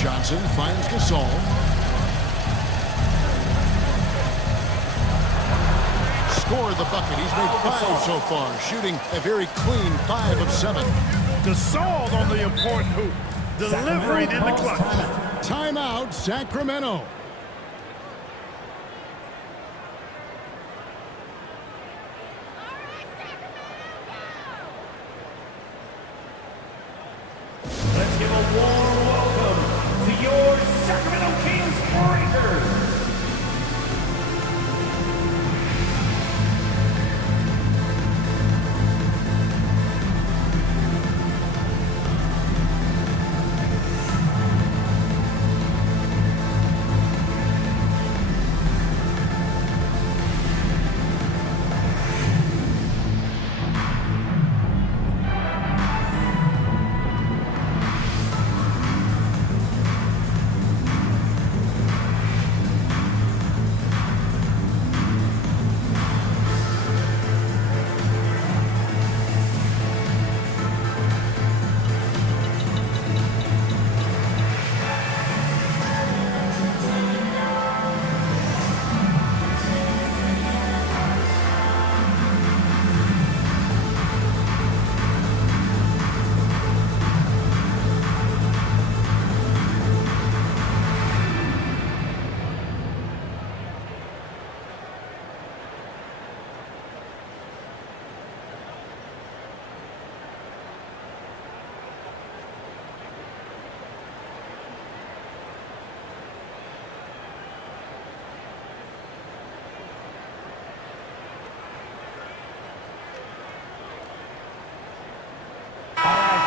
Johnson finds Gasol. Scored the bucket. He's made 5 so far, shooting a very clean 5 of 7. Gasol on the important hoop, delivering in the clutch. Timeout, Sacramento. Let's give a warm welcome to your Sacramento Kings Breakers.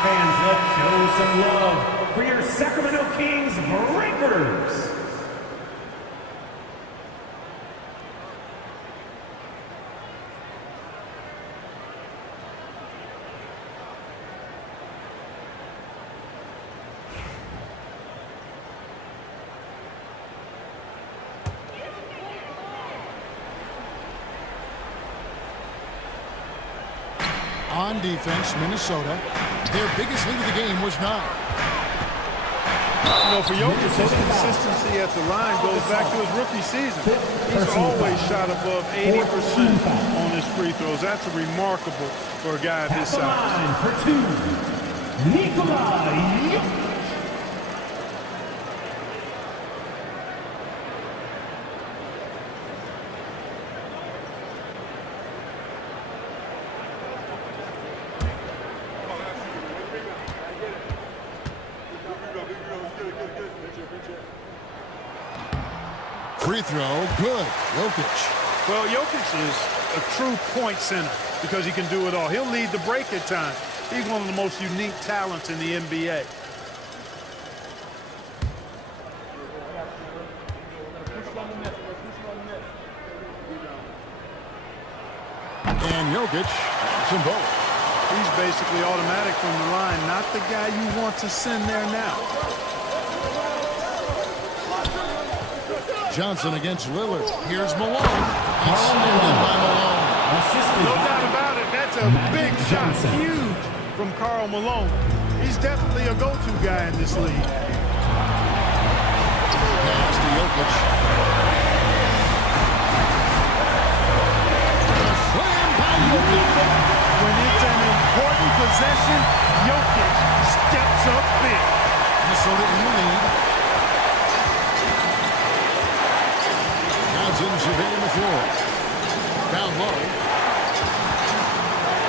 Fans, let's show some love for your Sacramento Kings Breakers. On defense, Minnesota. Their biggest lead of the game was 9. You know, for Jokic, his consistency at the line goes back to his rookie season. He's always shot above 80% on his free throws. That's remarkable for a guy of his size. For 2, Nikolai. Free throw, good. Jokic. Well, Jokic is a true point center because he can do it all. He'll lead the break at times, He's one of the most unique talents in the NBA. And Jokic has them both. He's basically automatic from the line, not the guy you want to send there now. Johnson against Lillard. Here's Malone. Extended by Malone. No doubt about it. That's a big shot. Huge from Karl Malone. He's definitely a go-to guy in this league. Pass to Jokic. Slam by Jokic. When it's an important possession, Jokic steps up big. Minnesota in the lead. Johnson surveying the floor. Down low.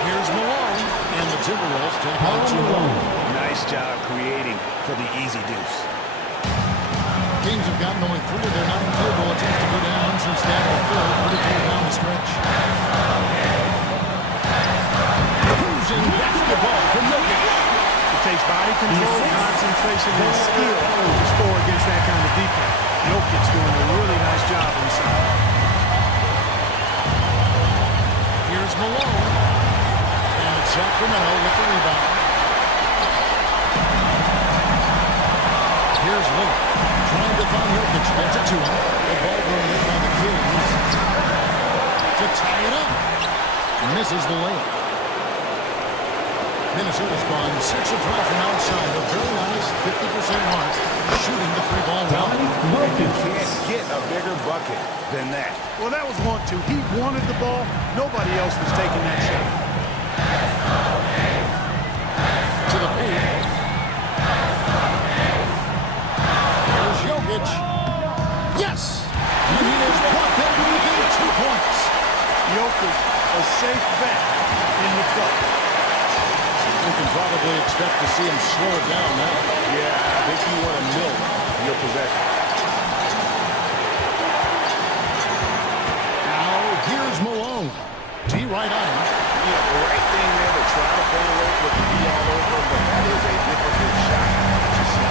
Here's Malone. And the Timberwolves take on 2-1. Nice job creating for the easy deuce. Kings have gotten only 3 of their 9 field goal attempts to go down since they had the third, pretty clear down the stretch. Cruising basketball from Jokic. It takes body control, concentration, and skill to score against that kind of defense. Jokic doing a really nice job inside. Here's Malone. And it's Sacramento with the rebound. Here's Lillard. Trying to find Jokic. Gets it to him. The ball going in by the Kings. To tie it up. Misses the layup. Minnesota's gone 6 of 12 from outside. A very nice 50% mark. Shooting the 3-ball well. You can't get a bigger bucket than that. Well, that was 1-2. He wanted the ball. Nobody else was taking that shot. To the paint. Here's Jokic. Yes! And he has brought them within 2 points. Jokic, a safe bet in the play. We can probably expect to see him slow it down now. Yeah, I think you want to milk your possession. Now, here's Malone. D right on him. Yeah, the right thing there to try to fade away with the D all over, but that is a difficult shot to see.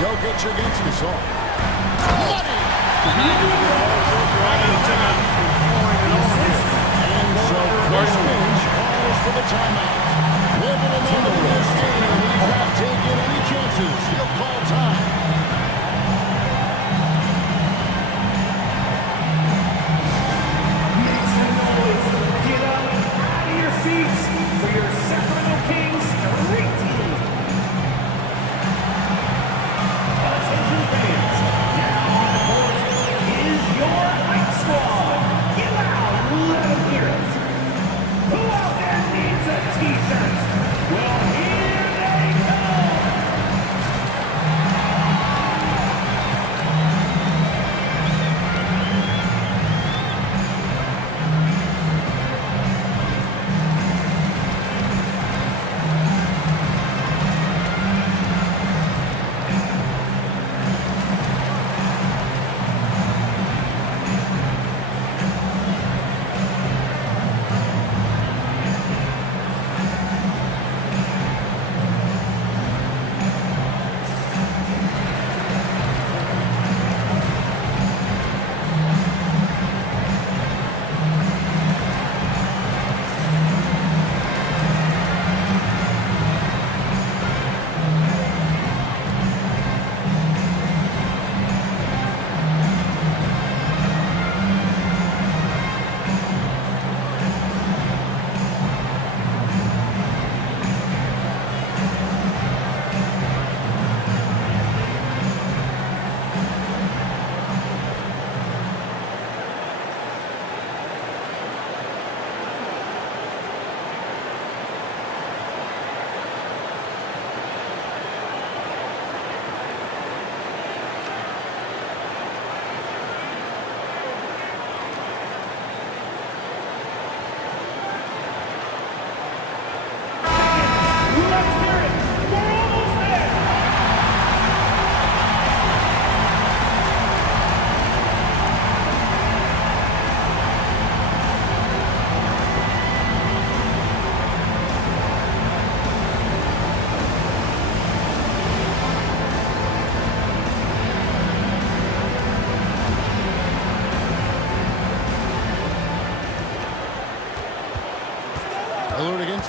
Jokic against Gasol. Money! So Chris Finch calls for the timeout. Living another in this game. He's not taking any chances. He'll call time. Make some noise. Get up out of your seats for your Sacramento Kings Street Team. Attention fans. Now on the court is your hype squad. Get loud. Let them hear it. Who out there needs a t-shirt? Well, here they come.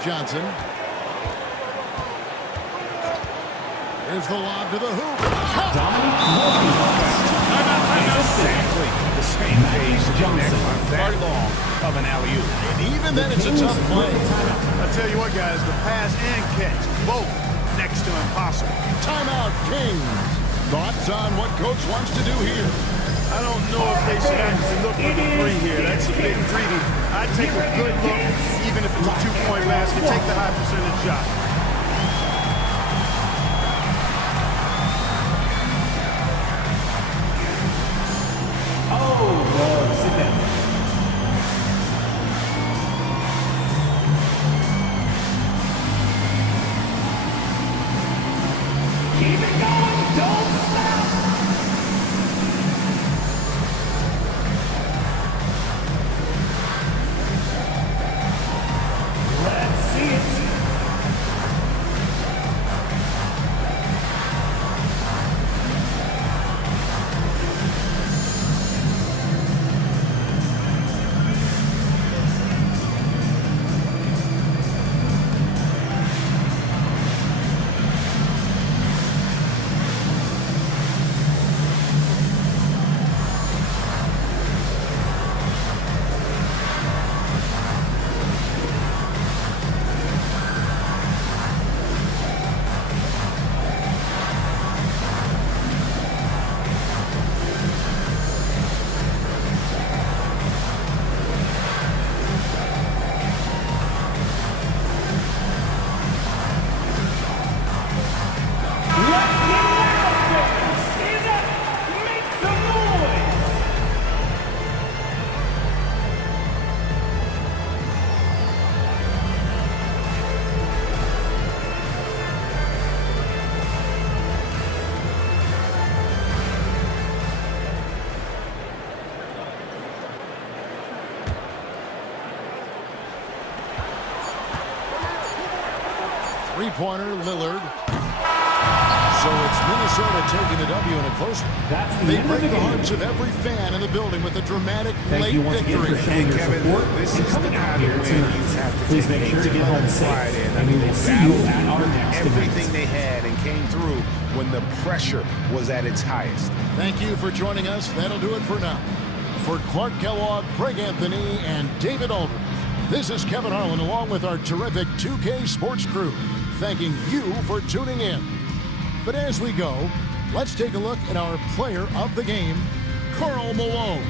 Johnson. Here's the lob to the hoop. Exactly the same page Johnson. That long of an alley-oop. And even then, it's a tough play. I tell you what, guys, the pass and catch, both next to impossible. Timeout, Kings. Thoughts on what coach wants to do here? I don't know if they should actually look for the three here. That's a bit greedy. I'd take a good look, even if it's a two-point basket. Take the high percentage shot. Oh, sit down. Keep it going, don't stop. Let's see it. Three-pointer, Lillard. So it's Minnesota taking the W in a close one. They break the hearts of every fan in the building with a dramatic late victory. Hey, Kevin, this is the kind of win you have to take make sure to get home safe. I mean, they battled everything they had and came through when the pressure was at its highest. Thank you for joining us. That'll do it for now. For Clark Kellogg, Greg Anthony, and David Aldridge, this is Kevin Harlan along with our terrific 2K Sports crew, thanking you for tuning in. But as we go, let's take a look at our player of the game, Karl Malone.